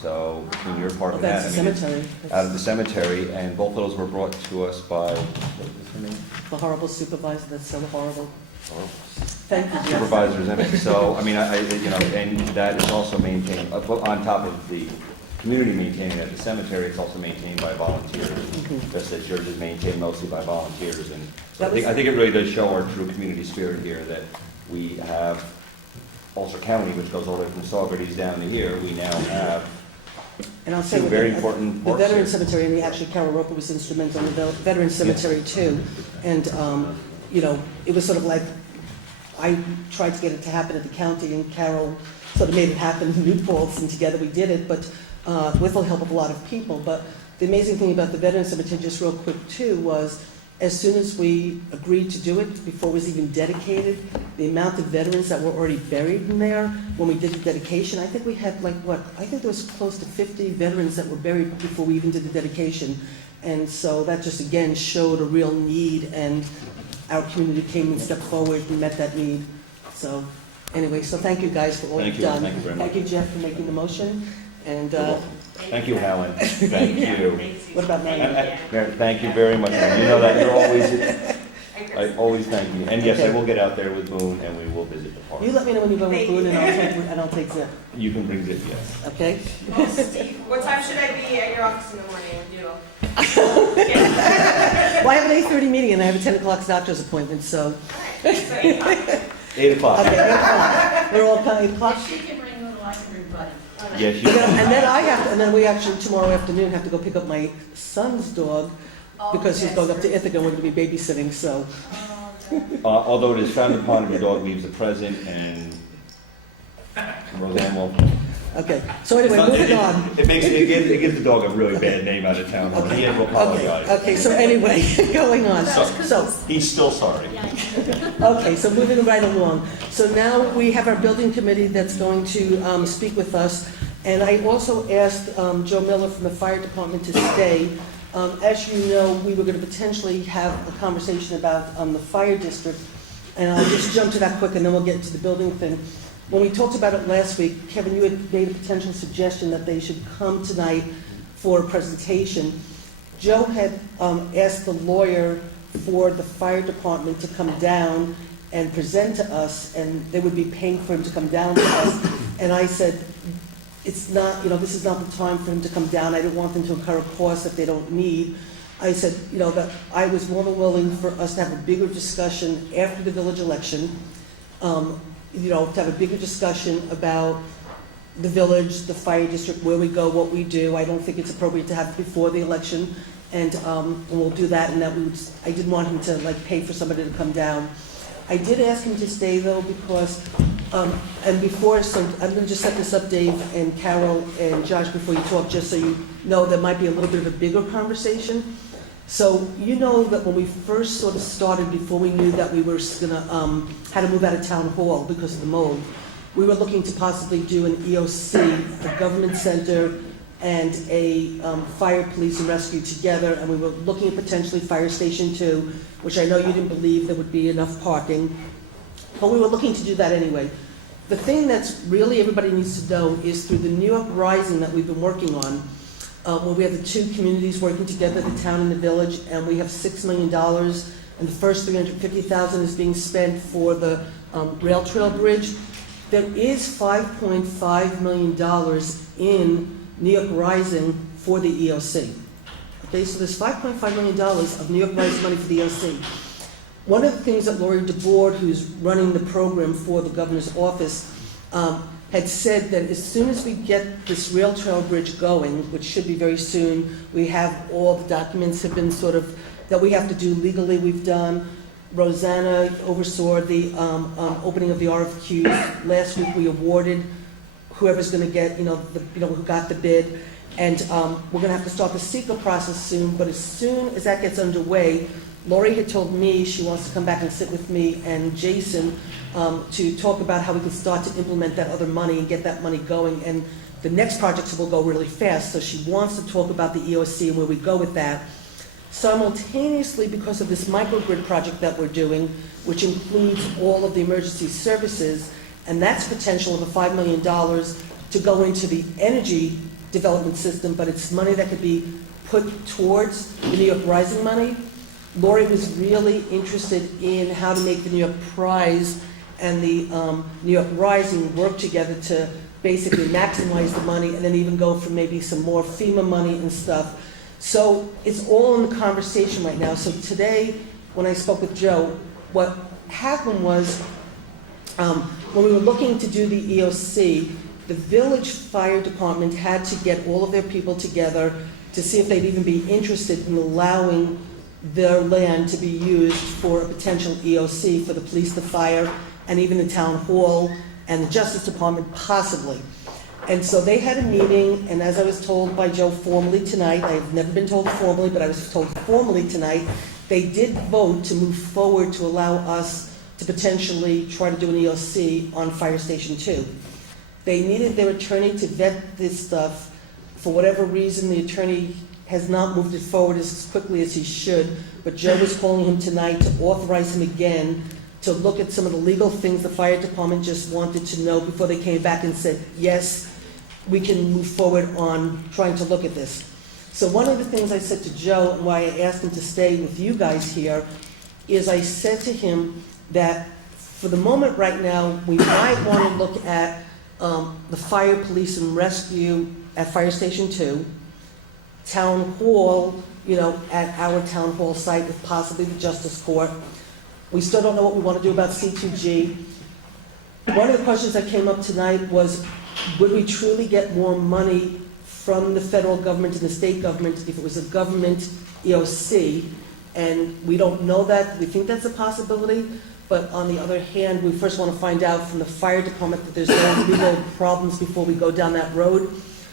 So between your park and that, That's the cemetery. out of the cemetery, and both of those were brought to us by, what was her name? The horrible supervisor, that's so horrible. Or Thank you, Jeff. Supervisors in it. So, I mean, and that is also maintained, on top of the community maintaining it, the cemetery is also maintained by volunteers. Mhm. Just as yours is maintained mostly by volunteers. And so That was- I think it really does show our true community spirit here, that we have Ulster County, which goes all the way from Saugerties down to here, we now have And I'll say 2 with very the- important The parks Veteran here. Cemetery, and actually Carol Roper was instrumental in the Veteran Cemetery too. And, it was sort of like, I tried to get it to happen at the county, and Carol sort of made it happen in New Paltz, and together we did it, but with the help of a lot of people. But the amazing thing about the Veteran Cemetery, just real quick too, was as soon as we agreed to do it, before it was even dedicated, the amount of veterans that were already buried in there, when we did the dedication, I think we had I think there was close to 50 veterans that were buried before we even did the dedication. And so that just again showed a real need, and our community came and stepped forward and met that need. So anyway, so thank you guys for all Thank you've you. done. Thank you very much. Thank you, Jeff, for making the motion. And You're welcome. Thank you, Helen. Thank you. what about Mary? Mary, thank you very much. You know that you're always, I always thank you. And yes, I will get out there with Boone and we will visit the park. You let me know when you go with Boone, and I'll take Zip, You can bring it, yes. okay? What time should I be at your office in the morning with you? Well, I have an 8:30 meeting, and I have a 10 o'clock doctor's appointment, so. 8 o'clock. Okay, 8 o'clock. We're all kind of 8 o'clock. If she can bring little, I can bring Buddy. Yes, you And then we actually, tomorrow afternoon, have to go pick up my son's dog, because he's going up to Ithaca, we're going to be babysitting, so. Although it is frowned upon if your dog leaves a present, and Roseanne will. Okay, so anyway, moving on. It gives the dog a really bad name out of town. He had to apologize. Okay, so anyway, going on. So, He's still sorry. okay, so moving right along. So now we have our building committee that's going to speak with us. And I also asked Joe Miller from the fire department to stay. As you know, we were going to potentially have a conversation about the fire district. And I'll just jump to that quick, and then we'll get into the building thing. When we talked about it last week, Kevin, you had made a potential suggestion that they should come tonight for a presentation. Joe had asked the lawyer for the fire department to come down and present to us, and they would be paying for him to come down to us. And I said, it's not, this is not the time for him to come down. I didn't want them to incur a cost that they don't need. I said, that I was more than willing for us to have a bigger discussion after the village election, to have a bigger discussion about the village, the fire district, where we go, what we do. I don't think it's appropriate to have it before the election. and we'll do that, and that we would, I didn't want him to like pay for somebody to come down. I did ask him to stay though, because, and before, so I'm gonna just set this up, Dave and Carol and Josh, before you talk, just so you know there might be a little bit of a bigger conversation. So you know that when we first sort of started, before we knew that we were gonna, had to move out of town hall because of the mold, we were looking to possibly do an EOC, a government center, and a fire, police, and rescue together, and we were looking at potentially Fire Station 2, which I know you didn't believe there would be enough parking, but we were looking to do that anyway. The thing that's really everybody needs to know is through the New York Rising that we've been working on, where we have the two communities working together, the town and the village, and we have $6 million, and the first $350,000 is being spent for the rail trail bridge. There is $5.5 million in New York Rising for the EOC. Okay, so there's $5.5 million of New York Rising money for the EOC. One of the things that Lori DeBoard, who's running the program for the governor's office, had said that as soon as we get this rail trail bridge going, which should be very soon, we have all the documents have been sort of, that we have to do legally, we've done. Rosanna oversaw the opening of the RFQs. Last week we awarded whoever's going to get, who got the bid. And we're going to have to start the CEQA process soon, but as soon as that gets underway, Lori had told me she wants to come back and sit with me and Jason to talk about how we can start to implement that other money and get that money going. And the next projects will go really fast, so she wants to talk about the EOC and where we go with that. Simultaneously, because of this microgrid project that we're doing, which includes all of the emergency services, and that's potential of a $5 million to go into the energy development system, but it's money that could be put towards the New York Rising money. Lori was really interested in how to make the New York Prize and the New York Rising work together to basically maximize the money and then even go for maybe some more FEMA money and stuff. So it's all in the conversation right now. So today, when I spoke with Joe, what happened was when we were looking to do the EOC, the village fire department had to get all of their people together to see if they'd even be interested in allowing their land to be used for a potential EOC for the police, the fire, and even the town hall and the Justice Department, possibly. And so they had a meeting, and as I was told by Joe formally tonight, I've never been told formally, but I was told formally tonight, they did vote to move forward to allow us to potentially try to do an EOC on Fire Station 2. They needed their attorney to vet this stuff. For whatever reason, the attorney has not moved it forward as quickly as he should, but Joe was calling him tonight to authorize him again to look at some of the legal things the fire department just wanted to know before they came back and said, yes, we can move forward on trying to look at this. So one of the things I said to Joe, and why I asked him to stay with you guys here, is I said to him that for the moment right now, we might want to look at the fire, police, and rescue at Fire Station 2, Town Hall, at our Town Hall site with possibly the Justice Court. We still don't know what we want to do about C2G. One of the questions that came up tonight was, would we truly get more money from the federal government and the state government if it was a government EOC? And we don't know that. We think that's a possibility. But on the other hand, we first want to find out from the fire department that there's going to be no problems before we go down that road.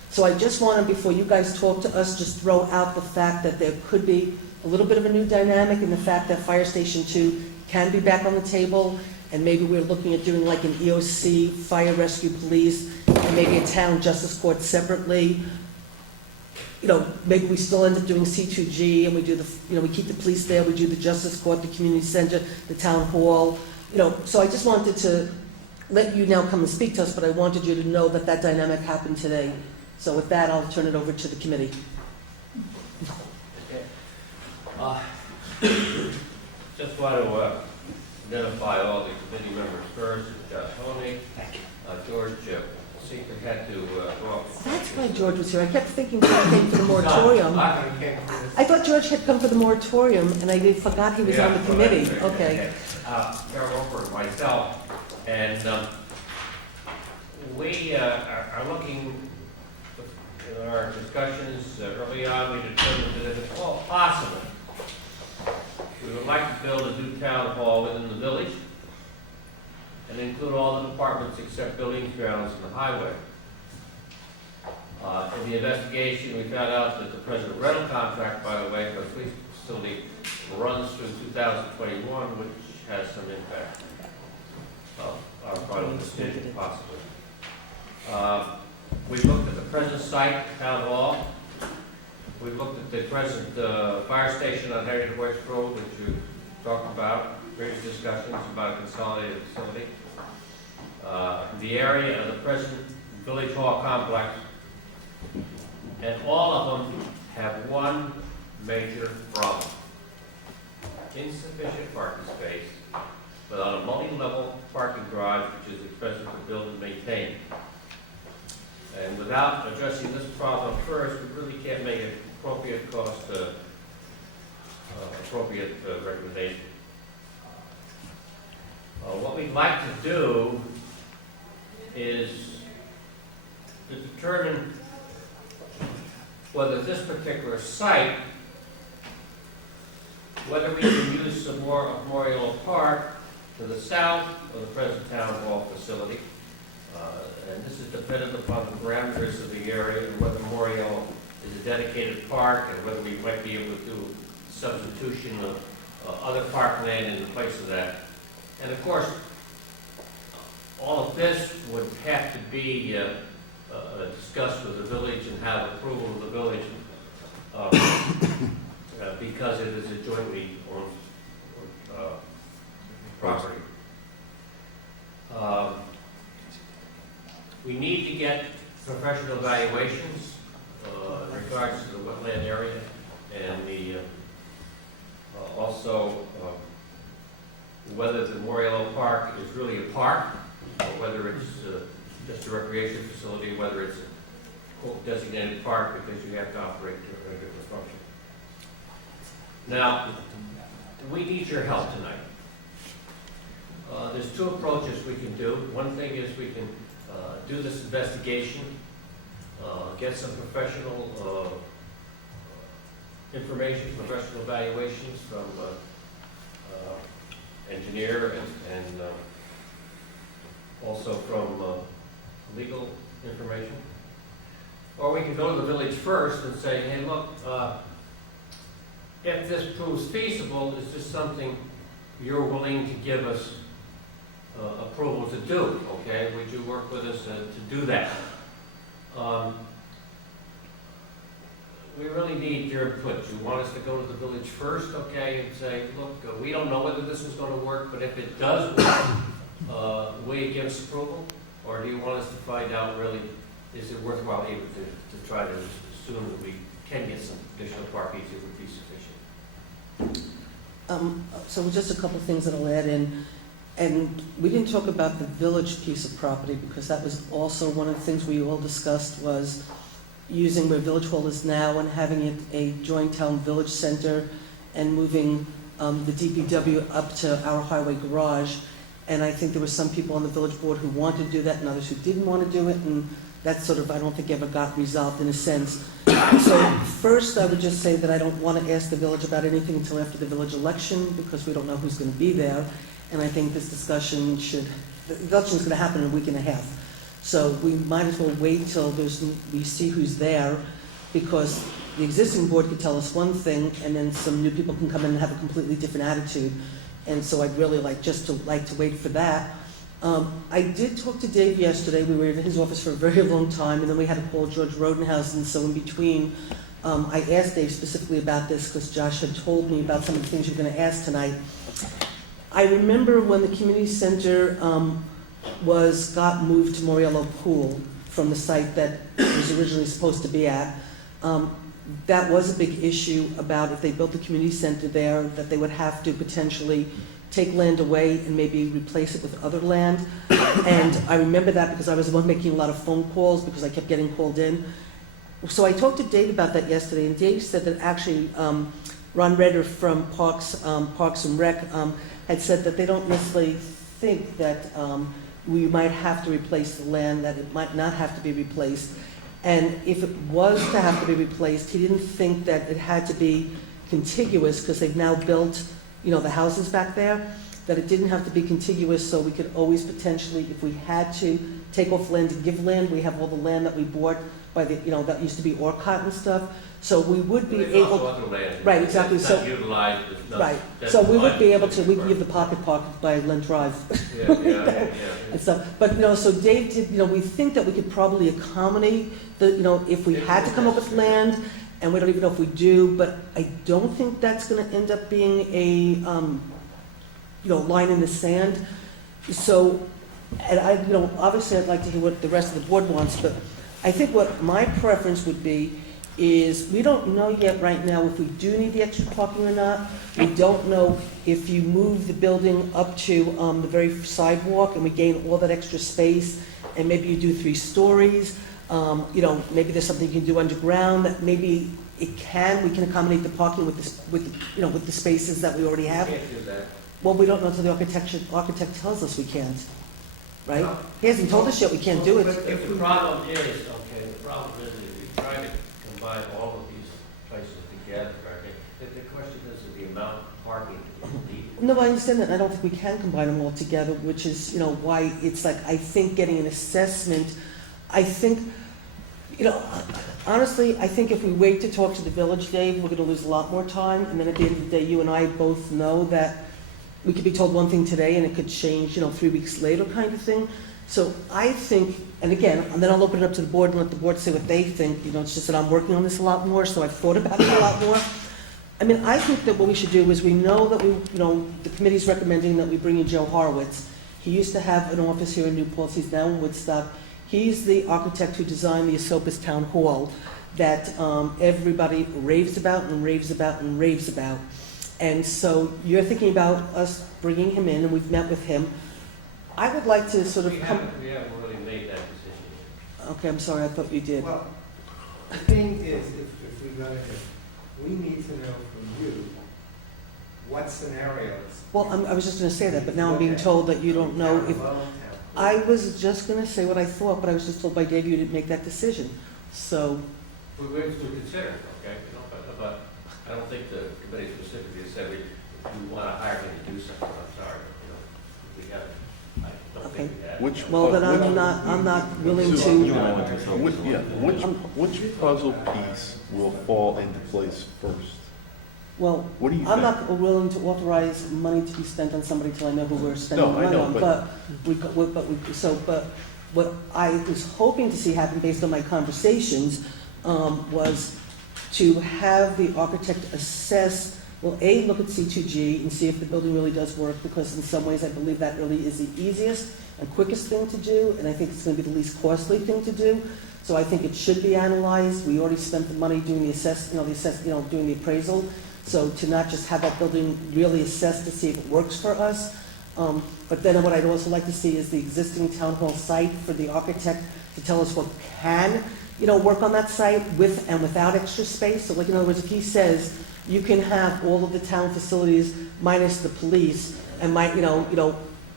So I just want to, before you guys talk to us, just throw out the fact that there could be a little bit of a new dynamic in the fact that Fire Station 2 can be back on the table, and maybe we're looking at doing like an EOC, fire, rescue, police, and maybe a town justice court separately. Maybe we still end up doing C2G, and we do we keep the police there, we do the justice court, the community center, the town hall. So I just wanted to let you now come and speak to us, but I wanted you to know that that dynamic happened today. So with that, I'll turn it over to the committee. Just want to identify all the committee members first. Josh Honey, George Seeker had to go off. That's why George was here. I kept thinking George came for the moratorium. I thought George had come for the moratorium, and I forgot he was on the committee. Okay. Carol Roper and myself, and we are looking In our discussions early on, we determined that if it's all possible, we would like to build a new town hall within the village and include all the departments except buildings, grounds, and the highway. In the investigation, we found out that the present rental contract, by the way, for the police facility runs through 2021, which has some impact of our final decision possibly. We looked at the present site, town hall. We looked at the present fire station on Heritage West Road, which you talked about, previous discussions about a consolidated facility. The area of the present village hall complex, and all of them have one major problem: insufficient parking space without a multi-level parking garage, which is expensive to build and maintain. And without addressing this problem first, we really can't make an appropriate cost, appropriate recommendation. What we'd like to do is to determine whether this particular site, whether we can use some more of Memorial Park to the south of the present town hall facility. And this is dependent upon the parameters of the area and whether Memorial is a dedicated park and whether we might be able to do substitution of other parkland in place of that. And of course, all of this would have to be discussed with the village and have approval of the village because it is a jointly owned property. We need to get professional evaluations in regards to the wetland area and the also whether the Memorial Park is really a park or whether it's just a recreation facility, whether it's a quote designated park because you have to operate to a regular function. Now, we need your help tonight. There's two approaches we can do. One thing is we can do this investigation, get some professional information, professional evaluations from engineer and also from legal information. Or we can go to the village first and say, hey, look, if this proves feasible, is this something you're willing to give us approval to do, okay? Would you work with us to do that? We really need your input. You want us to go to the village first, okay, and say, look, we don't know whether this is going to work, but if it does work, will you give us approval? Or do you want us to find out really, is it worthwhile even to try to assume that we can get some additional parking if it would be sufficient? So just a couple of things that I'll add in. And we didn't talk about the village piece of property because that was also one of the things we all discussed was using where Village Hall is now and having it a joint town village center and moving the DPW up to our highway garage. And I think there were some people on the village board who wanted to do that and others who didn't want to do it. And that sort of, I don't think, ever got resolved in a sense. So first, I would just say that I don't want to ask the village about anything until after the village election because we don't know who's going to be there. And I think this discussion the election's going to happen in a week and a half. So we might as well wait till we see who's there because the existing board could tell us one thing and then some new people can come in and have a completely different attitude. And so I'd really like to wait for that. I did talk to Dave yesterday. We were in his office for a very long time, and then we had to call George Rodenhausen. So in between, I asked Dave specifically about this because Josh had told me about some of the things you're going to ask tonight. I remember when the community center got moved to Moriello Pool from the site that it was originally supposed to be at. That was a big issue about if they built the community center there, that they would have to potentially take land away and maybe replace it with other land. And I remember that because I was the one making a lot of phone calls because I kept getting called in. So I talked to Dave about that yesterday, and Dave said that actually Ron Redder from Parks and Rec had said that they don't necessarily think that we might have to replace the land, that it might not have to be replaced. And if it was to have to be replaced, he didn't think that it had to be contiguous, because they've now built, the houses back there, that it didn't have to be contiguous, so we could always potentially, if we had to take off land and give land, we have all the land that we bought by the, that used to be Orcott and stuff, so we would be There's able. also other land. Right, exactly. It's not So- utilized, it's not. Right, so we would be able to, we can could give the pocket park by Lent Drive Yeah. and stuff. But, so Dave did, we think that we could probably accommodate the, if we had to come up with land, and we don't even know if we do, but I don't think that's gonna end up being a, line in the sand. So, and I, obviously I'd like to hear what the rest of the board wants, but I think what my preference would be is, we don't know yet right now if we do need the extra parking or not. We don't know if you move the building up to the very sidewalk and we gain all that extra space, and maybe you do 3 stories, maybe there's something you can do underground, that maybe we can accommodate the parking with the spaces that we already You have. can't do that. Well, we don't know until the architect tells us we can't, right? He hasn't told us yet we can't do it. If the problem is, if you try to combine all of these places together, the question is the amount of parking needed. No, I understand that, and I don't think we can combine them all together, which is, why it's like, I think getting an assessment, I think, honestly, I think if we wait to talk to the village, Dave, we're gonna lose a lot more time, and then at the end of the day, you and I both know that we could be told one thing today and it could change, 3 weeks later kind of thing. So I think, and again, and then I'll open it up to the board and let the board say what they think, it's just that I'm working on this a lot more, so I've thought about it a lot more. I mean, I think that what we should do is, we know that the committee's recommending that we bring in Joe Horowitz. He used to have an office here in New Paltz, he's now in Woodstock. He's the architect who designed the Esopus Town Hall that everybody raves about and raves about and raves about. And so you're thinking about us bringing him in, and we've met with him. I would like to sort of We come. haven't really made that decision yet. Okay, I'm sorry, I thought you did. Well, the thing is, if we go to him, we need to know from you what scenarios. Well, I was just gonna say that, but now I'm being told that you don't know if, I was just gonna say what I thought, but I was just told by Dave you didn't make that decision. So, We were to consider, okay, but I don't think the committee specifically said we want to hire him to do something, I'm sorry, we haven't, I don't think we have. well, then I'm not willing to, Which puzzle piece will fall into place first? well, What do you I'm think? not willing to authorize money to be spent on somebody till I know who we're spending No, I money know, on. But what I was hoping to see happen based on my conversations was to have the architect assess, well, A, look at C2G and see if the building really does work, because in some ways I believe that really is the easiest and quickest thing to do, and I think it's going to be the least costly thing to do. So I think it should be analyzed. We already spent the money doing doing the appraisal. So to not just have that building really assessed to see if it works for us. But then what I'd also like to see is the existing town hall site for the architect to tell us what can, work on that site with and without extra space. So like, in other words, if he says you can have all of the town facilities minus the police and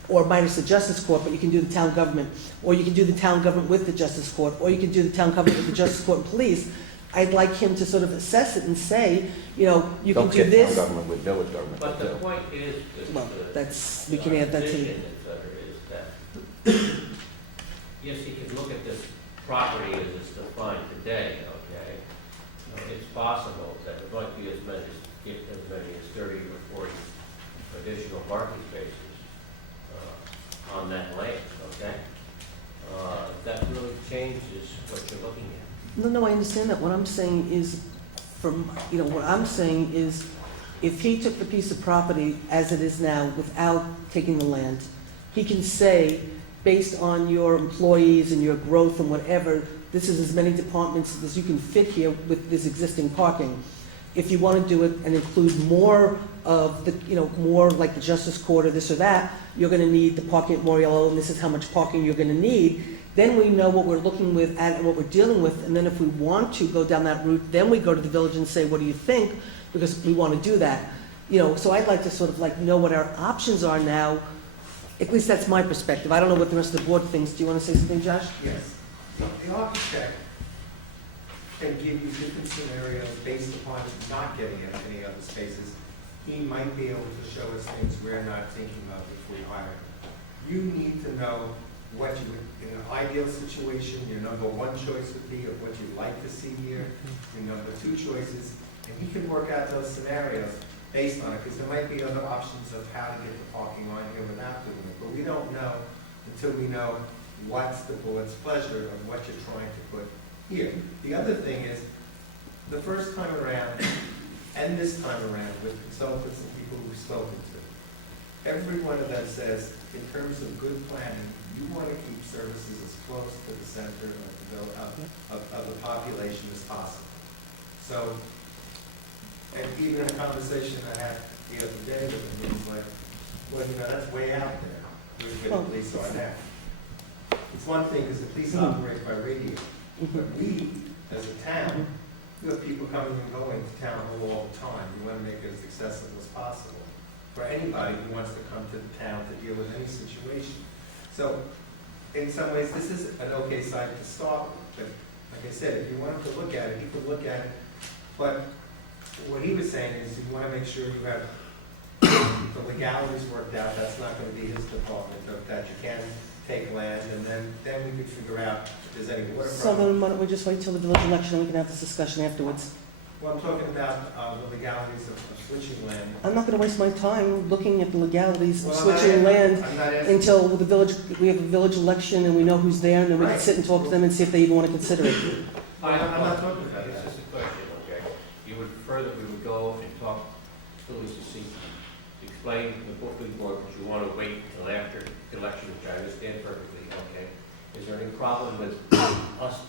or minus the justice court, but you can do the town government, or you can do the town government with the justice court, or you can do the town government with the justice court and police. I'd like him to sort of assess it and say, you can do this. Town government with village government. But the point is, Well, we can add that to. position, et cetera, is that, yes, he can look at this property as it's defined today, okay? It's possible that there might be as many as 30 or 40 additional parking spaces on that land, okay? That really changes what you're looking at. No, I understand that. What I'm saying is, if he took the piece of property as it is now without taking the land, he can say, based on your employees and your growth and whatever, this is as many departments as you can fit here with this existing parking. If you want to do it and include more of the, more like the justice court or this or that, you're going to need the parking at Moriello, and this is how much parking you're going to need. Then we know what we're looking with and what we're dealing with, and then if we want to go down that route, then we go to the village and say, what do you think? Because we want to do that. So I'd like to sort of know what our options are now. At least that's my perspective. I don't know what the rest of the board thinks. Do you want to say something, Josh? Yes. The architect can give you different scenarios based upon not getting any other spaces. He might be able to show us things we're not thinking of if we hire him. You need to know what you, in an ideal situation, your number one choice would be of what you'd like to see here, your number two choices, and he can work out those scenarios based on it, because there might be other options of how to get the parking on here without doing it. But we don't know until we know what's the board's pleasure of what you're trying to put here. The other thing is, the first time around, and this time around, with consultants and people we've spoken to, every one of them says, in terms of good planning, you want to keep services as close to the center of the population as possible. So, and even in a conversation I had the other day with him, he was like, well, you know, that's way out there, where the police are now. It's one thing because the police operate by radio, but we, as a town, you have people coming and going to town hall all the time. You want to make it as accessible as possible for anybody who wants to come to the town to deal with any situation. So, in some ways, this is an okay site to start with, but like I said, if you wanted to look at it, you could look at it, but what he was saying is you want to make sure you have the legalities worked out. That's not going to be his department, that you can take land, and then we could figure out if there's any water So problem. then why don't we just wait till the village election and we can have this discussion afterwards? Well, I'm talking about the legalities of switching land. I'm not gonna waste my time looking at the legalities of Well, I'm not switching land I'm not asking. until the village, we have a village election and we know who's there, and then we can Right. sit and talk to them and see if they even want to consider it. I'm not talking about It's that. just a question, okay? We would go and talk to Louis to see, explain the book report, but you want to wait until after the election, which I understand perfectly, okay? Is there any problem with us,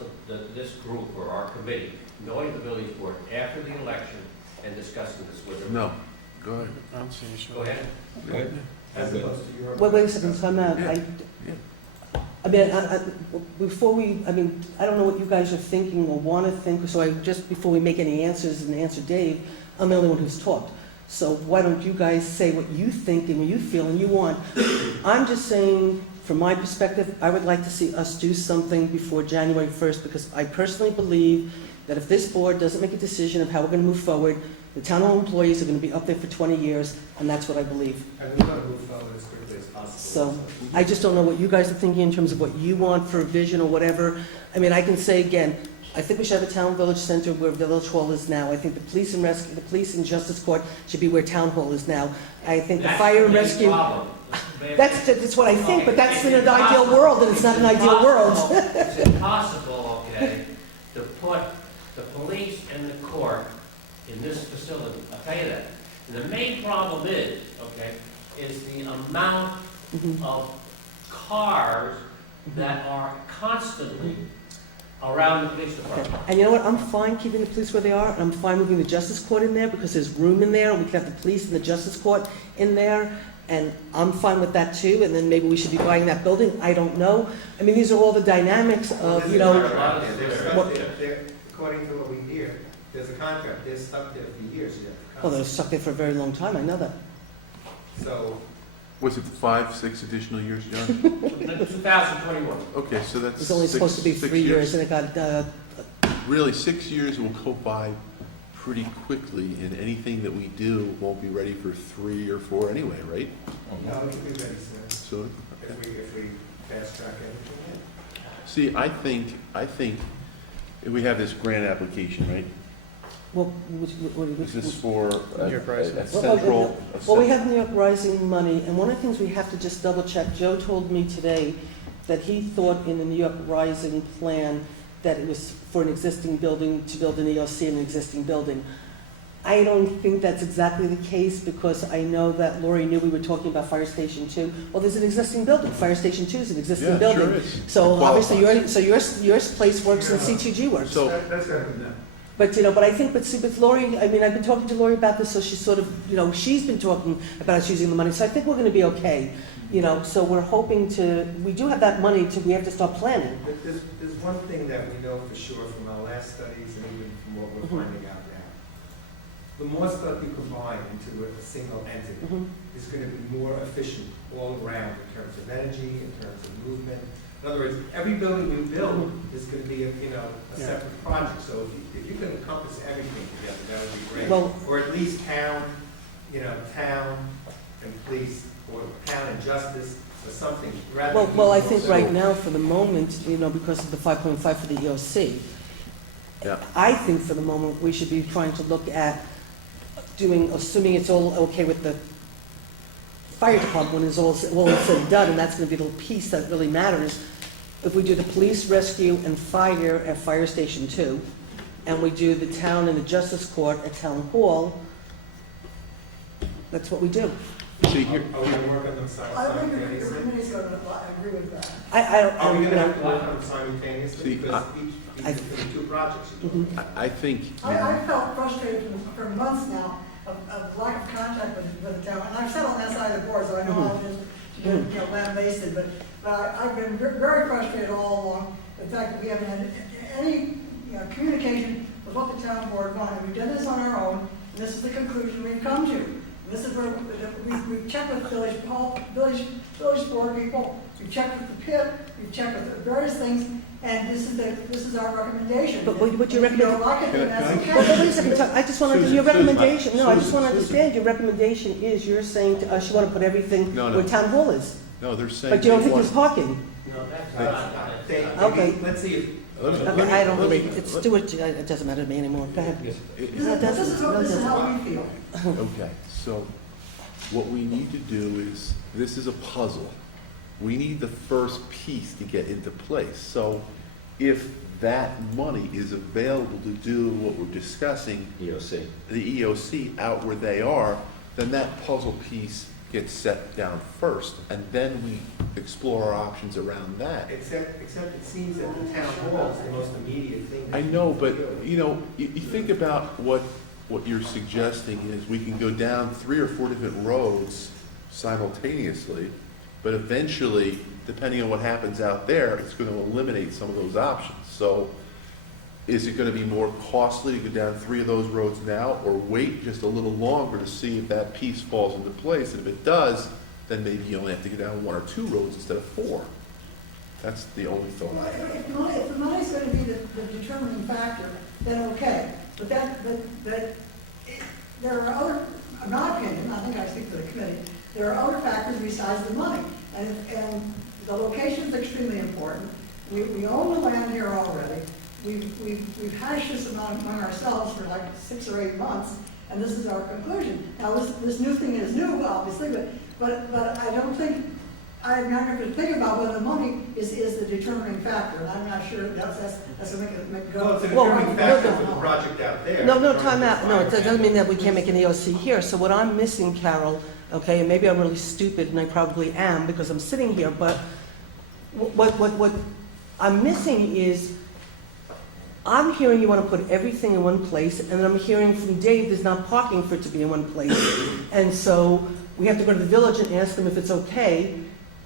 this group or our committee, knowing the village board after the election and discussing this with them? No, go ahead. I don't see an issue. Go ahead. Good. As opposed to your. Wait a second, time out. Yeah. I mean, before we, I mean, I don't know what you guys are thinking or want to think, so just before we make any answers and answer Dave, I'm the only one who's talked. So why don't you guys say what you think and what you feel and you want? I'm just saying, from my perspective, I would like to see us do something before January 1st, because I personally believe that if this board doesn't make a decision of how we're going to move forward, the town hall employees are going to be up there for 20 years, and that's what I believe. And we want to move forward as quickly as possible. So I just don't know what you guys are thinking in terms of what you want for a vision or whatever. I mean, I can say again, I think we should have a town village center where Village Hall is now. I think the police and rescue, the police and justice court should be where town hall is now. I think the fire and rescue. That's what I think, but that's in an ideal world, and it's not an ideal world. It's impossible, okay, to put the police and the court in this facility. I'll tell you that. And the main problem is, okay, is the amount of cars that are constantly around the police department. And you know what, I'm fine keeping the police where they are, and I'm fine moving the justice court in there, because there's room in there, and we can have the police and the justice court in there, and I'm fine with that too, and then maybe we should be buying that building, I don't know. I mean, these are all the dynamics of, you know, According to what we hear, there's a contract, they're stuck there for years yet. well, they're stuck there for a very long time, I know that. So, Was it 5, 6 additional years, John? 2021. Okay, so that's It's only supposed to be 6 3 years, and it got, Really, 6 years will go by pretty quickly, and anything that we do won't be ready for 3 or 4 anyway, right? no, it can be ready soon, So, if we fast track everything in. see, I think if we have this grant application, right? well, which, Is this for New York Rising. a central? well, we have New York Rising money, and one of the things we have to just double check, Joe told me today that he thought in the New York Rising plan that it was for an existing building, to build an EOC in an existing building. I don't think that's exactly the case, because I know that Lori knew we were talking about Fire Station 2. Well, there's an existing building, Fire Station 2 is an existing Yeah, building. sure is. So It obviously, qualifies. your place works and C2G works. So, That's gotta be done. But, you know, but I think, but see, with Lori, I mean, I've been talking to Lori about this, so she's sort of, you know, she's been talking about us using the money, so I think we're gonna be okay. You know, so we're hoping to, we do have that money we have to start planning. But there's one thing that we know for sure from our last studies and even from what we're finding out now. The more stuff you combine into a single entity Mhm. is going to be more efficient all around in terms of energy, in terms of movement, In other words, every building you build is gonna be a Yeah. separate project, so if you can encompass everything together, that would be great. Well- Or at least town and police, or town and justice, or something, rather than. Well, I equal. think right now, for the moment, because of the 5.5 for the EOC, Yeah. I think for the moment, we should be trying to look at assuming it's all okay with the fire department when it's all said and done, and that's gonna be the little piece that really matters. If we do the police, rescue, and fire at Fire Station 2, and we do the town and the justice court at Town Hall, that's what we do. See, here, Are we gonna work on them I think the simultaneously? committee's gonna, I agree with that. I don't, Are we gonna have to you work on them simultaneously? See, Because I- each of the two projects you're doing. I think, I felt frustrated for months now of lack of contact with the town, and I've sat on that side of the board, so I know how it is to get, lambasted, but I've been very frustrated all along, the fact that we haven't had any, communication with what the town board wanted. We've done this on our own, and this is the conclusion we've come to. This is where we've checked with village board people, we've checked with the PIP, we've checked with various things, and this is our recommendation. But what your If you don't recommendation? like it, then that's Can I- okay. Wait a second, I just want to, Susan, your Susan, recommendation, no, I just Susan, want to Susan. understand, your recommendation is, you're saying to us, you want to put everything No, no. where Town Hall is, no, they're saying. but you don't they think want- there's parking? No, that's They- not. They- Okay. Let's see if. Let me- Okay, I don't let me- really, it's Stuart, it doesn't matter to me anymore, go ahead. it- No, it This doesn't. is No, it this is doesn't. how we feel. Okay, so what we need to do is, this is a puzzle. We need the first piece to get into place. So if that money is available to do what we're discussing, EOC. the EOC out where they are, then that puzzle piece gets set down first, and then we explore our options around that. Except it seems that the town hall is the most immediate thing. that I you know, can but, do. you think about what you're suggesting is we can go down 3 or 4 different roads simultaneously, but eventually, depending on what happens out there, it's going to eliminate some of those options. So is it going to be more costly to go down 3 of those roads now, or wait just a little longer to see if that piece falls into place? And if it does, then maybe you only have to go down 1 or 2 roads instead of 4. That's the only thought I have. If the money's going to be the determining factor, then okay. But there are other, in my opinion, I think I speak for the committee, there are other factors besides the money. And the location's extremely important. We own the land here already. We've hashed this among ourselves for like 6 or 8 months, and this is our conclusion. Now, this new thing is new, obviously, but I don't think, I'm not going to think about whether the money is the determining factor, and I'm not sure that's going to make it go. Well, it's a Well, determining no, factor no. for the project out there. No, time out, no, it doesn't mean that we can't make an EOC here. So what I'm missing, Carol, okay, and maybe I'm really stupid, and I probably am, because I'm sitting here, but what I'm missing is, I'm hearing you want to put everything in one place, and then I'm hearing from Dave, there's not parking for it to be in one place. And so we have to go to the village and ask them if it's okay.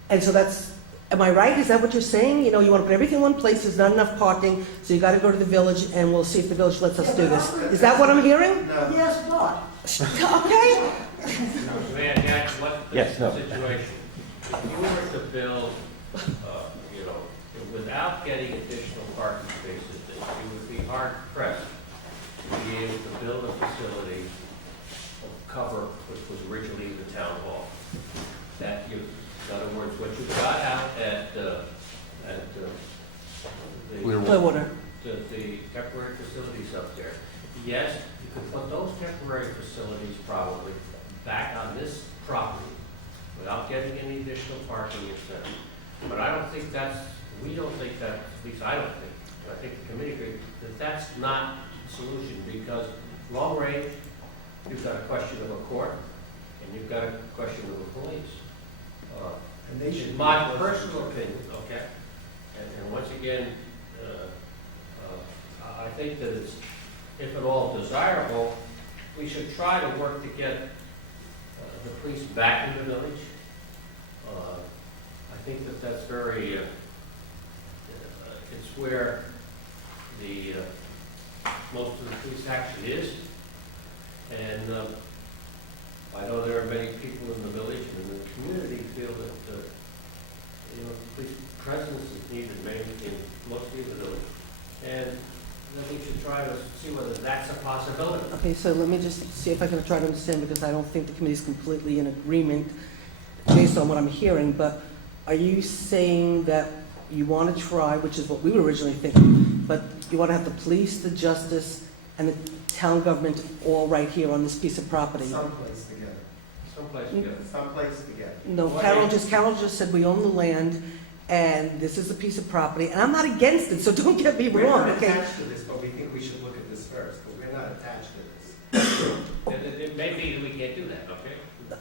And so that's, am I right? Is that what you're saying? You want to put everything in one place, there's not enough parking, so you got to go to the village, and we'll see if the village lets us do this. Is that what I'm hearing? No. Yes, but. Okay. May I add what the Yes, no. situation? If you were to build, without getting additional parking spaces, you would be hard pressed to be able to build a facility of cover which was originally the town hall. In other words, what you got out at Clearwater. the temporary facilities up there. Yes, you could put those temporary facilities probably back on this property without getting any additional parking, etc. But I don't think we don't think that, at least I don't think, I think the committee agrees, that that's not the solution, because long range, you've got a question of a court, and you've got a question of the police. And they should. In my personal opinion, okay, and once again, I think that it's, if at all desirable, we should try to work to get the police back in the village. I think that that's very, it's where the most of the police action is, and I know there are many people in the village and in the community feel that, the police presence is needed maybe in mostly the village. And I think we should try to see whether that's a possibility. Okay, so let me just see if I can try to understand, because I don't think the committee's completely in agreement based on what I'm hearing, but are you saying that you want to try, which is what we were originally thinking, but you want to have the police, the justice, and the town government all right here on this piece of property? Someplace together. Someplace together. Someplace together. No, Carol just said we own the land, and this is a piece of property, and I'm not against it, so don't get me We're wrong, not okay? attached to this, but we think we should look at this first, but we're not attached to this. It may be that we can't do that, okay?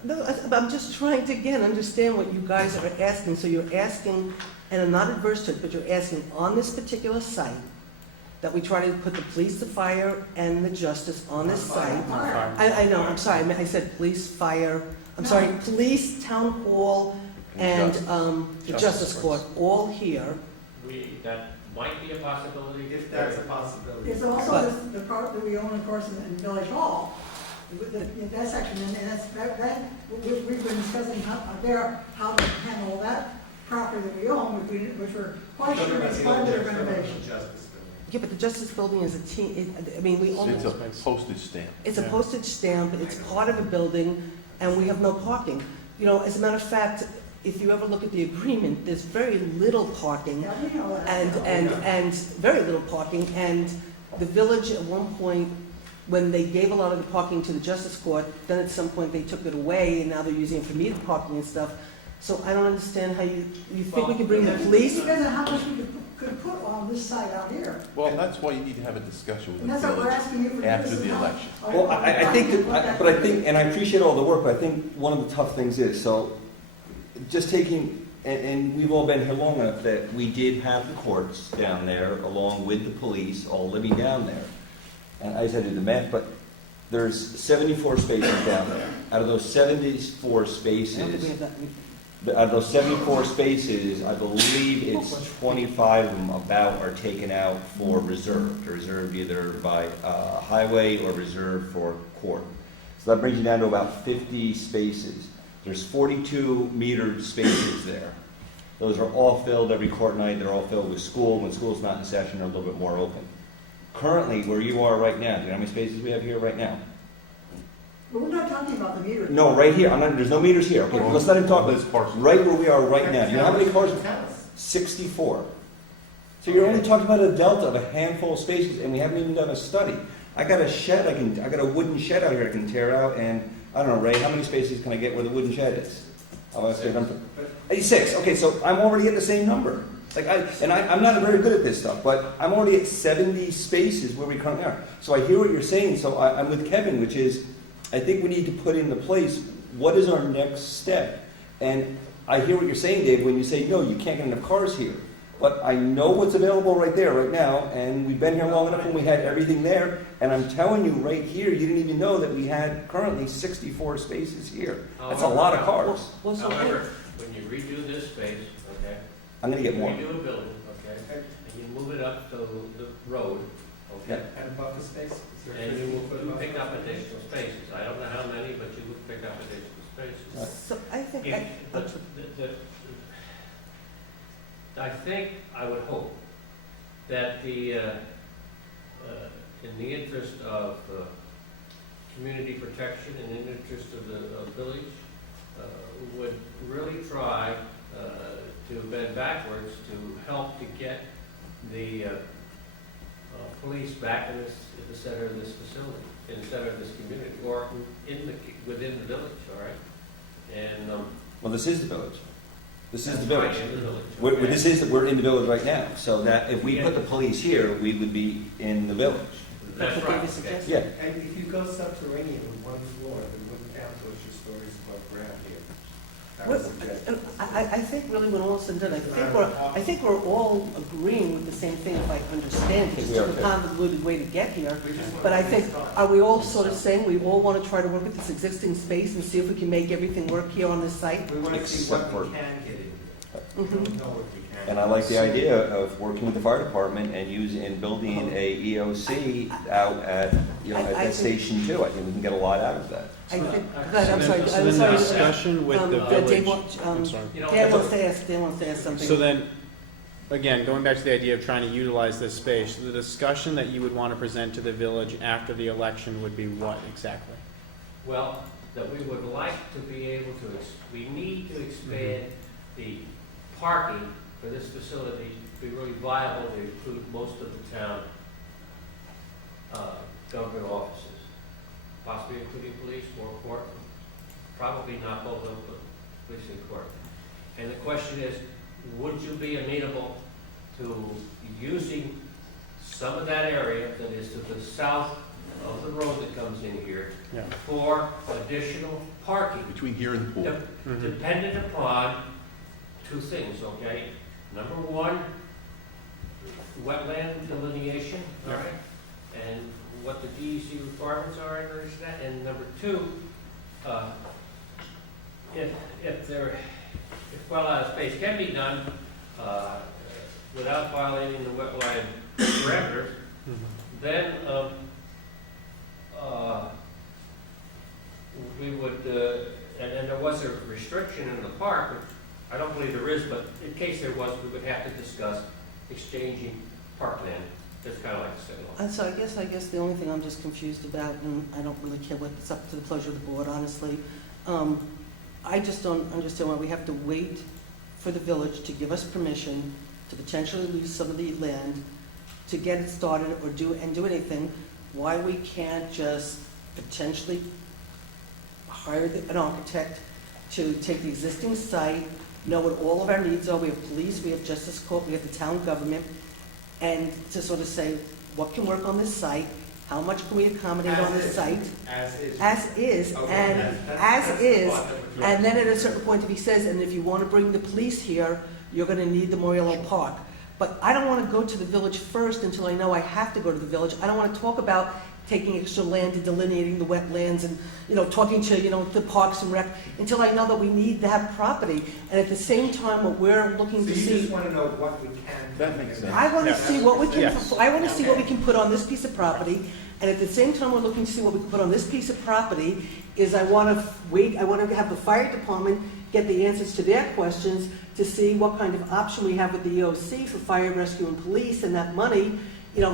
No, I'm just trying to, again, understand what you guys are asking. So you're asking, and I'm not adverse to it, but you're asking on this particular site that we try to put the police, the fire, and the justice on this site. I know, I'm sorry, I said police, fire, I'm sorry, police, town hall, and the justice court, all here. That might be a possibility. If that's a possibility. It's also the part that we own, of course, in Village Hall, that section, and that, we've been discussing how to handle that property that we own, which we're quite sure is part of the renovation. Yeah, but the justice building is a team, I mean, we own. It's a postage stamp. It's a postage stamp, it's part of a building, and we have no parking. You know, as a matter of fact, if you ever look at the agreement, there's very little parking, Yeah, we know that. and very little parking, and the village at one point, when they gave a lot of the parking to the justice court, then at some point they took it away, and now they're using it for meter parking and stuff. So I don't understand how you think we could bring the police? Depends on how much we could put on this side out here. Well, that's why you need to have a discussion with And the that's what we're village asking you for. after the election. Well, I think that, but I think, and I appreciate all the work, but I think one of the tough things is, so, just taking, and we've all been here long enough that we did have the courts down there, along with the police, all living down there. And I just had to do the math, but there's 74 spaces down there. Out of those 74 I don't think we spaces, have that. out of those 74 spaces, I believe it's 25 of them about are taken out for reserved, or reserved either by highway or reserved for court. So that brings you down to about 50 spaces. There's 42 metered spaces there. Those are all filled every court night. They're all filled with school. When school's not in session, they're a little bit more open. Currently, where you are right now, do you know how many spaces we have here right now? But we're not talking about the meter. No, right here. There's no meters here. Okay, let's let him talk. This parcel. Right where we are right now. Do you know how many cars? 64. So you're only talking about a delta of a handful of spaces, and we haven't even done a study. I got a shed. I got a wooden shed out here I can tear out, and I don't know, Ray, how many spaces can I get where the wooden shed is? Oh, that's good. 86. Okay, so I'm already at the same number. I'm not very good at this stuff, but I'm already at 70 spaces where we currently are. So I hear what you're saying. So I'm with Kevin, which is, I think we need to put into place what is our next step. And I hear what you're saying, Dave, when you say, no, you can't get enough cars here. But I know what's available right there, right now, and we've been here long enough when we had everything there. And I'm telling you, right here, you didn't even know that we had currently 64 spaces here. That's a lot of cars. However, when you redo this space, okay? I'm going to get more. You redo a building, okay? And you move it up to the road, okay? And buffer space? And you will pick up additional spaces. I don't know how many, but you would pick up additional spaces. So I think, I think, I would hope, that in the interest of community protection and in the interest of the village, would really try to bend backwards to help to get the police back in the center of this facility, in the center of this community, or within the village, all right? And Well, this is the village. This is the right village. in the village. We're in the village right now. So that if we put the police here, we would be in the village. That's what right. they Okay. suggest. Yeah. And if you go subterranean with one floor, then wouldn't count those your stories above ground here. That was suggested. I think really when all is said and done, I think we're all agreeing with the same thing, if I understand it. It's We are, just a too. convoluted way to get here. We just want But I to think, stop. are we all sort of saying we all want to try to work with this existing space and see if we can make everything work here on this site? We want to see Except what we for- can get in. Mhm. We don't know what we can. And I like the idea of working with the fire department and building a EOC out at I that think- station too. I think we can get a lot out of that. I think, So but I'm sorry, So then the discussion with the Dave village, wants- I'm sorry. You know, Dan wants to ask something. So then, again, going back to the idea of trying to utilize this space, the discussion that you would want to present to the village after the election would be what exactly? Well, that we would like to be able to, we need to expand the parking for this facility to be really viable, to include most of the town government offices, possibly including police, more important, probably not both of them, but police and court. And the question is, would you be amenable to using some of that area that is to the south of the road that comes in here Yeah. for additional parking? Between here and the pool. Dependent upon two things, okay? Number one, wetland delineation, all Yeah. right? And what the DEC requirements are, and there's that. And number two, if well out of space can be done without violating the wetland parameters, then we would, and there was a restriction in the park, which I don't believe there is, but in case there was, we would have to discuss exchanging parkland. That's kind of like a city law. And so I guess the only thing I'm just confused about, and I don't really care what's up to the pleasure of the board, honestly, I just don't understand why we have to wait for the village to give us permission to potentially lose some of the land, to get it started or do anything, why we can't just potentially hire an architect to take the existing site, know what all of our needs are. We have police, we have justice court, we have the town government, and to sort of say, what can work on this site, how much can we accommodate on this site? As is, Okay, and that's as the is, part that we're- and then at a certain point, if he says, and if you want to bring the police here, you're going to need the Memorial Park. But I don't want to go to the village first until I know I have to go to the village. I don't want to talk about taking extra land and delineating the wetlands and, talking to, the Parks and Rec, until I know that we need that property. And at the same time, what we're looking So to you see. just want to know what we can. That makes sense. I want to Yeah. see what we can, Yes. I want to see what we can put on this piece of property, and at the same time, we're looking to see what we can put on this piece of property, is I want to wait, I want to have the fire department get the answers to their questions, to see what kind of option we have with the EOC for fire rescue and police, and that money,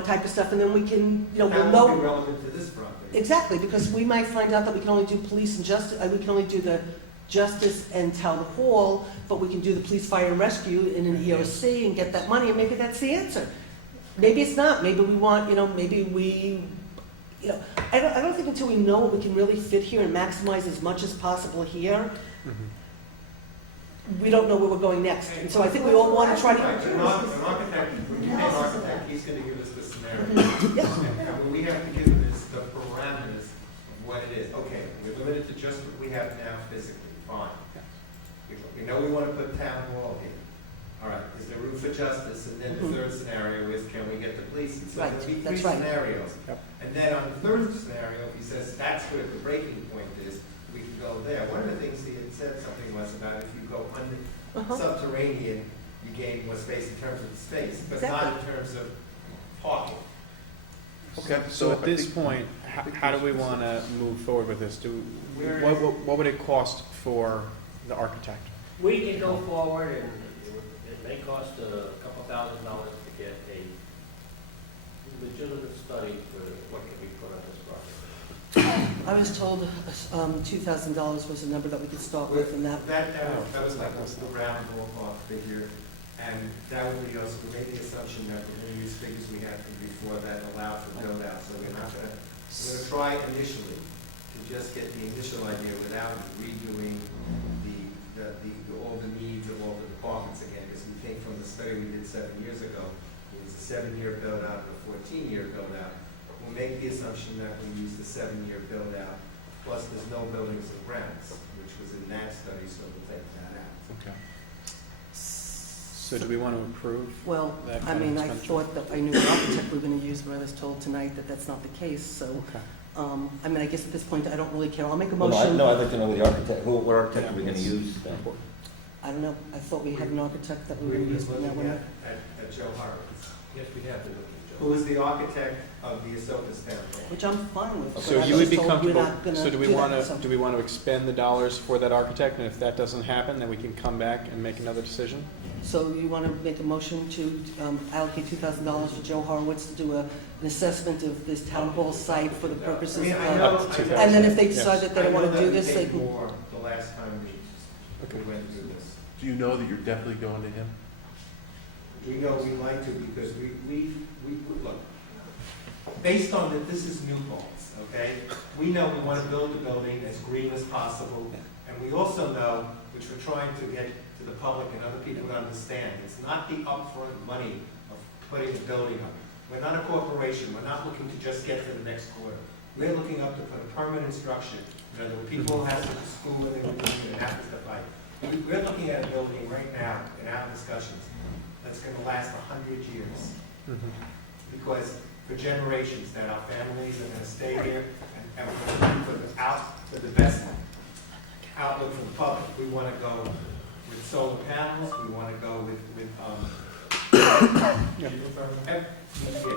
type of stuff, and then we can, we'll That know. won't be relevant to this property. Exactly, because we might find out that we can only do police and justice, we can only do the justice and town hall, but we can do the police, fire, and rescue in an EOC and get that money, and maybe that's the answer. Maybe it's not, maybe we want, maybe we, I don't think until we know what we can really fit here and maximize as much as possible here, we don't know where we're going next. And so I think we all want to try Right, to. an architect, when you say an architect, he's going to give us the scenario. And what we have to give him is the parameters of what it is. Okay, we're limited to just what we have now physically, fine. We know we want to put town hall here. All right, is there room for justice? And then the third scenario is, can we get the police? And so Right, there'll be that's three right. scenarios. Yep. And then on the third scenario, he says, that's where the breaking point is, we can go there. One of the things he had said something was about if you go under subterranean, you gain more space in terms of the space, but not in terms of parking. Okay, So at I this think- point, I think how do we there's- want to move forward with this? Where What would it cost for the architect? We can go forward, and it may cost a couple $1,000 to get a legitimate study for what can be put on this project. I was told $2,000 was the number that we could start with, and that, That was like the round ballpark figure, and that would be also, we made the assumption that we're going to use figures we had from before that allow for build out, so we're going to try initially to just get the initial idea without redoing all the needs of all the departments again, because we think from the study we did 7 years ago, it was a 7-year build out and a 14-year build out. We'll make the assumption that we use the 7-year build out, plus there's no buildings and grounds, which was in that study, so we'll take that out. Okay. So do we want to approve? well, That I kind of mean, I expenditure. thought that I knew the architect we were going to use, but I was told tonight that that's not the case, so, Okay. I mean, I guess at this point, I don't really care. I'll make a Well, motion. no, I'd like to know what architect are we going to use then? I don't know, I thought we had an architect that we were going to use, but now we're not. At Joe Horowitz. Yes, we have to look at Joe. who is the architect of the Ahsoka standpoint. Which I'm fine with. but So I you would was be told we're comfortable, not gonna so do we that, want so- to, do we want to expend the dollars for that architect? And if that doesn't happen, then we can come back and make another decision? So you want to make a motion to allocate $2,000 for Joe Horowitz to do an assessment of this town hall site for the I purposes mean, of... I know, Up to I know- And then if they Yes. decide that they don't want to do this, they I know that can... we paid more the last time we went through this. Do you know that you're definitely going to him? We know we like to because look, based on that this is New Paltz, okay? We know we want to build the building as green as possible. And we also know, which we're trying to get to the public and other people to understand, it's not the upfront money of putting the building up. We're not a corporation. We're not looking to just get to the next quarter. We're looking up to put a permanent structure. You know, the people have to school when they were doing and have to fight. We're looking at a building right now in our discussions that's going to last 100 years. Because for generations that our families are going to stay here and we're going to look for the best outlook for the public. We want to go with solar panels. We want to go with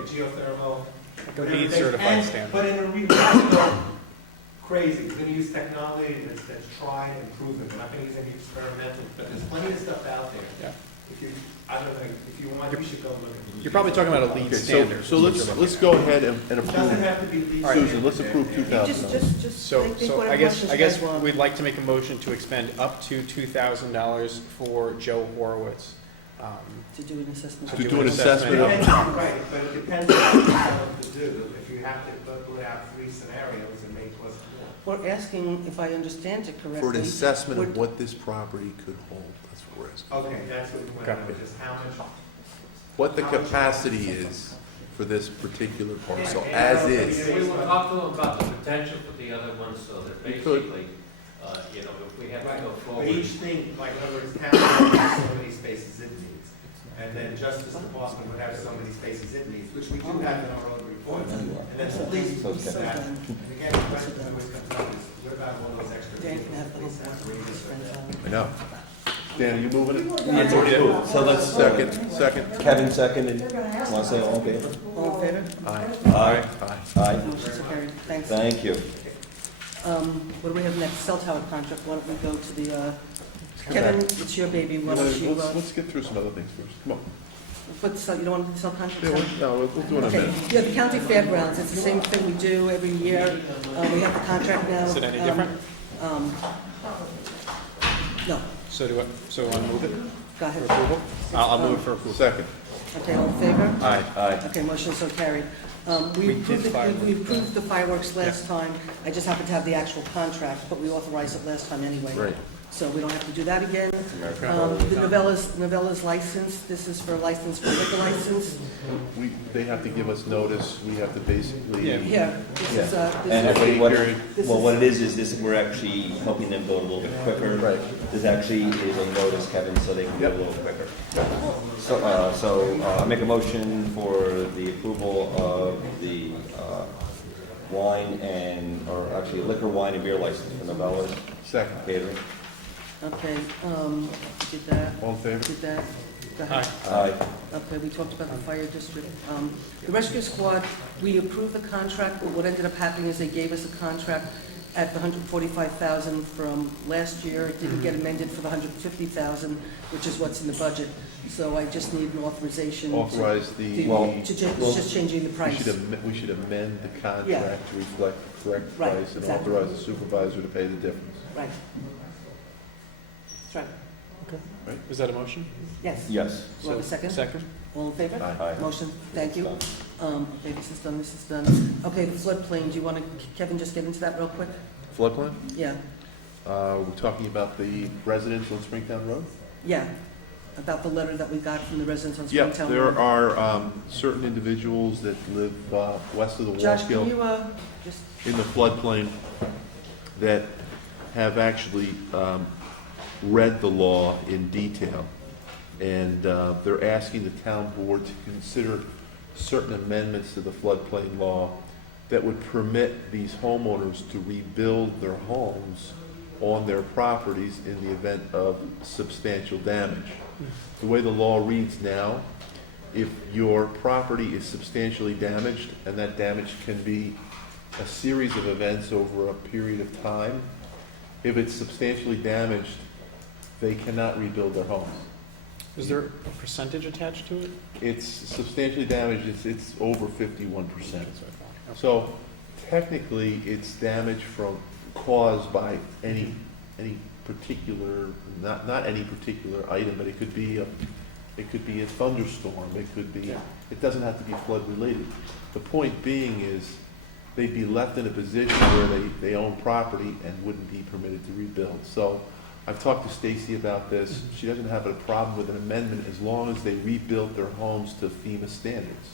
geothermal. Like a LEED certified standard. But in a we're not going to go crazy. We're going to use technology that's tried and proven. We're not going to use any experimental, but there's plenty of stuff out there. Yeah. If you, I don't know, if you want, you should go look at it. You're probably talking about a LEED Okay, standard. so let's go ahead and It doesn't approve. have to be these. Susan, let's approve Just So, think so whatever I guess, questions I you guess guys want. we'd like to make a motion to expend up to $2,000 for Joe Horowitz. To do an assessment. To do an assessment of- Right, but it depends on what you want to do. If you have to put out 3 scenarios, it may cost more. We're asking, if I understand it correctly... For an assessment of we're- what this property could hold, that's what we're asking. Okay, that's what we want to know, just how much. What the capacity is for this particular parcel, as is. We will talk to them about the potential for the other ones, so that You could. basically, you know, if we have to Right, go but forward. each thing, like, in other words, town has so many spaces it needs. And then Justice Department would have so many spaces it needs, which we do have in our own report. And then the police would do that. And again, the question that always comes up is, what about all those extra Dan vehicles? can have the whole Police have board radius spend or- time. I know. Dan, are you moving it? It's already moved. So let's, Second. Kevin seconded. They're gonna ask. Want to say all in favor? All in favor? Aye. Aye. Aye. Aye. Motion's carried. Thanks. Thank you. What do we have next? Cell tower contract. Why don't we go to the... Kevin, it's your baby. Why don't you... Let's get through some other things first. Come on. You don't want to cell contract? Yeah, no, we'll do it in a Okay, minute. yeah, the county fairgrounds, it's the same thing we do every year. We have the contract now. Is it any different? No, So so I move it go for ahead. approval? I'll move for approval. Second. Okay, all in favor? Aye. Aye. Okay, motion so carried. We We did approved fireworks. we approved the fireworks last time. I just happened to have the actual contract, but we authorized it last time anyway. Right. So we don't have to do that again. Okay. The Novella's license, this is for license, for liquor license. They have to give us notice, we have to basically. Yeah. Here, this is, And this actually, what, Period. well, what it is this, we're actually helping them go a little bit quicker. Right. This actually is a notice, Kevin, so they can go a little quicker. So, I make a motion for the approval of the, wine and, or actually liquor, wine, and beer license for Novella's Second. Catering. okay, did that, All in favor? did that. Go ahead. Aye. Aye. Okay, we talked about the fire district. The rescue squad, we approved the contract, but what ended up happening is they gave us a contract at the $145,000 from last year. It didn't get amended for the $150,000, which is what's in the budget. So I just need an authorization. Authorize the, Well- To change, it's just changing the price. we should amend the Yeah. contract to reflect the correct Right, price and exactly. authorize the supervisor to pay the difference. Right. That's right. Is that a motion? Yes. Yes. Do I have a second? Second? All in favor? Aye. Aye. Motion, thank you. Okay, this is done, this is done. Okay, the floodplain, do you want to, Kevin, just get into that real quick? Floodplain? Yeah, We're talking about the residents on Springtown Road? yeah, about the letter that we got from the residents on Yeah, Springtown there Road. are certain individuals that live west of the Josh, can Wallkill you, just, in the floodplain that have actually read the law in detail. And they're asking the town board to consider certain amendments to the floodplain law that would permit these homeowners to rebuild their homes on their properties in the event of substantial damage. The way the law reads now if your property is substantially damaged, and that damage can be a series of events over a period of time, if it's substantially damaged, they cannot rebuild their homes. Is there a percentage attached to it? It's substantially damaged, it's over 51%. So technically, it's damage caused by any particular, not any particular item, but it could be a thunderstorm, it doesn't have to be flood related. The point being is, they'd be left in a position where they own property and wouldn't be permitted to rebuild. So I've talked to Stacy about this. She doesn't have a problem with an amendment as long as they rebuilt their homes to FEMA standards.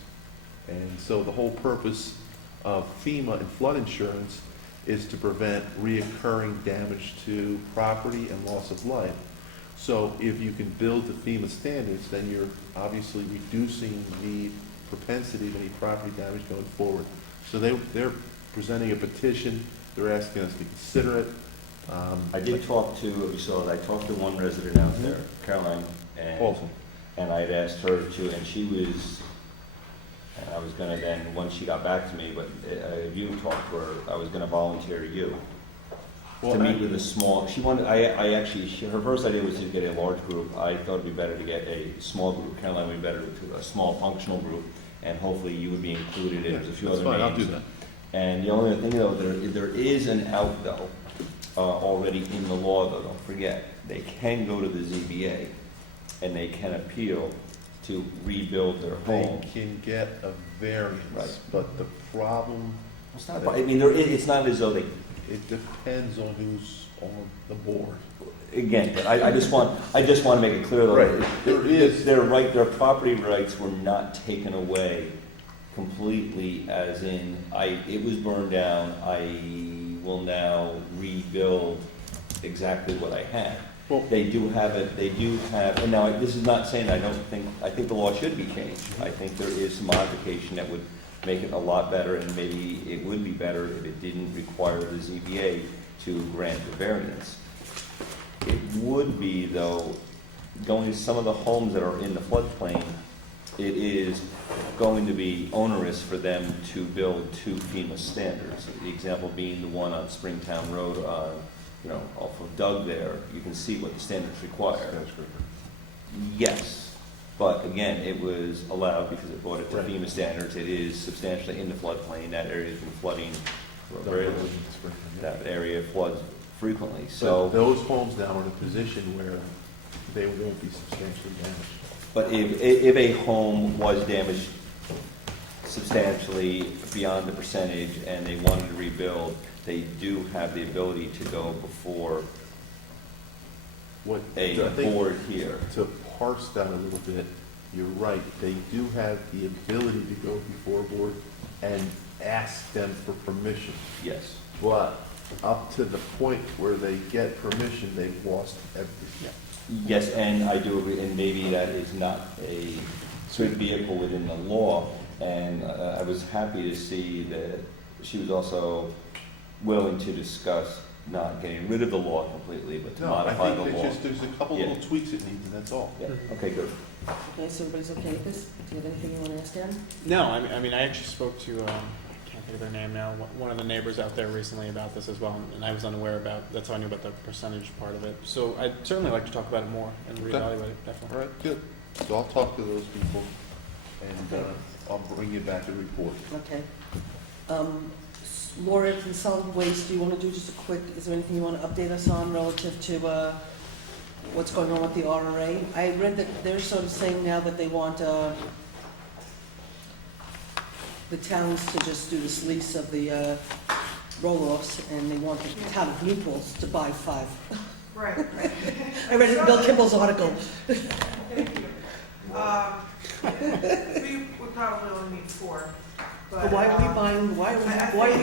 And so the whole purpose of FEMA and flood insurance is to prevent reoccurring damage to property and loss of life. So if you can build to FEMA standards, then you're obviously reducing the propensity of any property damage going forward. So they're presenting a petition, they're asking us to consider it. I did talk to, I talked to one resident out there, Caroline, Awesome. and I'd asked her to, and she was, and I was gonna then, once she got back to me, but you talked to her, I was gonna volunteer you to meet with a small, she wanted, her first idea was to get a large group. I thought it'd be better to get a small group. Caroline would be better to a small functional group, and hopefully you would be included in, there's a few That's other fine, names. I'll do that. And the only other thing though, there is an out though, already in the law though, don't forget, they can go to the ZBA and they can appeal to rebuild their home. They can get a variance, Right. but the problem, It's not, I mean, it's not as though they, it depends on who's on the board. again, but I just want to make it clear though, Right. their property rights were not taken away completely, as in, it was burned down, I will now rebuild exactly what I had. Well, They do have, and now, this is not saying I think the law should be changed. I think there is some modification that would make it a lot better, and maybe it would be better if it didn't require the ZBA to grant the variance. It would be, though, going to some of the homes that are in the floodplain, it is going to be onerous for them to build to FEMA standards. The example being the one on Springtown Road, off of Doug there, you can see what the standards require. Yes, but again, it was allowed because it brought it to Right. FEMA standards. It is substantially in the floodplain. That area has been flooding for a very long. That area floods frequently, So so. those homes now are in a position where they won't be substantially damaged. But if a home was damaged substantially beyond the percentage and they wanted to rebuild, they do have the ability to go before What a I think, board here. to parse that a little bit, you're right, they do have the ability to go before a board and ask them for permission. Yes. But up to the point where they get permission, they've lost everything. Yes, and I do agree, and maybe that is not a good vehicle within the law. And I was happy to see that she was also willing to discuss not getting rid of the law completely, but to No, I modify the think law. there's a couple Yeah. little tweaks it needs, and that's all. Yeah, okay, good. Okay, so everybody's okay with this? Do you have anything you want to ask Dan? No, I mean, I actually spoke to, I can't think of their name now, one of the neighbors out there recently about this as well, and I was unaware about, that's how I knew about the percentage part of it. So I'd certainly like to talk about it more and reevaluate it, definitely. All right, good. So I'll talk to those people, and I'll bring you back a report. Okay. Laura, from solid waste, do you want to do just a quick, is there anything you want to update us on relative to what's going on with the RRA? I read that they're sort of saying now that they want the towns to just do this lease of the roll-offs, and they want the town of New Paltz to buy 5. Right. I read it in Bill Kimball's article. Thank you. We would probably only need 4. But why are we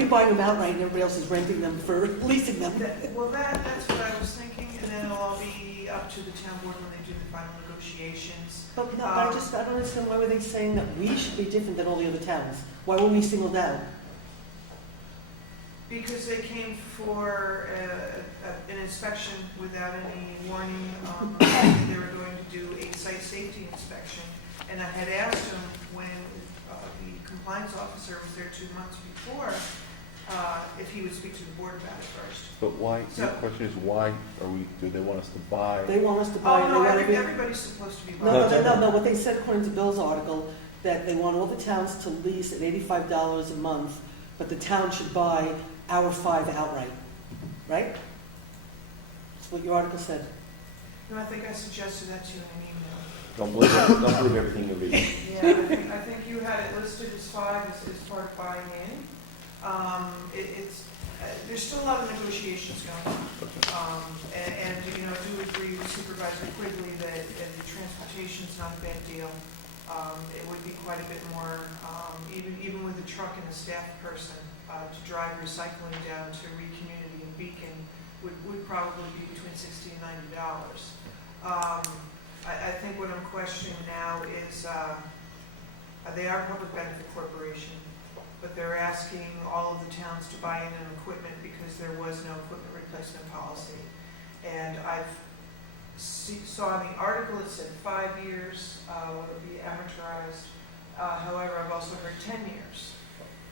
buying them outright and everybody else is renting them for leasing them? Well, that's what I was thinking, and then it'll all be up to the town board when they do the final negotiations. But no, I don't understand, why were they saying that we should be different than all the other towns? Why were we singled out? Because they came for an inspection without any warning. They were going to do a site safety inspection, And I had asked him when the compliance officer was there 2 months before, if he would speak to the board about it first. But why, the So- question is, why are we, do they want us to buy? They want us to buy. Oh, no, they wanna be- everybody's supposed to be No, buying. no, what they said according to Bill's article, that they want all the towns to lease at $85 a month, but the town should buy our 5 outright, right? That's what your article said. No, I think I suggested that to you in an email. Don't believe everything you read. Yeah, I think you had it listed as 5 as part of buying in. There's still a lot of negotiations going on. And, you know, I do agree with Supervisor Quigley that the transportation's not a bad deal. It would be quite a bit more, even with a truck and a staff person, to drive recycling down to Reed Community and Beacon would probably be between $60 and $90. I think what I'm questioning now is, they are a public benefit corporation, but they're asking all of the towns to buy in on equipment because there was no equipment replacement policy. And saw in the article it said 5 years, would be amortized. However, I've also heard 10 years.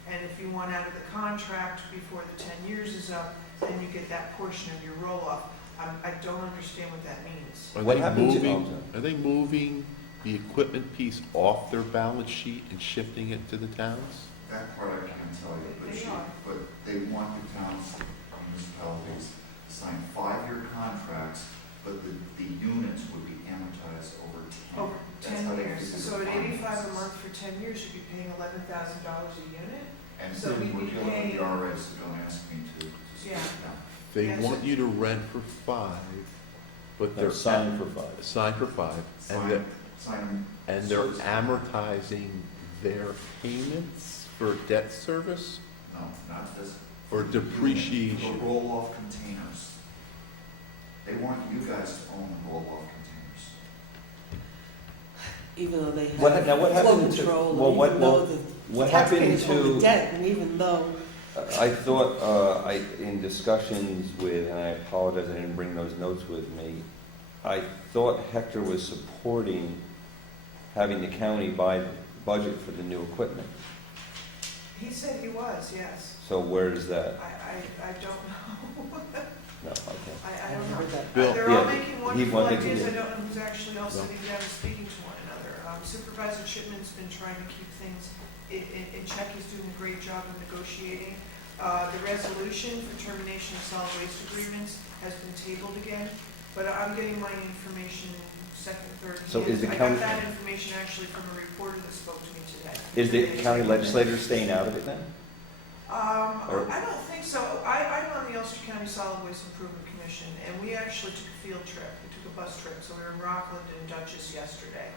And if you want out of the contract before the 10 years is up, then you get that portion of your roll-off. I don't understand what that means. Are they moving the equipment piece off their balance sheet and shifting it to the towns? That part I can't tell you, but they want the towns, municipalities to sign 5-year contracts, but the units would be amortized over 10. Over That's 10 how they years. figure So the at finance. $85 a month for 10 years, you'd be paying $11,000 a unit? And So we'd we're be dealing with paying- the RA, so don't ask me to speak Yeah. down. They Yes. want you to rent for 5, but they're. They're signed for 5. Signed for 5, and they're, Sign and they're service. amortizing their payments for debt service No, not this. or The depreciation? roll-off containers. They want you guys to own the roll-off containers. Even though they have What flow happened to, control, well, and even though the what happened taxpayers hold the to, debt, and even though, I thought, in discussions with, and I apologize, I didn't bring those notes with me, I thought Hector was supporting having the county buy the budget for the new equipment. He said he was, yes. So where is that? I don't know. No, okay. I don't know. heard that. Bill? They're all Yeah, making he wonderful wanted to ideas. do- I don't know who's actually all No. sitting down and speaking to one another. Supervisor Chipman's been trying to keep things in check. He's doing a great job of negotiating. The resolution for termination of solid waste agreements has been tabled again, but I'm getting my information second, third. So is the I county- got that information actually from a reporter that spoke to me today. Is the county legislator staying out of it then? Or- I don't think so. I'm on the Ulster County Solid Waste Improvement Commission, and we actually took a field trip. We took a bus trip, so we were in Rockland and Dutchess yesterday.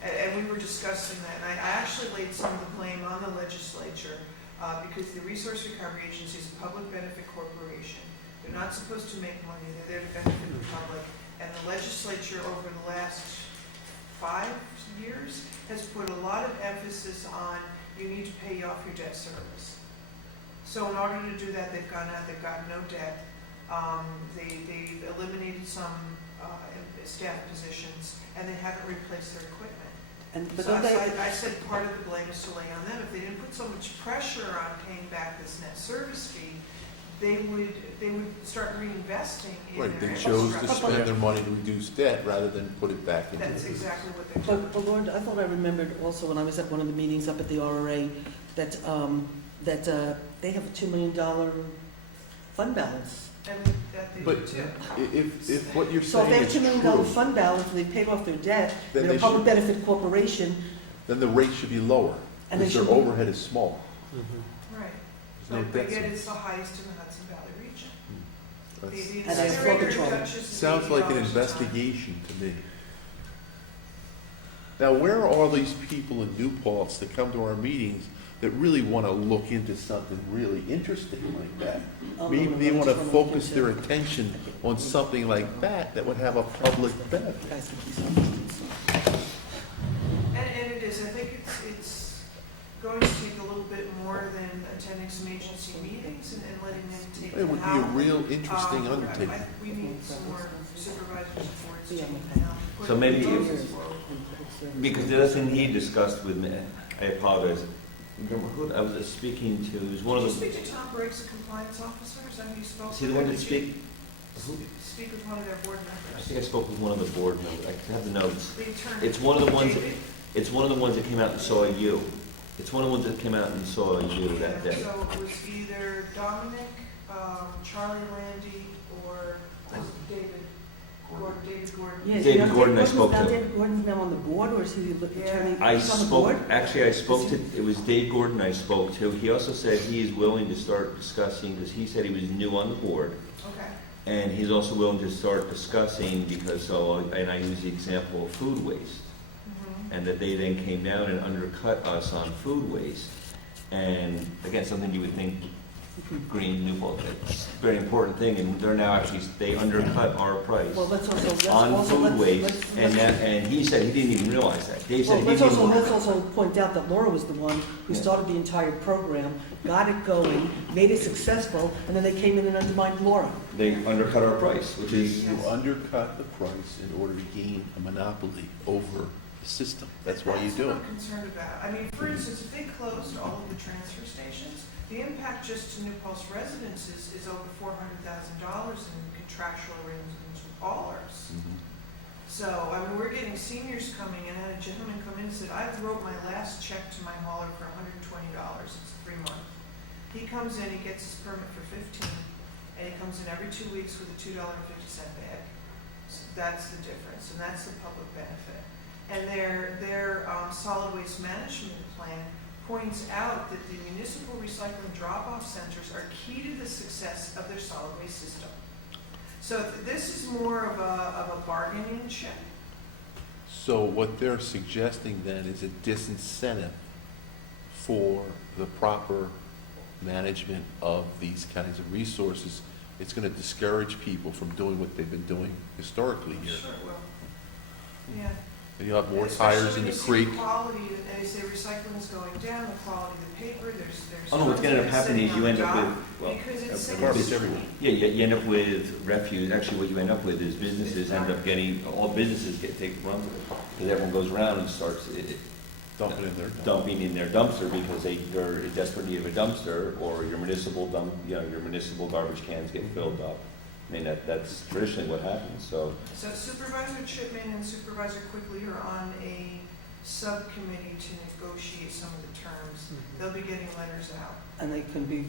And we were discussing that, and I actually laid some of the blame on the legislature, because the Resource Recovery Agency is a public benefit corporation. They're not supposed to make money, they're there to benefit the public. And the legislature over the last 5 years has put a lot of emphasis on you need to pay off your debt service. So in order to do that, they've gone out, they've got no debt. They've eliminated some staff positions, and they haven't replaced their equipment. but So don't they, I said part of the blame is to lay on them. If they didn't put so much pressure on paying back this net service fee, they would start reinvesting in Right, their they chose to infrastructure. spend their money to reduce debt rather than put it back into. That's exactly what they're doing. but Lord, I thought I remembered also when I was at one of the meetings up at the RRA, that they have a $2 million fund balance. And that they But do too. if what you're So if saying they have is $2 million true, fund balance and they paid off their debt, Then they're a they public should- benefit corporation, then the rate should be lower, And they because their should be- overhead is small. Right. There's no But debt yet service. it's the highest in the Hudson Valley region. That's- The And they have flow incinerator control. Dutchess is Sounds like an $80 a ton. investigation to me. Now, where are all these people in New Paltz that come to our meetings that really want to look into something really interesting like that? Maybe they want to focus their attention on something like that would have a public benefit. Guys, can please- And it is, I think it's going to take a little bit more than attending some agency meetings and letting them take It would be a out. real interesting undertaking. We need some more supervisors and boards taking out. So maybe proposals forward. Because the other thing he discussed with me, I apologize, remember who I was speaking to, it was one of Did you the, speak to Tom Briggs, the compliance officer? Is that who you spoke to? is he the one Or that did you speak? Speak with one of their board I members. think I spoke with one of the board members, I have the notes. The attorney. It's one of the ones, David? it's one of the ones that came out and saw you. It's one of the ones that came out and saw you that Yeah, day. so it was either Dominic, Charlie Landy, or was it David Gordon? David Gordon. Yeah, David now Gordon I Gordon's- spoke now to. David Gordon's now on the board, or is he the attorney? I He's on the spoke, board? actually, I spoke to, it was Dave Gordon I spoke to. He also said he is willing to start discussing, because he said he was new on the board. Okay. And he's also willing to start discussing, because so, and I use the example of food waste. Mhm. And that they then came down and undercut us on food waste. And again, something you would think Green, Newport, it's a very important thing, and they're now actually, they undercut our price Well, let's on also, food let's, waste. let's, And that, and he said he didn't even realize that. Dave said well, he didn't even. let's also point out that Laura was the one who Yeah. started the entire program, got it going, made it successful, and then they came in and undermined Laura. They undercut our price, which is, You undercut the price in order to gain a monopoly over the system. That's why you do it. That's what I'm concerned about. I mean, for instance, if they closed all of the transfer stations, the impact just to New Paltz residents is over $400,000 in contractual arrangements with haulers. So, I mean, we're getting seniors coming in. I had a gentleman come in and said, I wrote my last check to my hauler for $120. It's 3 months. He comes in, he gets his permit for $15, and he comes in every 2 weeks with a $2.50 bag. So that's the difference, and that's the public benefit. And their solid waste management plan points out that the municipal recycling drop-off centers are key to the success of their solid waste system. So this is more of a bargaining chip. So what they're suggesting then is a disincentive for the proper management of these kinds of resources. It's going to discourage people from doing what they've been doing historically here. Sure it will. Yeah. And you'll have more tires in the creek. Especially when you see the quality, and they say recycling is going down, the quality of the paper, there's. oh no, what's gonna end up happening is you end up with, well, Because it's Garbage single everywhere. stream. yeah, you end up with refuse. Actually, what you end up with is businesses end up getting, all businesses take the brunt of it. Because everyone goes around and starts Dumping in there. dumping in their dumpster because they're in desperate need of a dumpster, or your municipal your municipal garbage cans get filled up. I mean, that's traditionally what happens, so. So Supervisor Chipman and Supervisor Quigley are on a subcommittee to negotiate some of the terms. They'll be getting letters out. And there couldn't be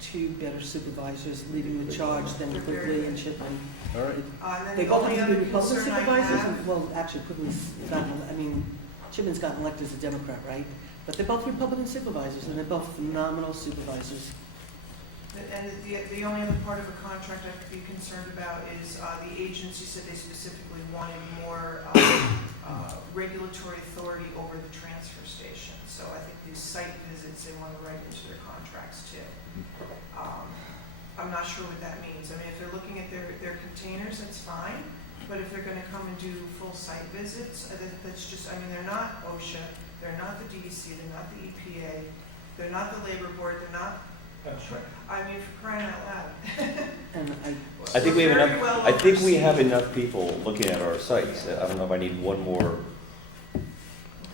two better supervisors leading the charge than Quigley and Chipman. All right. And then They the both only have to other be Republican concern I supervisors, have, and, well, actually, Quigley's gotten, Chipman's gotten elected as a Democrat, right? But they're both Republican supervisors, and they're both phenomenal supervisors. and the only other part of a contract I could be concerned about is the agency said they specifically wanted more regulatory authority over the transfer station. So I think these site visits, they want to write into their contracts too. I'm not sure what that means. I mean, if they're looking at their containers, that's fine. But if they're going to come and do full site visits, that's just, I mean, they're not OSHA, they're not the DEC, they're not the EPA, they're not the labor board, they're not, I mean, for crying out loud. And I think we have Very enough, well I think we overseen. have enough people looking at our sites. I don't know if I need one more.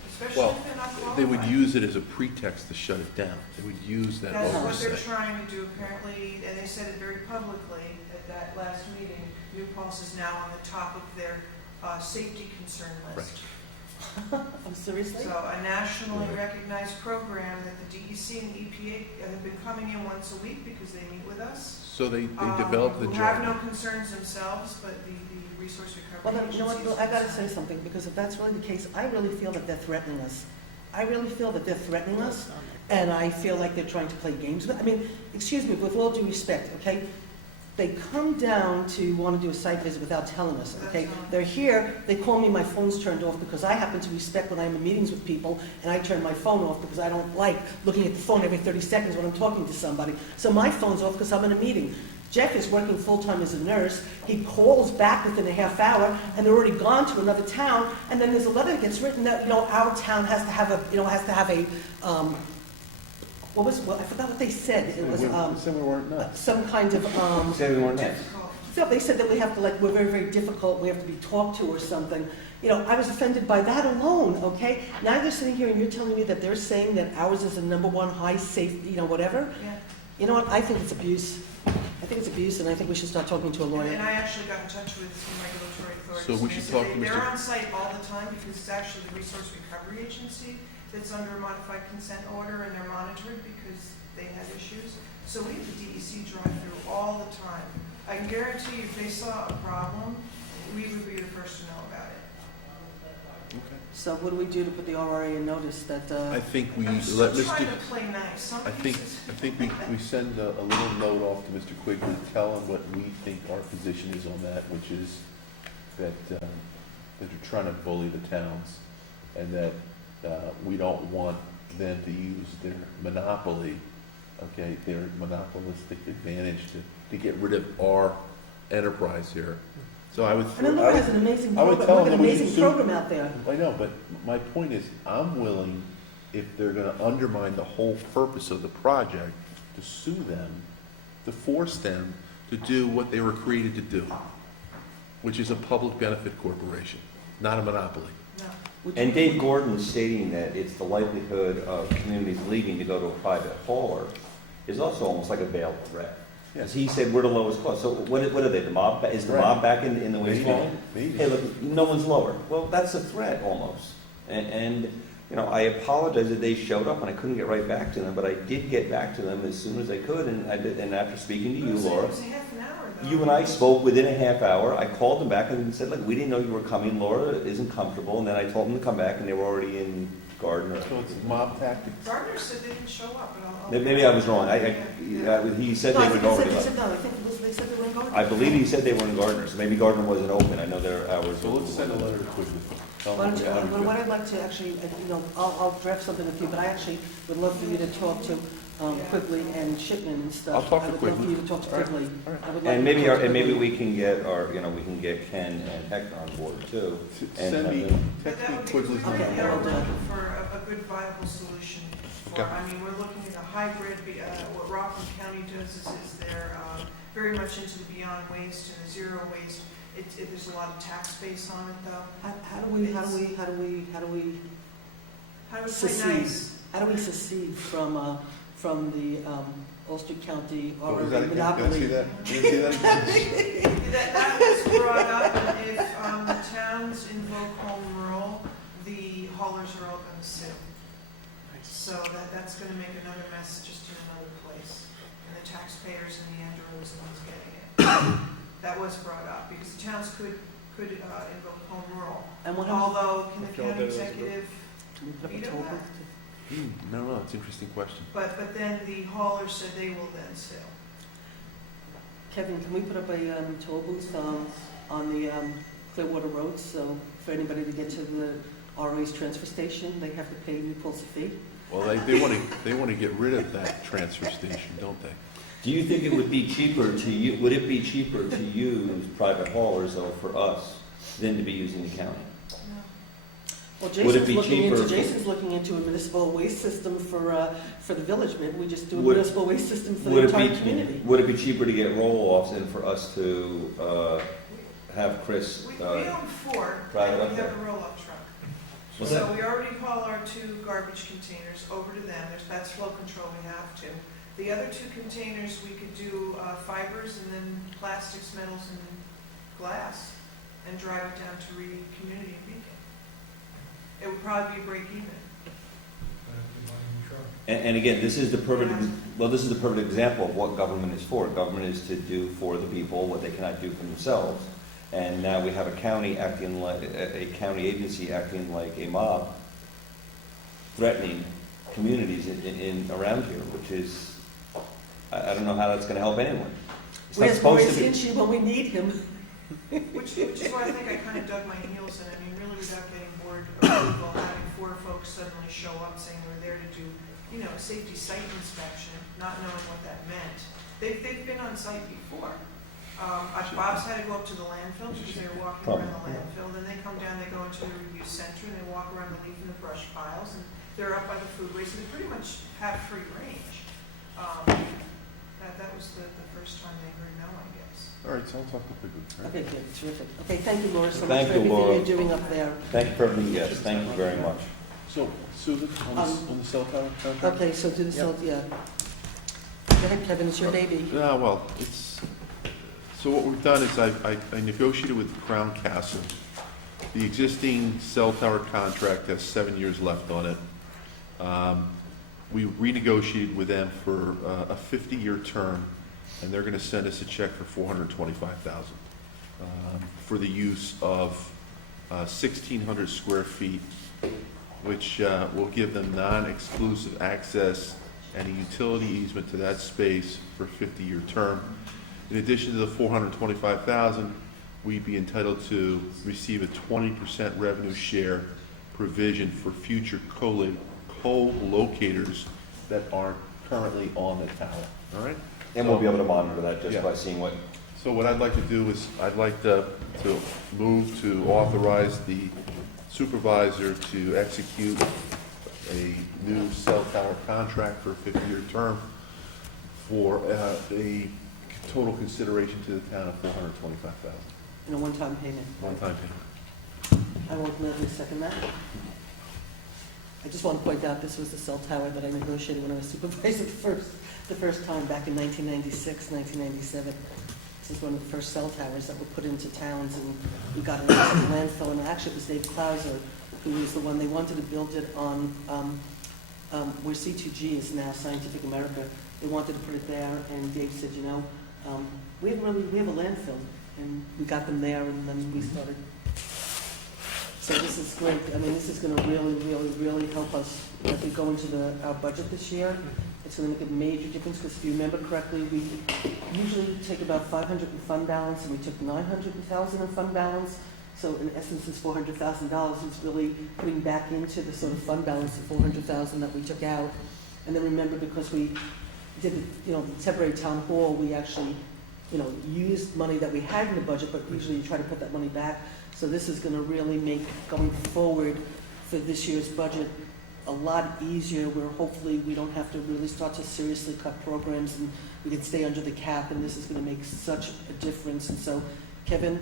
Especially Well, if they're not qualified. they would use it as a pretext to shut it down. They would use that That's what they're oversight. trying to do apparently, and they said it very publicly at that last meeting. New Paltz is now on the top of their safety concern list. I'm seriously? So a nationally recognized program that the DEC and EPA have been coming in once a week because they meet with us. So they developed the Who have no jargon. concerns themselves, but the resource Well, recovery then, you know what, agencies. Bill, I gotta say something, because if that's really the case, I really feel that they're threatening us. I really feel that they're threatening us, and I feel like they're trying to play games with, I mean, excuse me, with all due respect, okay? They come down to want to do a site visit without telling us, okay? They're here, they call me, my phone's turned off because I happen to respect when I'm in meetings with people, and I turn my phone off because I don't like looking at the phone every 30 seconds when I'm talking to somebody. So my phone's off because I'm in a meeting. Jeff is working full-time as a nurse. He calls back within a half hour, and they're already gone to another town. And then there's a letter that gets written that, our town has to have I forgot what they said. It was, Said we weren't nuts. some kind of, Say we weren't nice. so they said that we have to, we're very, very difficult, we have to be talked to or something. I was offended by that alone, okay? Now you're sitting here and you're telling me that they're saying that ours is the #1 high safety, whatever. Yeah. You know what, I think it's abuse. I think it's abuse, and I think we should start talking to a lawyer. And I actually got in touch with some regulatory authorities. So we and they should said talk to They're Mr. on site all the time because it's actually the Resource Recovery Agency that's under a modified consent order, and they're monitored because they had issues. So we have the DEC drive through all the time. I can guarantee you, if they saw a problem, we would be the first to know about it. Okay. So what do we do to put the RRA in notice that, I think we I'm let still Mr. trying to play nice. Some I think cases- we send a little note off to Mr. Quigley, tell him what we think our position is on that, which is that they're trying to bully the towns, and that we don't want them to use their monopoly, okay, their monopolistic advantage to get rid of our enterprise here. So I would. and then Laura has an amazing I would program, tell we have them an that we can amazing sue- program out there. I know, but my point is, I'm willing, if they're gonna undermine the whole purpose of the project, to sue them, to force them to do what they were created to do, which is a public benefit corporation, not a monopoly. No. And Dave Gordon stating that it's the likelihood of communities leaving to go to a private hauler is also almost like a veiled threat. As he said, we're the lowest cost. So what are they, the mob, is the mob back in the waste line? Maybe. Hey, look, no one's lower. Well, that's a threat almost. And I apologize that they showed up and I couldn't get right back to them, but I did get back to them as soon as I could. And after speaking to you, Laura, It was a half an hour, though. you and I spoke within a half hour. I called them back and said, look, we didn't know you were coming. Laura isn't comfortable. And then I told them to come back and they were already in Gardner. So it's mob tactics. Gardner said they didn't show up, but I'll. Maybe I was wrong. He said No, they I were think going to they go. said, no, I think they said they were in Gardner. I believe he said they were in Gardner, so maybe Gardner wasn't open. I know their hours. So let's send a letter to Quigley. Tell Why him don't you, how we feel. what I'd like to actually, I'll draft something with you, but I actually would love for you to talk to Quigley and Shipman and stuff. I'll talk to I would love Quigley. for you to talk to All right. Quigley. All right. I would like And you to maybe, talk to and maybe Quigley. we can get we can get Ken and Hector on board too. And Send me, have them- But text that me would be, Quigley's we're Okay, number. I'll do it. looking for a good viable solution for, Okay. I mean, we're looking at a hybrid, what Rockland County does is they're very much into the beyond waste and the zero waste. There's a lot of tax base on it, though. How do we How do we play secede? nice? How do we secede from the Ulster County What was or that again? Can I see monopoly? that? Can I see that again? That was brought up, and if the towns invoke home rule, the haulers are all gonna sue. So that's gonna make another mess just in another place. And the taxpayers in the end are the ones getting it. That was brought up, because the towns could invoke home rule. And what happens? Although, can the I feel that county was a executive Can we put up a veto toll that? booth? No, it's an interesting question. But then the hauler said they will then sue. Kevin, can we put up a toll booth on the Clearwater Road, so for anybody to get to the RA's transfer station, they have to pay Newport's a fee? Well, they want to get rid of that transfer station, don't they? Do you think it would be cheaper to would it be cheaper to use private haulers though for us than to be using the county? Well, Would it be cheaper? Jason's looking into a municipal waste system for the village. Maybe we just do a Would- municipal waste system for the Would entire it community. be would it be cheaper to get roll-offs and for us to have Chris? We own four, Right, and we okay. have a roll-up truck. What's So that? we already haul our 2 garbage containers over to them, that's flow control, we have to. The other 2 containers, we could do fibers and then plastics, metals, and glass, and drive it down to Reed Community and Beacon. It would probably be break even. And again, this is the perfect example of what government is for. Government is to do for the people what they cannot do for themselves. And now we have a county acting like a county agency acting like a mob, threatening communities in around here, which is I don't know how that's going to help anyone. It's not Where's supposed Maurice to be. Hinchey when we need him? Which is why I think I kind of dug my heels in. I mean, really without getting bored approval, having 4 folks suddenly show up saying we're there to do, a safety site inspection, not knowing what that meant. They've been on site before. Bob's had to go up to the landfill because they were walking around the landfill, then they come down, they go into the review center, and they walk around the leaf and the brush piles, and they're up by the foodways, so they pretty much have free range. That was the first time they heard no, I guess. All right, so I'll talk to Pigwood. Okay, good, terrific. Okay, thank you, Laura, so much Thank for you, everything Laura. you're doing up there. Thank you for everything, yes, thank you very much. So, Susan, on the cell tower contract? Okay, so do the cell, yeah. Go ahead, Kevin, it's your baby. Yeah, well, so what we've done is I negotiated with Crown Castle. The existing cell tower contract has 7 years left on it. We renegotiated with them for a 50-year term, and they're going to send us a check for $425,000 for the use of 1,600 square feet, which will give them non-exclusive access and a utility easement to that space for a 50-year term. In addition to the $425,000, we'd be entitled to receive a 20% revenue share provision for future co-locators that aren't currently on the tower, all right? And we'll be able to monitor that just Yeah. by seeing what, So what I'd like to do is, I'd like to move to authorize the supervisor to execute a new cell tower contract for a 50-year term for a total consideration to the town of $425,000. In a one-time payment. One-time payment. I will gladly second that. I just want to point out, this was the cell tower that I negotiated when I was supervisor the first time, back in 1996, 1997. This is one of the first cell towers that were put into towns, and we got it out of the landfill, and actually it was Dave Clauser who was the one, they wanted to build it on, where C2G is now, Scientific America. They wanted to put it there, and Dave said, you know, we have a landfill, and we got them there, and then we started. So this is great. I mean, this is going to really, really, really help us as we go into our budget this year. It's going to make a major difference, because if you remember correctly, we usually take about 500 in fund balance, and we took 900,000 in fund balance. So in essence, this $400,000 is really putting back into the sort of fund balance of 400,000 that we took out. And then remember, because we did the temporary town hall, we actually used money that we had in the budget, but usually you try to put that money back. So this is going to really make going forward for this year's budget a lot easier, where hopefully we don't have to really start to seriously cut programs, and we can stay under the cap, and this is going to make such a difference. And so, Kevin,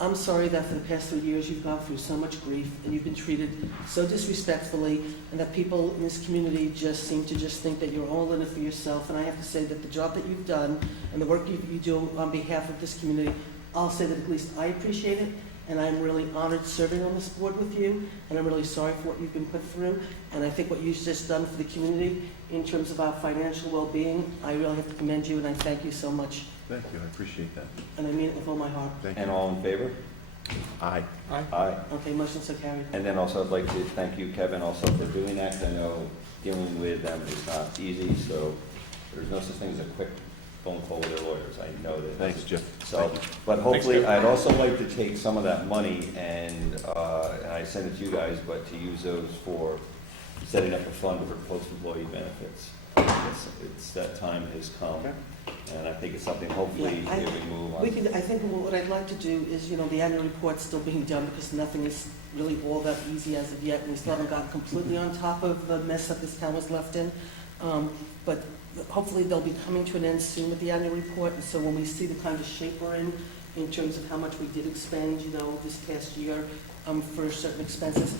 I'm sorry that for the past 3 years you've gone through so much grief, and you've been treated so disrespectfully, and that people in this community just seem to just think that you're all in it for yourself. And I have to say that the job that you've done and the work you do on behalf of this community, I'll say that at least I appreciate it. And I'm really honored serving on this board with you, and I'm really sorry for what you've been put through. And I think what you've just done for the community in terms of our financial well-being, I really have to commend you, and I thank you so much. Thank you, I appreciate that. And I mean it with all my heart. Thank you. and all in favor? Aye. Aye. Okay, motion so carried. And then also I'd like to thank you, Kevin, also for doing that, 'cause I know dealing with them is not easy, so there's no such thing as a quick phone call with their lawyers, I know that. Thanks, Jeff. So, but hopefully, I'd also like to take some of that money and I send it to you guys, but to use those for setting up a fund for post-employee benefits. It's that time has come, and I think it's something hopefully Yeah, if we move on. I think what I'd like to do is, the annual report's still being done, because nothing is really all that easy as of yet, and we still haven't gotten completely on top of the mess that this town was left in. But hopefully they'll be coming to an end soon with the annual report, and so when we see the kind of shape we're in terms of how much we did expend, this past year for certain expenses,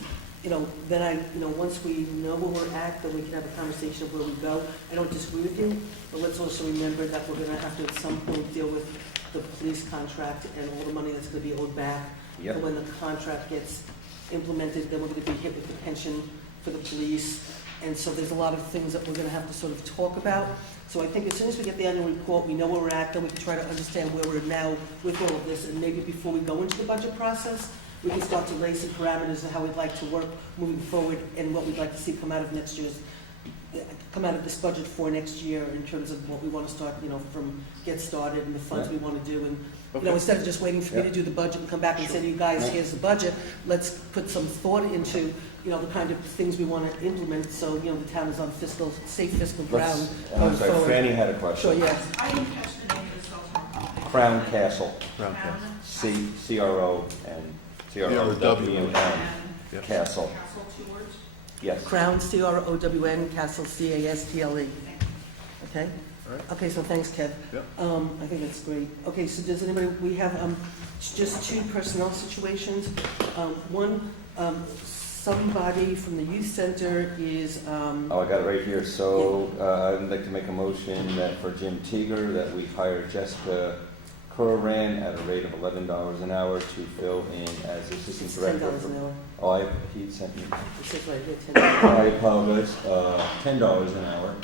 then once we know where we're at, then we can have a conversation of where we go. I don't disagree with you, but let's also remember that we're going to have to at some point deal with the police contract and all the money that's going to be owed back. Yep. And when the contract gets implemented, then we're going to be hit with the pension for the police. And so there's a lot of things that we're going to have to sort of talk about. So I think as soon as we get the annual report, we know where we're at, then we can try to understand where we're now with all of this. And maybe before we go into the budget process, we can start to lay some parameters of how we'd like to work moving forward and what we'd like to see come out of next year's come out of this budget for next year in terms of what we want to start, get started and the funds we want to do. And, instead of just waiting for me to do the budget and come back and say to you guys, here's the budget, let's put some thought into, the kind of things we want to implement, so, the town is on safe fiscal ground I'm going sorry, forward. Franny had a question. Sure, yes. I didn't catch the name of this hotel. Crown Castle, Crown Castle. C-R-O and C-R-O-W-N, Yep. Castle, Castle, 2 words? yes. Crown, C-R-O-W-N, Castle, C-A-S-T-L-E. Okay? All right. Okay, so thanks, Kev. Yep. I think that's great. Okay, so does anybody, we have just 2 personnel situations. One, somebody from the youth center is, Oh, I got it right here. So I'd like to make a motion that for Jim Teeger, that we hire Jessica Curran at a rate of $11 an hour to fill in as assistant it's director. $10 an hour. Oh, he sent me. It says right here, $10. I apologize. $10 an hour.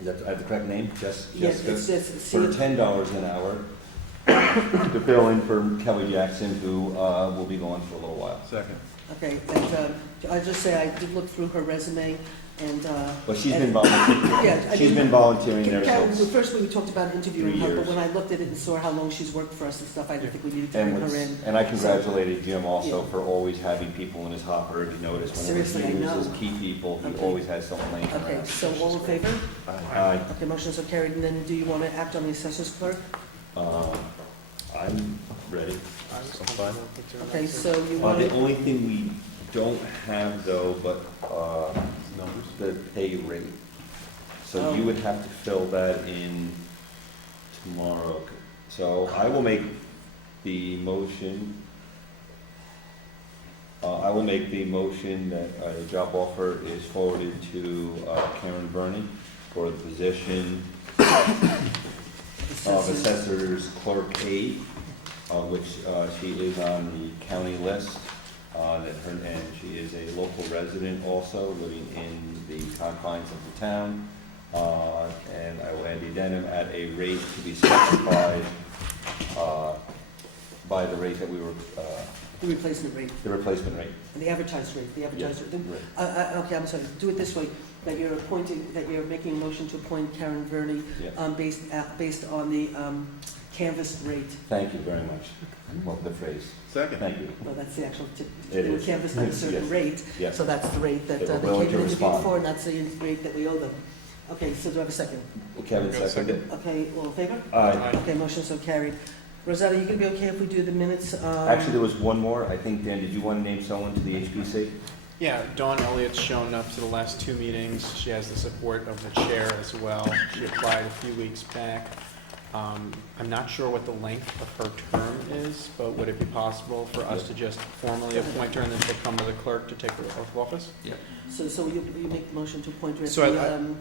Is that, I have the correct name? Yes, Jessica? it's For $10 an hour to fill in for Kelly Jackson, who will be gone for a little while. Second. Okay, and I just say, I did look through her resume, and... But she's and- been volunteering. Yeah, I She's mean, been volunteering there Karen, since. first we talked about interviewing 3 her, but years. when I looked at it and saw how long she's worked for us and stuff, I didn't think we needed to bring her in. And I congratulated Jim also Yeah. for always having people in his hopper. If you notice, whenever Seriously, I he know. uses key people, he Okay. always has someone laying around. Okay, so all in favor? Aye. Okay, motion's so carried, and then do you want to act on the assessor's clerk? I'm ready. Okay, so you The want to... only thing we don't have though, but Numbers? the pay rate. So Oh. you would have to fill that in tomorrow. So I will make the motion. I will make the motion that a job offer is forwarded to Karen Burney for the position of assessor's clerk aide, which she is on the county list. And she is a local resident also, living in the confines of the town. And I will add the addendum at a rate to be specified by the rate that we were, The replacement rate, the replacement rate. the advertised rate, the advertised rate. Right. Okay, I'm sorry, do it this way, that you're making a motion to appoint Karen Verney Yeah. based on the canvassed rate. Thank you very much. Well, the phrase. Second. Thank you. Well, that's the actual, It they were is. canvassed at a certain Yes. rate, Yes. so that's the rate that They were they willing came to and interviewed respond. for, and that's the rate that we owe them. Okay, so do I have a second? Kevin seconded. Okay, all in favor? Aye. Okay, motion so carried. Rosetta, you gonna be okay if we do the minutes? Actually, there was one more. I think, Dan, did you want to name someone to the HPC? Yeah, Dawn Elliott's shown up to the last 2 meetings. She has the support of the chair as well. She applied a few weeks back. I'm not sure what the length of her term is, but would it be possible for us to just formally appoint her and then she'll come to the clerk to take the oath of office? So you make the motion to appoint her as So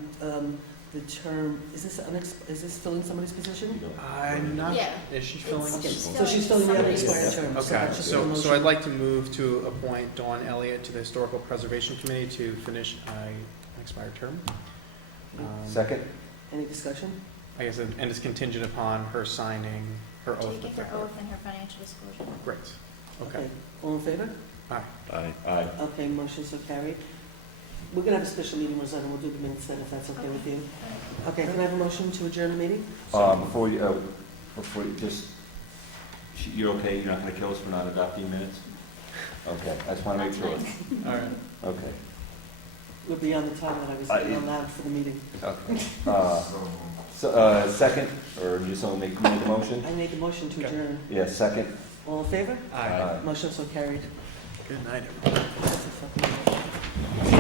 the term, is this filling somebody's position? I'm not, Yeah. is she filling? Okay, so she's filling the unexpired term. Okay, that's just a so motion. I'd like to move to appoint Dawn Elliott to the Historical Preservation Committee to finish an expired term. Second? Any discussion? I guess, and it's contingent upon her signing her oath. Taking with the her clerk. oath and her financial disclosure. Great, okay. All in favor? Aye. Aye. Okay, motion so carried. We're gonna have a special meeting, Rosanna, we'll do the minutes then, if that's okay with you. Okay, can I have a motion to adjourn the meeting? Before you, just, you're okay? You're not going to kill us for not adopting minutes? Okay, I just want to make sure. All right. Okay. We're beyond the time that I was allowed for the meeting. Okay. Second, or you just want to make the motion? I made the motion to adjourn. Yeah, second. All in favor? Aye. Motion so carried. Good night, everyone.